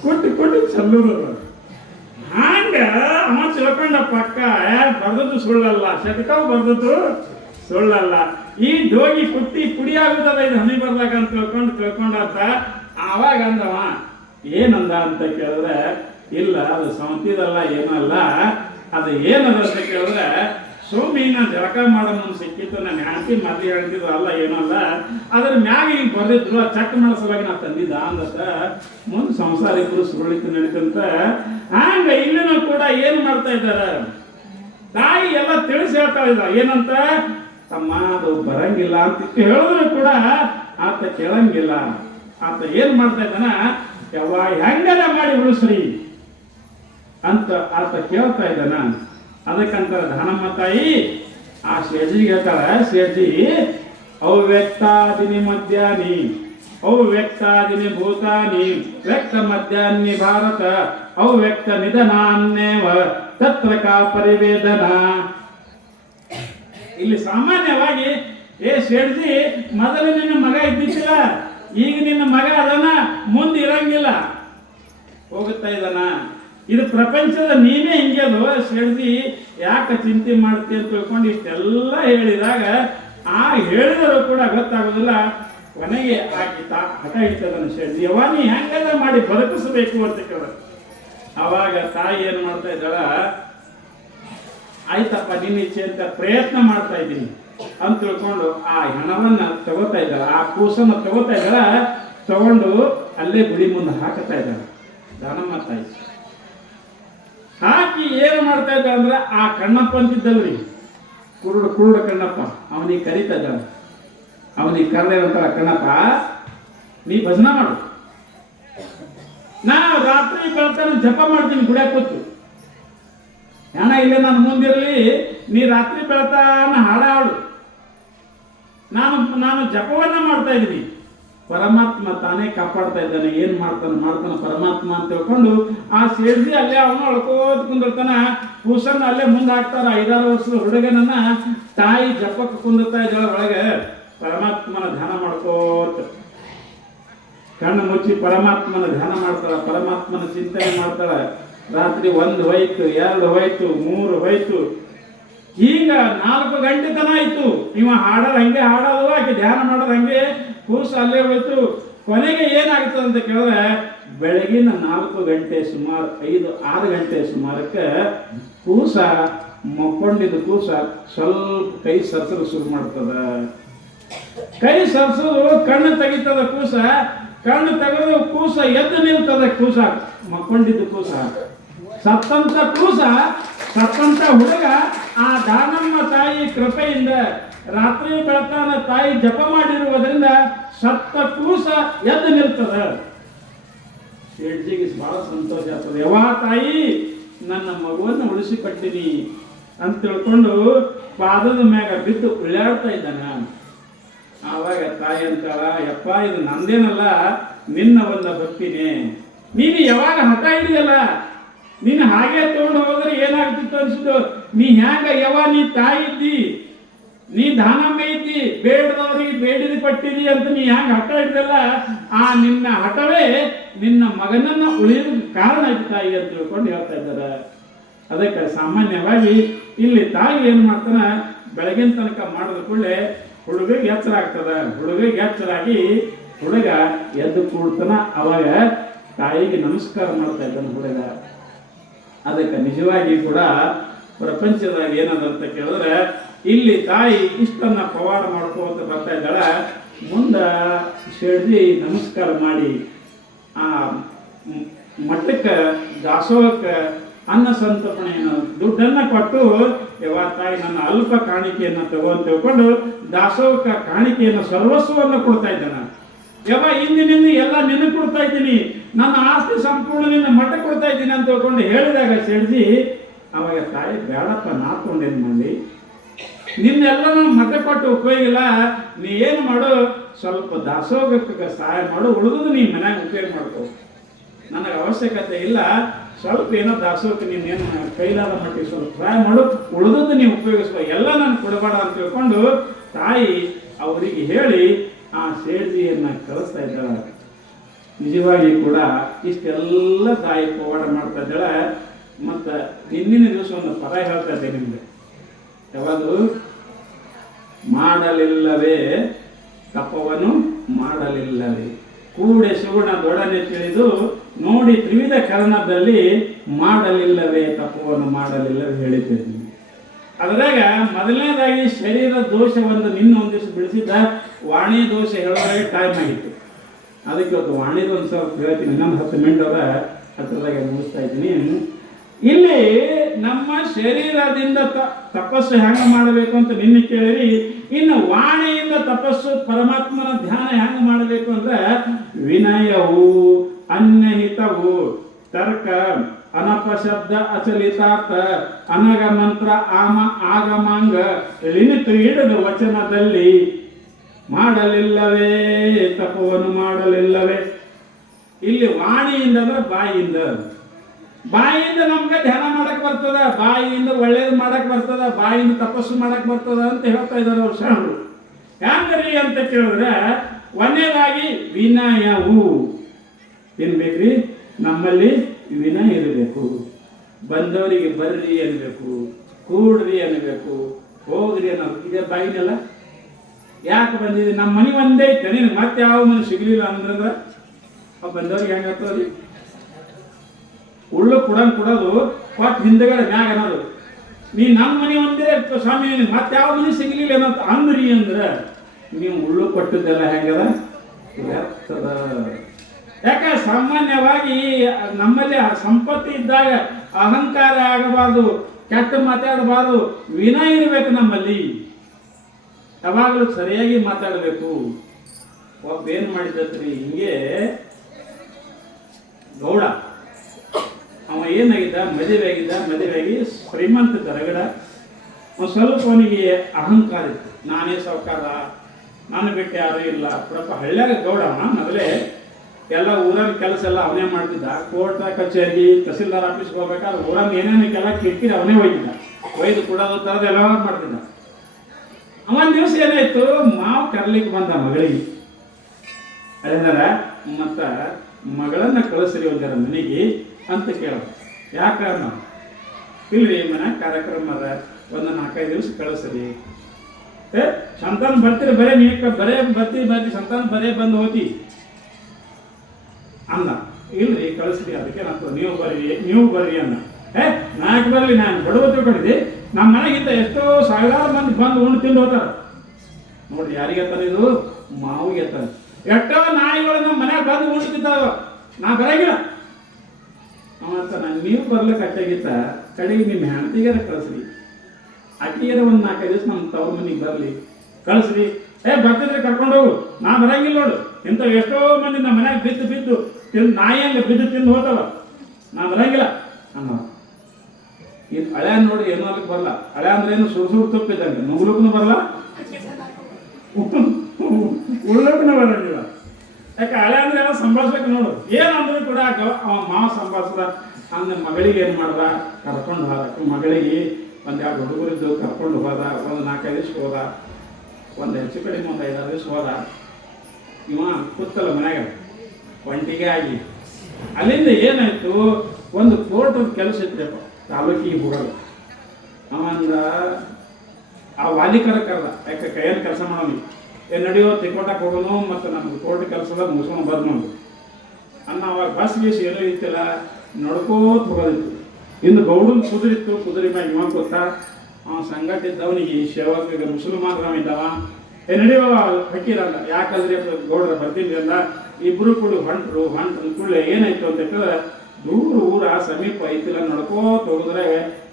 ಕೊಟ್ಟು ಚಲ್ಲೂರು ಹಂಗ ಅವ ತಿಳ್ಕೊಂಡ ಪಕ್ಕ ಬರ್ದದ್ದು ಸುಳ್ಳಲ್ಲ, ಶತಕವು ಬರ್ದದ್ದು ಸುಳ್ಳಲ್ಲ. ಈ ಡೋಗಿ ಕುಟ್ಟಿ ಪುಡಿ ಆಗುತ್ತದ ಇದು ಹನಿ ಬರ್ದಾಗ ಅಂತ ತಿಳ್ಕೊಂಡಾತ. ಆವಾಗ ಅಂದವ ಏನಂದ ಅಂತ ಕೇಳಿದ್ರೆ, ಇಲ್ಲ ಅದು ಸೌಂತಿದಲ್ಲ ಏನಲ್ಲ, ಅದು ಏನದ ಅಂತ ಕೇಳಿದ್ರೆ, ಸೋಮಿ ನಾನು ಜಳಕ ಮಾಡೋ ಮುಂದೆ ಸಿಕ್ಕಿತ್ತು, ನಾನು ಹೆಂಡತಿ ಮದ್ವೆ ಹೇಳ್ತಿದ್ರು ಅಲ್ಲ ಏನಲ್ಲ, ಅದ್ರ ಮ್ಯಾಗ ಈಗ ಬರ್ದಿದ್ರು ಚೆಕ್ ಮಾಡಿಸೋವಾಗ ನಾ ತಂದಿದ್ದ ಅಂದತ್ತ. ಮುಂದೆ ಸಂಸಾರ ಇಬ್ರು ಸುರುಳಿತು ನಡೀತಂತ. ಹಂಗ ಇಲ್ಲಿನೂ ಕೂಡ ಏನ್ ಮಾಡ್ತಾ ಇದ್ದಾರ, ತಾಯಿ ಎಲ್ಲ ತಿಳಿಸಿ ಹೇಳ್ತಾ ಇದ್ದ ಏನಂತ, ತಮ್ಮ ಅದು ಬರಂಗಿಲ್ಲ ಅಂತ ಹೇಳಿದ್ರು ಕೂಡ ಆತ ಕೇಳಂಗಿಲ್ಲ. ಆತ ಏನ್ ಮಾಡ್ತಾ ಇದ್ದಾನ, ಹೆಂಗದ ಮಾಡಿ ಉಳಿಸ್ರಿ ಅಂತ ಆತ ಕೇಳ್ತಾ ಇದ್ದಾನ. ಅದಕ್ಕಂತ ಧನಮ್ಮ ತಾಯಿ ಆ ಶೇಜಿಗೆ ಹೇಳ್ತಾಳ, ಶೇಜಿ ಅವ್ಯಕ್ತಾದಿನಿ ಮಧ್ಯಾಹ್ನಿ ಅವ್ಯಕ್ತಾದಿನಿ ಭೂತಾನಿ ವ್ಯಕ್ತ ಮಧ್ಯಾಹ್ನಿ ಭಾರತ ಅವ್ಯಕ್ತ ನಿಧನಾನ್ನೇವ ತತ್ರ ಕಾ ಪರಿವೇದನ. ಇಲ್ಲಿ ಸಾಮಾನ್ಯವಾಗಿ ಶೇಡ್ಜಿ ಮೊದಲು ನಿನ್ನ ಮಗ ಇದ್ದಿದ್ದಿಲ್ಲ, ಈಗ ನಿನ್ನ ಮಗ ಅದನ್ನ ಮುಂದೆ ಇರಂಗಿಲ್ಲ, ಹೋಗುತ್ತಾ ಇದ್ದಾನ. ಇದು ಪ್ರಪಂಚದ ನೀನೇ ಹಿಂಗೆ ಅದು ಶೇಡ್ಜಿ ಯಾಕೆ ಚಿಂತೆ ಮಾಡ್ತಿ ಅಂತ ತಿಳ್ಕೊಂಡು ಇಷ್ಟೆಲ್ಲ ಹೇಳಿದಾಗ ಆ ಹೇಳಿದರೂ ಕೂಡ ಗೊತ್ತಾಗೋದಿಲ್ಲ. ಕೊನೆಗೆ ಆಕಿ ಹಠ ಇರ್ತದನ್ನ ಶೇಡ್ಜಿ, ನೀ ಹೆಂಗೆಲ್ಲ ಮಾಡಿ ಬದುಕಿಸಬೇಕು ಅಂತ ಕೇಳ. ಅವಾಗ ತಾಯಿ ಏನು ಮಾಡ್ತಾ ಇದ್ದಾಳ, ಆಯ್ತಪ್ಪ ನಿನ್ನ ಇಚ್ಛೆ ಅಂತ ಪ್ರಯತ್ನ ಮಾಡ್ತಾ ಇದ್ದೀನಿ ಅಂತ ತಿಳ್ಕೊಂಡು ಆ ಹಣವನ್ನ ತಗೋತಾ ಇದ್ದಾಳ, ಆ ಕೂಸನ್ನ ತಗೋತಾ ಇದ್ದಾಳ. ತಗೊಂಡು ಅಲ್ಲೇ ಗುಡಿ ಮುಂದೆ ಹಾಕುತ್ತಾ ಇದ್ದಾಳ ದಾನಮ್ಮ ತಾಯಿ. ಹಾಕಿ ಏನು ಮಾಡ್ತಾ ಇದ್ದ ಅಂದ್ರೆ, ಆ ಕಣ್ಣಪ್ಪ ಅಂತಿದ್ದಲ್ರಿ ಕುರುಡ ಕಣ್ಣಪ್ಪ, ಅವನಿಗೆ ಕರೀತಾ ಇದ್ದಾಳ. ಅವನಿಗೆ ಕರೆದೇವಂತ, ಕಣ್ಣಪ್ಪ ನೀ ಭಜನ ಮಾಡು, ನಾ ರಾತ್ರಿ ಬೆಳತಾನ ಜಪ ಮಾಡ್ತೀನಿ ಗುಡಿಯಾಗ ಕೂತು, ಹಣ ಇಲ್ಲೇ ನಾನು ಮುಂದಿರಲಿ, ನೀ ರಾತ್ರಿ ಬೆಳತಾನ ಹಾಡ ಹಾಡು, ನಾನು ಜಪವನ್ನ ಮಾಡ್ತಾ ಇದ್ದೀನಿ. ಪರಮಾತ್ಮ ತಾನೇ ಕಾಪಾಡ್ತಾ ಇದ್ದಾನೆ, ಏನ್ ಮಾಡ್ತಾನೆ ಪರಮಾತ್ಮ ಅಂತ ತಿಳ್ಕೊಂಡು ಆ ಸೇರಿಸಿ ಅಲ್ಲೇ ಅವನು ಅಳ್ಕೋತ ಕುಂದಿರ್ತಾನ. ಕೂಸನ್ನ ಅಲ್ಲೇ ಮುಂದೆ ಹಾಕ್ತಾರ. 5-6 ವರ್ಷದ ಹುಡುಗನನ್ನ ತಾಯಿ ಜಪಕ್ಕೆ ಕುಂದಿರ್ತಾ ಇದ್ದಾಳ ಒಳಗೆ, ಪರಮಾತ್ಮನ ಧ್ಯಾನ ಮಾಡ್ಕೋತ. ಕಣ್ಣು ಮುಚ್ಚಿ ಪರಮಾತ್ಮನ ಧ್ಯಾನ ಮಾಡ್ತಾಳ, ಪರಮಾತ್ಮನ ಚಿಂತನೆ ಮಾಡ್ತಾಳ. ರಾತ್ರಿ 1 ಹೋಯ್ತು, 2 ಹೋಯ್ತು, 3 ಹೋಯ್ತು, ಈಗ 4 ಗಂಟೆ ತನ ಆಯ್ತು. ಇವ ಹಾಡೋದು ಹಂಗೆ ಹಾಡೋದು, ಆಕೆ ಧ್ಯಾನ ಮಾಡೋದು ಹಂಗೆ, ಕೂಸು ಅಲ್ಲೇ ಹೋಯ್ತು. ಕೊನೆಗೆ ಏನಾಗ್ತದೆ ಅಂತ ಕೇಳಿದ್ರೆ ಬೆಳಗಿನ 4 ಗಂಟೆ ಸುಮಾರು 5-6 ಗಂಟೆ ಸುಮಾರಕ್ಕೆ ಕೂಸ ಮಕ್ಕೊಂಡಿದ್ದು ಕೂಸ ಸ್ವಲ್ಪ ಕೈ ಸರ್ಸಲು ಶುರು ಮಾಡ್ತದ. ಕೈ ಸರ್ಸೋದು ಕಣ್ಣು ತೆಗಿತದ ಕೂಸ, ಕಣ್ಣು ತೆಗೆದು ಕೂಸ ಎದ್ದು ನಿಲ್ತದ. ಕೂಸ ಮಕ್ಕೊಂಡಿದ್ದು ಕೂಸ, ಸತ್ತಂತ ಕೂಸ, ಸತ್ತಂತ ಹುಡುಗ ಆ ದಾನಮ್ಮ ತಾಯಿ ಕೃಪೆಯಿಂದ ರಾತ್ರಿ ಬೆಳತಾನ ತಾಯಿ ಜಪ ಮಾಡಿರುವುದರಿಂದ ಸತ್ತ ಕೂಸ ಎದ್ದು ನಿಲ್ತದ. ಶೇಠ್ಜಿಗೆ ಬಹಳ ಸಂತೋಷ ಆಗ್ತದೆ. ಯವ್ವ ತಾಯಿ, ನನ್ನ ಮಗುವನ್ನು ಉಳಿಸಿಕೊಟ್ಟಿನಿ ಅಂತ ತಿಳ್ಕೊಂಡು ಪಾದದ ಮ್ಯಾಗ ಬಿದ್ದು ಉಳ್ಳಾಡ್ತಾ ಇದ್ದಾನ. ಆವಾಗ ತಾಯಿ ಅಂತಾಳ, ಯಪ್ಪ ಇದು ನಂದೇನಲ್ಲ, ನಿನ್ನ ಒಂದು ಭಕ್ತಿನೇ. ನೀನು ಯಾವಾಗ ಹಠ ಹಿಡಿಯಲ್ಲ, ನೀನು ಹಾಗೆ ತಗೊಂಡು ಹೋದ್ರೆ ಏನಾಗ್ತಿತ್ತು ಅನ್ಸಿದ್ದು. ನೀ ಹ್ಯಾಂಗ ಯವ್ವ ನೀ ತಾಯಿ ಇದ್ದಿ, ನೀ ದಾನಮ್ಮ ಇದ್ದಿ, ಬೇಡದವ್ರಿಗೆ ಬೇಡಿದ ಪಟ್ಟಿದಿ ಅಂತ ನೀ ಹ್ಯಾಂಗ ಹಠ ಹಿಡಿದಲ್ಲ, ಆ ನಿನ್ನ ಹಠವೇ ನಿನ್ನ ಮಗನನ್ನ ಉಳಿಯೋದ ಕಾರಣ ಆಯ್ತು ತಾಯಿ ಅಂತ ತಿಳ್ಕೊಂಡು ಹೇಳ್ತಾ ಇದ್ದಾರೆ. ಅದಕ್ಕೆ ಸಾಮಾನ್ಯವಾಗಿ ಇಲ್ಲಿ ತಾಯಿ ಏನು ಮಾಡ್ತಾನ, ಬೆಳಗಿನ ತನಕ ಮಾಡಿದ ಕೂಡಲೇ ಹುಡುಗಿಗೆ ಎಚ್ಚರ ಆಗ್ತದ. ಹುಡುಗಿಗೆ ಎಚ್ಚರಾಗಿ ಹುಡುಗ ಎದ್ದು ಕೂಡ್ತಾನ. ಅವಾಗ ತಾಯಿಗೆ ನಮಸ್ಕಾರ ಮಾಡ್ತಾ ಇದ್ದಾನೆ ಹುಡುಗ. ಅದಕ್ಕೆ ನಿಜವಾಗಿ ಕೂಡ ಪ್ರಪಂಚದಾಗ ಏನದಂತ ಕೇಳಿದ್ರೆ ಇಲ್ಲಿ ತಾಯಿ ಇಷ್ಟನ್ನ ಪವಾಡ ಮಾಡ್ಕೋತ ಬರ್ತಾ ಇದ್ದಾಳ. ಮುಂದೆ ಶೇಠ್ಜಿ ನಮಸ್ಕಾರ ಮಾಡಿ ಆ ಮಠಕ್ಕೆ ದಾಸೋಹಕ್ಕೆ ಅನ್ನ ಸಂತರ್ಪಣೆಯನ್ನು ದುಡ್ಡನ್ನು ಕೊಟ್ಟು, ಯವ್ವ ತಾಯಿ ನನ್ನ ಅಲ್ಪ ಕಾಣಿಕೆಯನ್ನು ತಗೊಂಡು ತಿಳ್ಕೊಂಡು ದಾಸೋಹಕ್ಕೆ ಕಾಣಿಕೆಯನ್ನು ಸರ್ವಸ್ವವನ್ನು ಕೊಡ್ತಾ ಇದ್ದಾನೆ. ಯವ್ವ ಇಂದಿನಿಂದ ಎಲ್ಲ ನಿನಗೆ ಕೊಡ್ತಾ ಇದ್ದೀನಿ, ನನ್ನ ಆಸ್ತಿ ಸಂಪೂರ್ಣ ನಿನ್ನ ಮಠ ಕೊಡ್ತಾ ಇದ್ದೀನಿ ಅಂತ ತಿಳ್ಕೊಂಡು ಹೇಳಿದಾಗ ಶೇಠ್ಜಿ ಅವಾಗ ತಾಯಿ ಬೇಡಪ್ಪ, ನಾಕೊಂಡೇನು ಮಾಡಿ ನಿನ್ನೆಲ್ಲ ಮಠ ಕೊಟ್ಟು ಉಪಯೋಗ ಇಲ್ಲ, ನೀ ಏನು ಮಾಡು, ಸ್ವಲ್ಪ ದಾಸೋಹಕ್ಕೆ ಸಹಾಯ ಮಾಡು, ಉಳಿದು ನೀ ಮನ್ಯಾಗ ಉಪಯೋಗ ಮಾಡ್ಕೋ, ನನಗೆ ಅವಶ್ಯಕತೆ ಇಲ್ಲ, ಸ್ವಲ್ಪ ಏನೋ ದಾಸೋಹಕ್ಕೆ ನೀನೇನು ಕೈಲಾದ ಮಟ್ಟಿಗೆ ಸ್ವಲ್ಪ ಸಹಾಯ ಮಾಡು, ಉಳಿದದ್ದು ನೀವು ಉಪಯೋಗಿಸ್ಕೋ, ಎಲ್ಲ ನಾನು ಕೊಡಬೇಡ ಅಂತ ತಿಳ್ಕೊಂಡು ತಾಯಿ ಅವರಿಗೆ ಹೇಳಿ ಆ ಶೇಠ್ಜಿಯನ್ನು ಕಳಿಸ್ತಾ ಇದ್ದಾಳೆ. ನಿಜವಾಗಿ ಕೂಡ ಇಷ್ಟೆಲ್ಲ ತಾಯಿ ಪವಾಡ ಮಾಡ್ತಾ ಇದ್ದಾಳೆ. ಮತ್ತು ಹಿಂದಿನ ದಿವಸ ಒಂದು ಪದ ಹೇಳ್ತಾ ಇದ್ದೆ ನಿಮಗೆ, ಯಾವುದು ಮಾಡಲಿಲ್ಲವೇ ತಪವನ್ನು ಮಾಡಲಿಲ್ಲವೇ, ಕೂಡೆ ಸುಗುಣ ದೊಡನೆ ತಿಳಿದು ನೋಡಿ ತ್ರಿವಿಧ ಕರ್ಣದಲ್ಲಿ ಮಾಡಲಿಲ್ಲವೇ ತಪವನ್ನು ಮಾಡಲಿಲ್ಲವೇ ಹೇಳಿದ್ದೇನೆ. ಅದರಾಗ ಮೊದಲನೇದಾಗಿ ಶರೀರ ದೋಷವನ್ನು ನಿನ್ನ ಒಂದು ದಿವಸ ಬಿಡಿಸಿದ್ದ ವಾಣಿ ದೋಷ ಹೇಳೋದಾಗೆ ಟೈಮ್ ಆಗಿತ್ತು. ಅದಕ್ಕೆ ಇವತ್ತು ವಾಣಿದು ಒಂದು ಸ್ವಲ್ಪ ಹೇಳ್ತೀನಿ, ಇನ್ನೊಂದು 10 ಮಿನಿಟ್ ಅವರ ಹತ್ರದಾಗೆ ಮುಗಿಸ್ತಾ ಇದ್ದೀನಿ. ಇಲ್ಲಿ ನಮ್ಮ ಶರೀರದಿಂದ ತಪಸ್ಸು ಹೆಂಗೆ ಮಾಡಬೇಕು ಅಂತ ನಿನ್ನೆ ಕೇಳಿರಿ. ಇನ್ನು ವಾಣಿಯಿಂದ ತಪಸ್ಸು ಪರಮಾತ್ಮನ ಧ್ಯಾನ ಹೆಂಗೆ ಮಾಡಬೇಕು ಅಂದ್ರೆ ವಿನಯವು, ಅನ್ಯಹಿತವು, ತರ್ಕ, ಅನಪಶಬ್ದ, ಅಚಲಿತಾರ್ಥ, ಅನಗ ಮಂತ್ರ, ಆಗಮಾಂಗ, ಲಿನಿತು ಹಿಡಿದ ವಚನದಲ್ಲಿ ಮಾಡಲಿಲ್ಲವೇ ತಪವನ್ನು ಮಾಡಲಿಲ್ಲವೇ. ಇಲ್ಲಿ ವಾಣಿಯಿಂದ ಅಂದ್ರೆ ಬಾಯಿಯಿಂದ ನಮ್ಗೆ ಧ್ಯಾನ ಮಾಡಕ್ ಬರ್ತದ, ಬಾಯಿಯಿಂದ ಒಳ್ಳೇದು ಮಾಡಕ್ ಬರ್ತದ, ಬಾಯಿಯಿಂದ ತಪಸ್ಸು ಮಾಡಕ್ ಬರ್ತದ ಅಂತ ಹೇಳ್ತಾ ಇದ್ದಾರೆ ಅವ್ರು ಶರಣರು. ಹ್ಯಾಂಗ್ರಿ ಅಂತ ಕೇಳಿದ್ರೆ ಒಂದನೇದಾಗಿ ವಿನಯವು ಏನ್ ಬೇಕ್ರಿ, ನಮ್ಮಲ್ಲಿ ವಿನಯ ಇರಬೇಕು. ಬಂದವರಿಗೆ ಬರ್ರಿ ಅನ್ಬೇಕು, ಕೂಡ್ರಿ ಅನ್ಬೇಕು, ಹೋಗ್ರಿ ಅನ್ನೋದು. ಇದೇ ಬಾಯಿನೆಲ್ಲ ಯಾಕೆ ಬಂದಿದೆ, ನಮ್ಮ ಮನೆ ಒಂದೇ ಐತೆ, ನೀನು ಮತ್ತೆ ಯಾವ ಮನೆ ಸಿಗ್ಲಿಲ್ಲ ಅಂದ್ರೆ ಬಂದವ್ರಿಗೆ ಹೆಂಗಾಗ್ತದ್ರಿ, ಉಳ್ಳು ಕೊಡೋದು ಕೊಟ್ಟು ಹಿಂದಗಡೆ ಮ್ಯಾಗ ಅನ್ನೋದು. ನೀ ನಮ್ಮ ಮನೆ ಒಂದೇ ಸ್ವಾಮಿ, ಮತ್ತೆ ಯಾವ ಮನೆ ಸಿಗ್ಲಿಲ್ಲ ಅನ್ನೋದು ಅಂದ್ರಿ ಅಂದ್ರೆ ನೀವು ಉಳ್ಳು ಕೊಟ್ಟದ್ದೆಲ್ಲ ಹೆಂಗದ ವ್ಯರ್ಥದ. ಯಾಕೆ ಸಾಮಾನ್ಯವಾಗಿ ನಮ್ಮಲ್ಲಿ ಸಂಪತ್ತಿ ಇದ್ದಾಗ ಅಹಂಕಾರ ಆಗಬಾರ್ದು, ಕೆಟ್ಟ ಮಾತಾಡಬಾರ್ದು, ವಿನಯ ಇರಬೇಕು ನಮ್ಮಲ್ಲಿ. ಯಾವಾಗಲೂ ಸರಿಯಾಗಿ ಮಾತಾಡಬೇಕು. ಒಬ್ಬ ಏನು ಮಾಡಿದ್ರಿ, ಹಿಂಗೆ ಗೌಡ ಅವ ಏನಾಗಿದ್ದ, ಮದುವೆಯಾಗಿ ಶ್ರೀಮಂತ ರಗಡ. ಒಂದು ಸ್ವಲ್ಪ ಅವನಿಗೆ ಅಹಂಕಾರ ಇತ್ತು, ನಾನೇ ಸಾವುಕಾರ, ನಾನು ಬಿಟ್ಟು ಯಾರೂ ಇಲ್ಲ. ಪ್ರಪ ಹಳ್ಳ್ಯಾಗ ಗೌಡ ಮೊದಲೇ ಎಲ್ಲ ಊರನ್ನ ಕೆಲಸ ಎಲ್ಲ ಅವನೇ ಮಾಡ್ತಿದ್ದ. ಕೋರ್ಟ್ ಕಚೇರಿ, ತಹಸೀಲ್ದಾರ್ ಆಫೀಸ್ಗೆ ಹೋಗ್ಬೇಕಾದ್ರೆ ಊರನ್ನ ಏನೇನು ಕೆಲ ಕಿಟಕಿರಿ ಅವನೇ ಒಯ್ತಿದ್ದ, ಒಯ್ದು ಕೊಡೋದು ಥರದ ಎಲ್ಲ ಮಾಡ್ತಿದ್ದ. ಅವನ ದಿವಸ ಏನಾಯ್ತು, ಮಾವು ಕರ್ಲಿಕ್ಕೆ ಬಂದ ಮಗಳಿಗೆ. ಹೇಳಿದಾರ ಮತ್ತು ಮಗಳನ್ನ ಕಳಿಸ್ರಿ ಒಂದರ ಮನೆಗೆ ಅಂತ ಕೇಳ. ಯಾಕ ನಾವು ಇಲ್ರಿ ಮನ್ಯಾಗ ಕಾರ್ಯಕ್ರಮ ಅದ, ಒಂದು 4-5 ದಿವಸ ಕಳಿಸ್ರಿ. ಸಂತಾನ ಬರ್ತೀರಿ, ಬರೇ ನೀಕ ಬರೇ ಬರ್ತಿ ಸಂತಾನ ಬರೇ ಬಂದು ಹೋತಿ ಅಂದ. ಇಲ್ರಿ ಕಳಿಸ್ರಿ, ಅದಕ್ಕೆ ನಾನು ನೀವು ಬರ್ರಿ ಅನ್ನ. ನಾಲ್ಕು ಬರಲಿ, ನಾನು ಬಡವ ತಿಳ್ಕೊಂಡಿದ್ದೆ. ನಮ್ಮ ಮನೆಗಿಂತ ಎಷ್ಟೋ ಸಾವಿರಾರು ಮಂದಿ ಬಂದು ಉಣ್ಣು ತಿಂದು ಹೋಗ್ತಾರ. ನೋಡ್ರಿ ಯಾರಿಗೆ ಎತ್ತಾರ ಇದು? ಮಾವಿಗೆ ಎತ್ತಾರ. ಎಷ್ಟೋ ನಾಯಿಗಳು ನಮ್ಮ ಮನ್ಯಾಗ ಬಂದು ಉಣ್ತಿದ್ದಾವ, ನಾ ಬರಂಗಿಲ್ಲ ಅವತ್ತ. ನಾನು ನೀವು ಬರ್ಲಿಕ್ಕೆ ಅಟ್ಟಾಗಿತ್ತ ಕಡೆಗೆ ನಿಮ್ಮ ಹೆಂಡತಿಗಾರ ಕಳಿಸ್ರಿ, ಅಕ್ಕಿಗಾರ ಒಂದು 4-5 ದಿವಸ ನಮ್ಮ ತವ್ರ ಮನೆಗೆ ಬರಲಿ ಕಳಿಸ್ರಿ. ಬರ್ತಿದ್ರೆ ಕರ್ಕೊಂಡು ಹೋಗು, ನಾ ಬರಂಗಿಲ್ಲ ನೋಡು. ಇಂಥ ಎಷ್ಟೋ ಮಂದಿ ನಮ್ಮ ಮನ್ಯಾಗ ಬಿದ್ದು ತಿಂದು ನಾಯಿಯಂಗೆ ಬಿದ್ದು ತಿಂದು ಹೋಗ್ತಾವ, ನಾ ಬರಂಗಿಲ್ಲ ಅಮ್ಮ. ಇದು ಹಳೆ ನೋಡಿ ಏನೋ ಅಲ್ಲಿಗೆ ಬರಲ್ಲ. ಹಳೆ ಅಂದ್ರೆ ಏನು ಸುರು ತುಪ್ಪಿದ್ದಂಗೆ, ನುಗ್ಲಕ್ಕೂ ಬರಲ್ಲ, ಉಳ್ಳಕ್ಕೂ ಬರಂಗಿಲ್ಲ. ಯಾಕೆ ಹಳೆ ಅಂದ್ರೆ ಎಲ್ಲ ಸಂಭಾಳಿಸ್ಬೇಕು ನೋಡು. ಏನಂದ್ರೆ ಕೂಡ ಅವ ಮಾವ ಸಂಭಾಳಿಸ್ದ. ಅಂದ ಮಗಳಿಗೆ ಏನು ಮಾಡ್ದ, ಕರ್ಕೊಂಡು ಹೋದ. ಮಗಳಿಗೆ 1-2 ಹುಡುಗರಿದ್ದು ಕರ್ಕೊಂಡು ಹೋದ. ಒಂದು 4-5 ದಿವಸ ಹೋದ, ಒಂದು ಹೆಚ್ಚು ಕಡಿಮೆ ಒಂದು 5-6 ದಿವಸ ಹೋದ. ಇವ ಕೂತಲ್ಲ ಮನ್ಯಾಗ ಒಂಟಿಗೆ ಆಗಿ. ಅಲ್ಲಿಂದ ಏನಾಯ್ತು, ಒಂದು ಕೋರ್ಟದ ಕೆಲಸ ಇತ್ತಪ್ಪ ತಾಲೂಕಿಗೆ ಹೋಗಲ್ಲ. ಅವಂದ ಆ ವಾಲಿಕರ ಕರೆದ, ಯಾಕೆ ಕೈಯಲ್ಲಿ ಕೆಲಸ ಮಾಡೋನು. ನಡೆಯೋ ತಿಕ್ಕೋಟಕ್ಕೆ ಹೋಗೋನು, ಮತ್ತು ನಮ್ಗೆ ಕೋರ್ಟ್ ಕೆಲಸದ ಮುಗಿಸ್ಕೊಂಡು ಬಂದು ಅನ್ನ. ಅವಾಗ ಬಸ್ ಗೀಸ್ ಏನೋ ಇತ್ತಿಲ್ಲ, ನಡ್ಕೋತ ಹೋಗೋದಿತ್ತು. ಇನ್ನು ಗೌಡನ ಕುದುರಿತ್ತು, ಕುದುರೆ ಮ್ಯಾಗ ಇವ ಗೊತ್ತ. ಅವ ಸಂಗಟ ಇದ್ದವನಿಗೆ ಸೇವಕ ಮುಸಲ್ಮಾನ್ರವ ಇದ್ದಾವ. ನಡೆಯುವ ಫಕೀರಲ್ಲ. ಯಾಕಂದ್ರೆ ಗೌಡರ ಬರ್ತೀನಿ ಅಲ್ಲ, ಇಬ್ಬರು ಕೂಡ ಹೊಂಟರು ಕೂಡಲೇ ಏನಾಯ್ತು ಅಂತ ಹೇಳಿದ್ರೆ, ದೂರ ಊರ ಸಮೀಪ ಐತಿಲ್ಲ, ನಡ್ಕೋತ ಹೋಗಿದ್ರೆ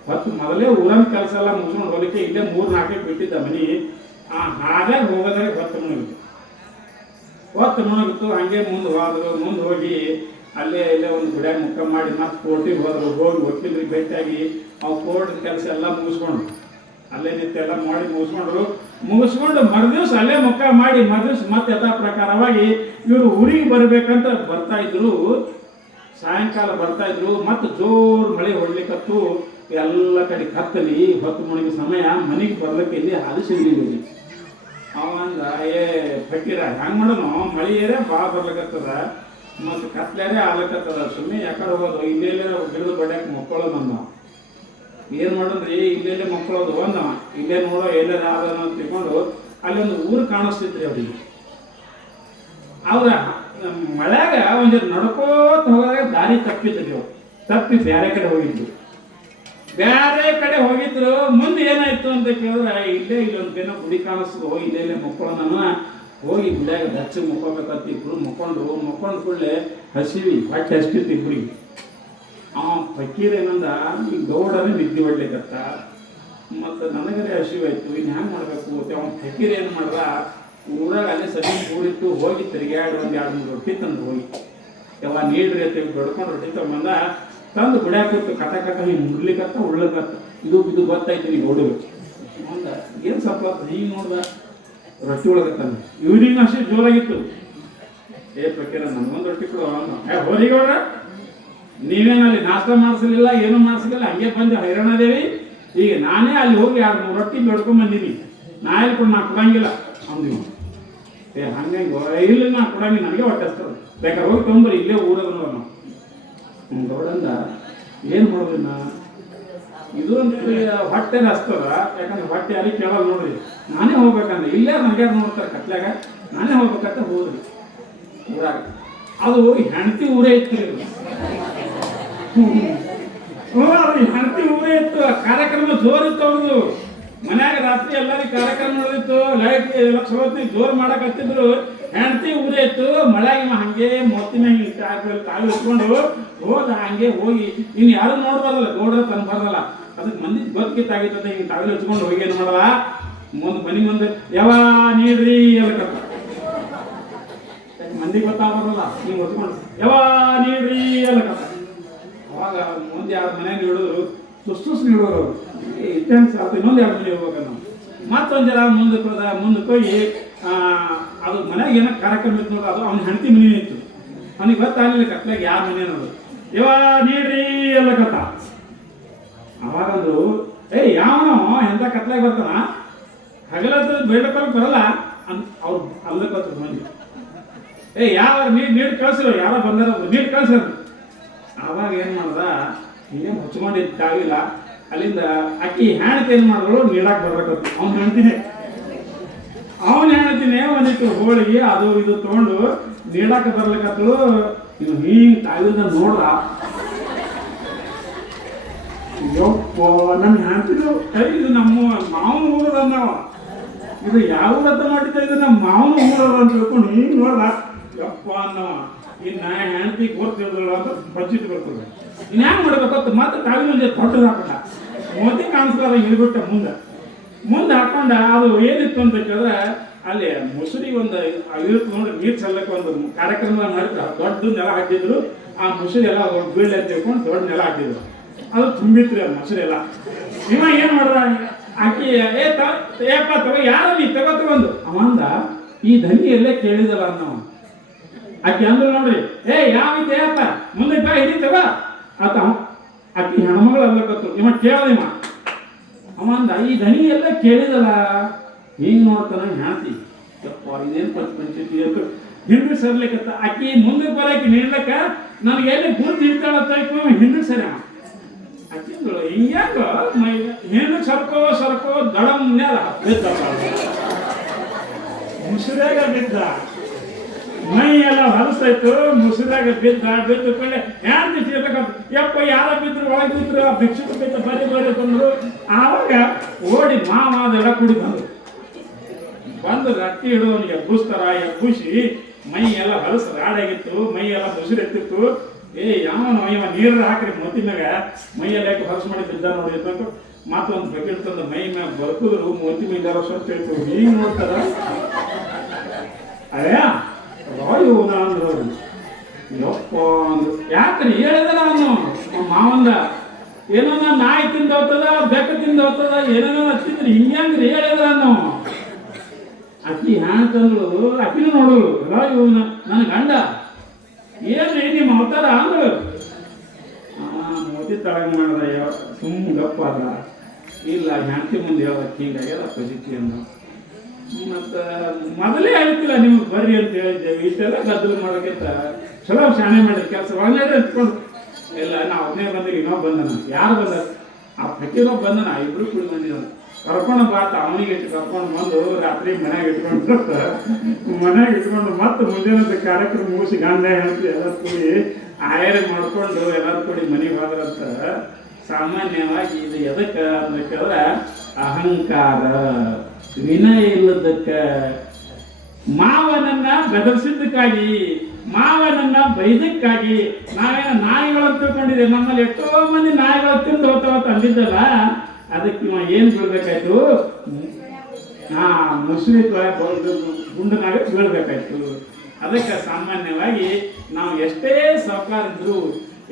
ಹೊತ್ತು ಮೊದಲೇ ಊರನ್ನ ಕೆಲಸ ಎಲ್ಲ ಮುಗಿಸ್ಕೊಂಡು ಹೋಗ್ಲಿಕ್ಕೆ ಇಲ್ಲೇ 3-4 ಬಿಟ್ಟಿದ್ದ ಮನಿ. ಹಾಗೆ ಹೋಗೋದ್ರೆ ಹೊತ್ತು ಮುಳುಗಿತ್ತು. ಹಂಗೆ ಮುಂದೆ ಹೋದ್ರು. ಮುಂದೆ ಹೋಗಿ ಅಲ್ಲೇ ಇಲ್ಲೇ ಒಂದು ಗುಡ್ಯಾಗ ಮುಖ ಮಾಡಿ ಮತ್ತೆ ಕೋರ್ಟಿಗೆ ಹೋದ್ರು. ಹೋಗಿ ವಕೀಲರಿಗೆ ಭೇಟಿಯಾಗಿ ಅವು ಕೋರ್ಟ್ ಕೆಲಸ ಎಲ್ಲ ಮುಗಿಸ್ಕೊಂಡು ಅಲ್ಲೇ ನಿಂತು ಎಲ್ಲ ಮಾಡಿ ಮುಗಿಸ್ಕೊಂಡು ಮರುದಿವ್ಸ ಅಲ್ಲೇ ಮುಖ ಮಾಡಿ ಮರುದಿವ್ಸ ಮತ್ತೆ ಯಥಾ ಪ್ರಕಾರವಾಗಿ ಇವರು ಊರಿಗೆ ಬರಬೇಕಂತ ಬರ್ತಾ ಇದ್ರು. ಸಾಯಂಕಾಲ ಬರ್ತಾ ಇದ್ರು. ಮತ್ತೆ ಜೋರು ಮಳೆ ಹೊಡ್ಲಿಕ್ಕತ್ತು. ಎಲ್ಲ ಕಡೆ ಕತ್ತಲಿ, ಹೊತ್ತು ಮುಳುಗಿ ಸಮಯ. ಮನೆಗೆ ಬರ್ಲಿಕ್ಕೆ ಇಲ್ಲಿ ಹಾದಿಸಿದ್ರಿ. ಅವಂದ ಫಕೀರ ಹೆಂಗ್ ಮಾಡೋನು, ಮಳೆ ಏರೇ ಭಾಳ ಬರ್ಲಿಕ್ಕತ್ತದ, ಮತ್ತು ಕತ್ಲಾರೇ ಆಗ್ಲಕ್ಕತ್ತದ. ಸುಮ್ಮನೆ ಯಾಕಡೆ ಹೋಗೋದು, ಇಲ್ಲೇ ಗಿಡದ ಬಡ್ಯಾಕ ಮಕ್ಕಳೋದು ಅಂದ. ಏನು ಮಾಡೋದ್ರಿ, ಇಲ್ಲೆಲ್ಲೇ ಮಕ್ಕಳೋದು ಅಂದವ. ಇಲ್ಲೇ ನೋಡೋ ಎಲ್ಲೇ ಆದನ ಅಂತ ತಿಳ್ಕೊಂಡು ಅಲ್ಲಿ ಒಂದು ಊರು ಕಾಣಿಸ್ತಿದ್ರಿ ಅವ್ರಿಗೆ. ಅವ್ರ ಮಳೆಯಾಗ ಒಂದು ನಡ್ಕೋತ ಹೋದಾಗ ದಾರಿ ತಪ್ಪಿದ್ರಿ. ಅವ್ರು ತಪ್ಪಿ ಬೇರೆ ಕಡೆ ಹೋಗಿದ್ರು. ಮುಂದೆ ಏನಾಯ್ತು ಅಂತ ಕೇಳಿದ್ರೆ, ಇಲ್ಲೊಂದು ಏನೋ ಗುಡಿ ಕಾಣಿಸ್ತದೆ, ಹೋಗಿ ಇಲ್ಲೇ ಮಕ್ಕಳನ್ನ ಹೋಗಿ ಗುಡಿಯಾಗ ಬೆಚ್ಚಗೆ ಮುಕ್ಕೋಬೇಕಂತ ಇಬ್ರು ಮುಕ್ಕೊಂಡು ಕೂಡಲೇ ಹಸಿವಿ ಹೊಟ್ಟೆ ಹಸ್ತಿತ್ತು ಇಬ್ರಿಗೆ. ಫಕೀರ್ ಏನಂದ, ಈ ಗೌಡರೇ ನಿದ್ದೆ ಹೊಡ್ಲಿಕ್ಕತ್ತ, ಮತ್ತು ನನಗರೇ ಹಸಿವಾಯ್ತು, ಇನ್ನು ಹ್ಯಾಂಗೆ ಮಾಡಬೇಕು ಅಂತ. ಅವ್ನು ಫಕೀರ್ ಏನು ಮಾಡ್ದ, ಊರಾಗ ಅಲ್ಲೇ ಸರಿ ಕೂಡಿತ್ತು. ಹೋಗಿ ತಿರುಗಾಡಿ 1-2-3 ರೊಟ್ಟಿ ತಂದು ಹೋಗಿ ಯಾವ ನೀಡ್ರಿ ಅಂತ ಬಡ್ಕೊಂಡು ರೊಟ್ಟಿ ತಗೊಂಬಂದ. ತಂದು ಗುಡ್ಯಾಕಿತ್ತು. ಕಟ ಹಿಂಗೆ ಮುಡ್ಲಿಕ್ಕತ್ತ ಉಳ್ಳಕತ್ತ. ಇದು ಗೊತ್ತಾಯ್ತು ನೀವು ಗೌಡರು ಅಂದ. ಏನು ಸ್ವಲ್ಪ ಹಿಂಗೆ ನೋಡ್ದ, ರೊಟ್ಟಿ ಒಳಗತ್ತಾನ. ಇವ್ರಿಗೆ ಅಷ್ಟೇ ಜೋರಾಗಿತ್ತು. ಫಕೀರ ನಮ್ಗೊಂದು ರೊಟ್ಟಿ ಕೊಡು. ಹೋರಿಗೌಡ, ನೀವೇನಲ್ಲಿ ನಾಷ್ಟ ಮಾಡಿಸಲಿಲ್ಲ, ಏನೂ ಮಾಡಿಸಲಿಲ್ಲ, ಹಂಗೆ ಬಂದು ಹೈರಾಣದೇವಿ. ಈಗ ನಾನೇ ಅಲ್ಲಿ ಹೋಗಿ 2-3 ರೊಟ್ಟಿ ಬೆಳ್ಕೊಂಬಂದೀನಿ, ನಾ ಎಲ್ಲಿ ಕೊಡು, ನಾ ಕೊಡಂಗಿಲ್ಲ ಅಂದಿವ. ಹಂಗೆ ಇಲ್ಲ, ನಾ ಕೊಡಂಗಿಲ್ಲ, ನನಗೆ ಹೊಟ್ಟೆ ಹಸ್ತದ, ಬೇಕಾದ್ರೆ ಹೋಗಿ ತೊಗೊಂಬರಿ, ಇಲ್ಲೇ ಊರದ ನಾವು. ಗೌಡಂದ ಏನು ಮಾಡೋದಿಲ್ಲ, ಇದು ಅಂತ ಹೊಟ್ಟೆ ಹಸ್ತದ. ಯಾಕಂದ್ರೆ ಹೊಟ್ಟೆ ಅಲ್ಲಿ ಕೇಳಲ್ಲ ನೋಡ್ರಿ. ನಾನೇ ಹೋಗ್ಬೇಕಂದ್ರೆ ಇಲ್ಲೇ ನನಗೆ ನೋಡ್ತಾರೆ ಕತ್ಲಾಗ, ನಾನೇ ಹೋಗ್ಬೇಕಂತ ಹೋದ್ರಿ ಊರಾಗ. ಅದು ಹೆಂಡತಿ ಊರೇ ಇತ್ತು. ಹೆಂಡತಿ ಊರೇ ಇತ್ತು. ಕಾರ್ಯಕ್ರಮ ಜೋರಿತ್ತು ಅವ್ರದ್ದು. ಮನ್ಯಾಗ ರಾತ್ರಿ ಎಲ್ಲರಿಗೂ ಕಾರ್ಯಕ್ರಮ ನಡೆದಿತ್ತು. ಲೈಟ್ ಎಲ್ಲ ಸವತ್ತಿ ಜೋರು ಮಾಡಕತ್ತಿದ್ರು. ಹೆಂಡತಿ ಊರೇ ಇತ್ತು. ಮಳೆಯಾಗಿ ಹಂಗೆ ಮೊತ್ತಿನ ತಾಳು ಇಟ್ಕೊಂಡು ಹೋದ. ಹಂಗೆ ಹೋಗಿ ಇನ್ನು ಯಾರು ನೋಡ್ಬಾರಲ್ಲ, ಗೌಡ್ರ ತಂದು ಬರಲ್ಲ. ಅದಕ್ಕೆ ಮಂದಿ ಗೊತ್ತಿತ್ತಾಗಿರ್ತದೆ. ಹಿಂಗೆ ತಾಳು ಹಚ್ಕೊಂಡು ಹೋಗಿ ಏನು ಮಾಡಲ್ಲ, ಮನೆ ಮುಂದೆ ಯಾವ ನೀಡ್ರಿ ಅದಕ್ಕತ್ತ. ಮಂದಿ ಗೊತ್ತಾಗಲ್ಲ, ಹಿಂಗೆ ಹೊತ್ಕೊಂಡು ಯಾವ ನೀಡ್ರಿ ಅದಕ್ಕತ್ತ. ಅವಾಗ ಮುಂದೆ 2 ಮನೆಗೆ ಹಿಡಿದ್ರು, ಸುಸ್ತು ಹಿಡಿದ್ರು. ಇಟ್ಟಂಗೆ ಸಾಕು, ಇನ್ನೊಂದು 2 ಮನೆ ಹೋಗ್ಬೇಕು ನಾವು. ಮತ್ತೊಂದು ಜನ ಮುಂದಕ್ಕೆ ಹೋಗಿ ಅದು ಮನೆಗೆ ಏನೋ ಕಾರ್ಯಕ್ರಮ ಇತ್ತು ನೋಡ್ರಿ. ಅದು ಅವ್ನ ಹೆಂಡತಿ ಮನೆ ಇತ್ತು. ಅವನಿಗೆ ಗೊತ್ತಾಗಲಿಲ್ಲ ಕತ್ಲಾಗ ಯಾರ ಮನೆ ಅನ್ನೋದು. ಯಾವ ನೀಡ್ರಿ ಅಲ್ಲಕತ್ತ. ಅವಾಗಂದ್ರು, ಯಾವನೋ ಎಂತ ಕತ್ಲಾಗ ಬರ್ತಾನ, ಹಗಲದ ಬೇಡಕ್ಕೆ ಬರಲ್ಲ ಅಂತ ಅವ್ರು ಅಲ್ಲಕತ್ರ ಮಂದಿ. ಯಾವ ನೀರು ಕಳ್ಸಿರೋ ಯಾರೋ ಬಂದಾರ ನೀರು ಕಳ್ಸಿರ. ಆವಾಗ ಏನು ಮಾಡ್ದ, ಹಿಂಗೆ ಮುಚ್ಕೊಂಡಿದ್ದಾಗಿಲ್ಲ. ಅಲ್ಲಿಂದ ಅಕ್ಕಿ ಹೆಣ್ತಿ ಏನು ಮಾಡಿದ್ರು, ನೀಡಾಕ್ ಬರ್ಬೇಕತ್ತು. ಅವ್ನು ಹೇಳ್ತೀನಿ ಒಂದಿಟ್ಟು ಹೋಳಿಗೆ ಅದು ಇದು ತಗೊಂಡು ನೀಡಾಕ ಬರ್ಲಿಕ್ಕತ್ತು. ಇವ್ ಹಿಂಗ್ ತಾಗಿದ ನೋಡ್ರ, ಯಪ್ಪ ನನ್ ಹೆಣ್ತಿದ್ರು ಇದು ನಮ್ಮ ಮಾವನ ಊರದ ನಾವು, ಇದು ಯಾವ ರಥ ಮಾಡಿದ್ದ, ಇದು ನಮ್ಮ ಮಾವನ ಊರದ ಅಂತ ತಿಳ್ಕೊಂಡು ಹಿಂಗ್ ನೋಡ್ದ. ಯಪ್ಪ ಅನ್ನವ ಇನ್ನು ನಾ ಹೆಣ್ತಿ ಗೊತ್ತಿರೋದಿಲ್ಲ ಅಂತ ಬಚ್ಚಿಟ್ಟು ಬರ್ತದೆ. ಇನ್ಯಾಗ ಮಾಡ್ಬೇಕತ್ತು ಮತ್ತೆ ತಾವಿನ ಮುಂದೆ ದೊಡ್ಡದು ಹಾಕೊಂಡ ಮೋತಿ ಕಾಣಿಸ್ತಾರ ಇಳ್ಬಿಟ್ಟ ಮುಂದೆ ಹಾಕೊಂಡ. ಅದು ಏನಿತ್ತು ಅಂತ ಕೇಳಿದ್ರೆ ಅಲ್ಲಿ ಮುಸುರಿ ಒಂದು ಇರುತ್ತೆ ನೋಡಿ, ನೀರು ಚೆಲ್ಲಕ್ಕೆ ಒಂದು ಕಾರ್ಯಕ್ರಮ ಮಾಡಿದ್ರು. ದೊಡ್ಡ ನೆಲ ಹಾಕಿದ್ರು, ಆ ಮುಸುರಿ ಎಲ್ಲ ಬೀಳ್ಳೆ ಅಂತ ತಿಳ್ಕೊಂಡು ದೊಡ್ಡ ನೆಲ ಹಾಕಿದ್ರು. ಅದು ತುಂಬಿತ್ರಿ ಅದು ಮೊಸರು ಎಲ್ಲ. ಇವ ಏನು ಮಾಡ್ರ, ಆಕಿ ಏಪ್ಪ ತಗೋ, ಯಾರ ನೀ ತಗೊಂಡು ಅವಂದ ಈ ಧನಿ ಎಲ್ಲೇ ಕೇಳಿದಲ್ಲ ಅನ್ನವ. ಆಕಿ ಅಂದ್ರು ನೋಡ್ರಿ, ಯಾವಿದ್ದೆ ಅಪ್ಪ ಮುಂದೆ ಬಾ ಹಿಡಿ ತಗೋ ಆತ. ಆಕಿ ಹೆಣ್ಮಗಳು ಅಲ್ಲಕತ್ತು. ಇವ ಕೇಳದಿವ ಅವಂದ ಈ ಧನಿ ಎಲ್ಲ ಕೇಳಿದಲ್ಲ. ಹಿಂಗ್ ನೋಡ್ತಾನ ಹೆಣ್ತಿ, ಯಪ್ಪ ಇದೇನು ಪಂಚಾಯ್ತಿ ಅಂತ ಹಿಂದೆ ಸರ್ಲಿಕ್ಕತ್ತ. ಆಕಿ ಮುಂದೆ ಬರಕ್ಕೆ ನೀಡ್ಲಕ್ಕ ನನಗೆ ಎಲ್ಲಿ ಗುರುತು ಇರ್ತಾಳತ್ತ ಹಿಂದೆ ಸರಿ. ಅವ ಆಕಿಂದಳು ಹಿಂಗ್ಯಾಕ ಹೆಣ್ಣು ಸರ್ಕೋ ದಡ ಮ್ಯಾಲ ಬಿದ್ದ, ಮುಸುರಾಗ ಬಿದ್ದ, ಮೈ ಎಲ್ಲ ಹೊಲಸಾಯ್ತು. ಮುಸುರಾಗ ಬಿದ್ದು ಕೊಳ್ಳೆ ಹೆಣ್ಣು ತಿರ್ಲಕ್ಕ. ಯಪ್ಪ ಯಾರ ಬಿದ್ರು ಒಳಗೆ ಬಿದ್ರು, ಭಿಕ್ಷುಕ ಬಿದ್ದ ಬರಿ ಬಂದ್ರು. ಆವಾಗ ಓಡಿ ಮಾವಾದೆಲ್ಲ ಕುಡಿ ಬಂದು ರಟ್ಟಿ ಹಿಡಿದವನಿಗೆ ಎಬ್ಬುಸಿ ಮೈ ಎಲ್ಲ ಹೊಲಸು ರಾಡಾಗಿತ್ತು, ಮೈ ಎಲ್ಲ ಮುಸುರು ಎತ್ತಿತ್ತು. ಯಾವನು ಇವ ನೀರು ಹಾಕ್ರಿ ಮೊತ್ತಿನಾಗ ಮೈಯೆಲ್ಲ ಯಾಕೆ ಹೊಲಸು ಮಾಡಿ ಬಿದ್ದ ನೋಡಿ ಅಂತ ಮತ್ತೊಂದು ಬಕೆಟ್ ತಂದು ಮೈ ಮ್ಯಾಗ ಬರ್ಕಿದ್ರು. ಮೊತ್ತಿ ಮೈದಾರ ಸ್ವಚ್ಛ ಇತ್ತು. ಹಿಂಗೆ ನೋಡ್ತಾರ, ಅಯ್ಯ ರಾಯು ಅಂದ್ರು. ಯಪ್ಪ ಅಂದ್ರು. ಯಾಕ್ರಿ ಹೇಳಿದಾರ ಅವನು ಮಾವಂದ, ಏನೋ ನಾಯಿ ತಿಂದ ಹೋಗ್ತದ, ಬೆಕ್ಕ ತಿಂದ ಹೋಗ್ತದ, ಏನೇನೋ ಹಚ್ಚಿದ್ರಿ ಹಿಂಗ್ರಿ ಹೇಳಿದ್ರ ನಾವು. ಅಕ್ಕಿ ಹ್ಯಾಂಗ ತಂದ್ರು, ಅಕ್ಕಿನೂ ನೋಡೋರು ರಾಯು ನನ್ನ ಗಂಡ ಏನ್ರಿ ನಿಮ್ಮ ಅವತಾರ ಅಂದ್ರು. ಮೋದಿ ತಳಗ ಮಾಡ್ದ, ಸುಮ್ಮ ಗಪ್ಪ ಅದ. ಇಲ್ಲ ಹೆಂಡತಿ ಮುಂದೆ ಹೇಳಕ್ಕೆ ಹಿಂಗಾಗ್ಯದ ಪರಿಸ್ಥಿತಿ ಅನ್ನೋ. ಮತ್ತು ಮೊದಲೇ ಹೇಳ್ತಿಲ್ಲ ನಿಮ್ಗೆ ಬರ್ರಿ ಅಂತ ಹೇಳಿದ್ದೇವೆ. ಇಷ್ಟೆಲ್ಲ ಗದ್ದಲು ಮಾಡೋಕ್ಕಿಂತ ಚಲೋ ಶಾಣೆ ಮಾಡಿರಿ ಕೆಲಸ ಒಳಗಡೆ ಅಂತ್ಕೊಂಡು. ಇಲ್ಲ ನಾವು ಒಬ್ಬನೇ ಬಂದಿವಿ, ಇನ್ನೊಬ್ಬ ಬಂದನ. ಯಾರು ಬಂದ? ಆ ಪಟ್ಟಿನೊಬ್ಬ ಬಂದನ, ಇಬ್ರು ಕುಡಿ ಬಂದಿದ್ದಾನ. ಕರ್ಕೊಂಡು ಬಾತ ಅವನಿಗೆ ಇಟ್ಟು ಕರ್ಕೊಂಡು ಬಂದು ರಾತ್ರಿ ಮನ್ಯಾಗ ಇಟ್ಕೊಂಡು ಮತ್ತೆ ಮುಂಜಾನೆ ಕಾರ್ಯಕ್ರಮ ಮುಗಿಸಿ ಗಂಡ ಹೆಂಡತಿ ಎಲ್ಲ ಕೂಡಿ ಆಯರ್ ಮಾಡ್ಕೊಂಡು ಎಲ್ಲರೂ ಕೂಡಿ ಮನೆಗೆ ಹೋದ್ರಂತ. ಸಾಮಾನ್ಯವಾಗಿ ಇದು ಎದಕ್ಕೆ ಅಂತ ಕೇಳಿದ್ರೆ ಅಹಂಕಾರ, ವಿನಯ ಇಲ್ಲದಕ್ಕೆ, ಮಾವನನ್ನ ಬೆದರಿಸಿದ್ದಕ್ಕಾಗಿ, ಮಾವನನ್ನ ಬೈದಕ್ಕಾಗಿ. ನಾವೇನ ನಾಯಿಗಳನ್ನು ತಿಳ್ಕೊಂಡಿದ್ದೇವೆ, ನಮ್ಮಲ್ಲಿ ಎಷ್ಟೋ ಮಂದಿ ನಾಯಿಗಳು ತಿಂದು ಹೋಗ್ತಾವತ್ತ ಅಂದಿದ್ದಲ್ಲ. ಅದಕ್ಕೆ ಇವ ಏನು ಬೀಳ್ಬೇಕಾಯ್ತು, ಮುಸ್ಲಿ ಗುಂಡನಾಗ ಬೀಳ್ಬೇಕಾಯ್ತು. ಅದಕ್ಕೆ ಸಾಮಾನ್ಯವಾಗಿ ನಾವು ಎಷ್ಟೇ ಸಹಕಾರ ಇದ್ರು,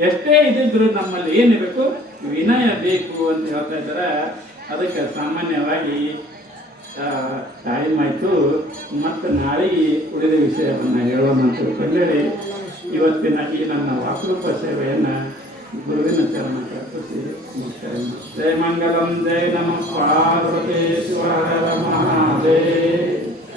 ಎಷ್ಟೇ ಇದ್ದಿದ್ರು ನಮ್ಮಲ್ಲಿ ಏನಿರಬೇಕು, ವಿನಯ ಬೇಕು ಅಂತ ಹೇಳ್ತಾ ಇದ್ದಾರೆ. ಅದಕ್ಕೆ ಸಾಮಾನ್ಯವಾಗಿ ಟೈಮ್ ಆಯಿತು. ಮತ್ತು ನಾಳೆಗೆ ಉಳಿದ ವಿಷಯವನ್ನು ಹೇಳೋಣ ಅಂತ ತಿಳ್ಕೊಂಡೇಳಿ ಇವತ್ತಿನ ಈ ನನ್ನ ವಾಕೃಪ ಸೇವೆಯನ್ನು ಗುರುವಿನ ಚರಣ ಕರ್ಪಿಸಿ ಮುಕ್ತಾಯ. ಜಯ ಮಂಗಲಂ, ಜಯ ನಮಃ ಪಾರ್ವತಿ ಶಿವ ಹರ ಮಹಾದೇವ.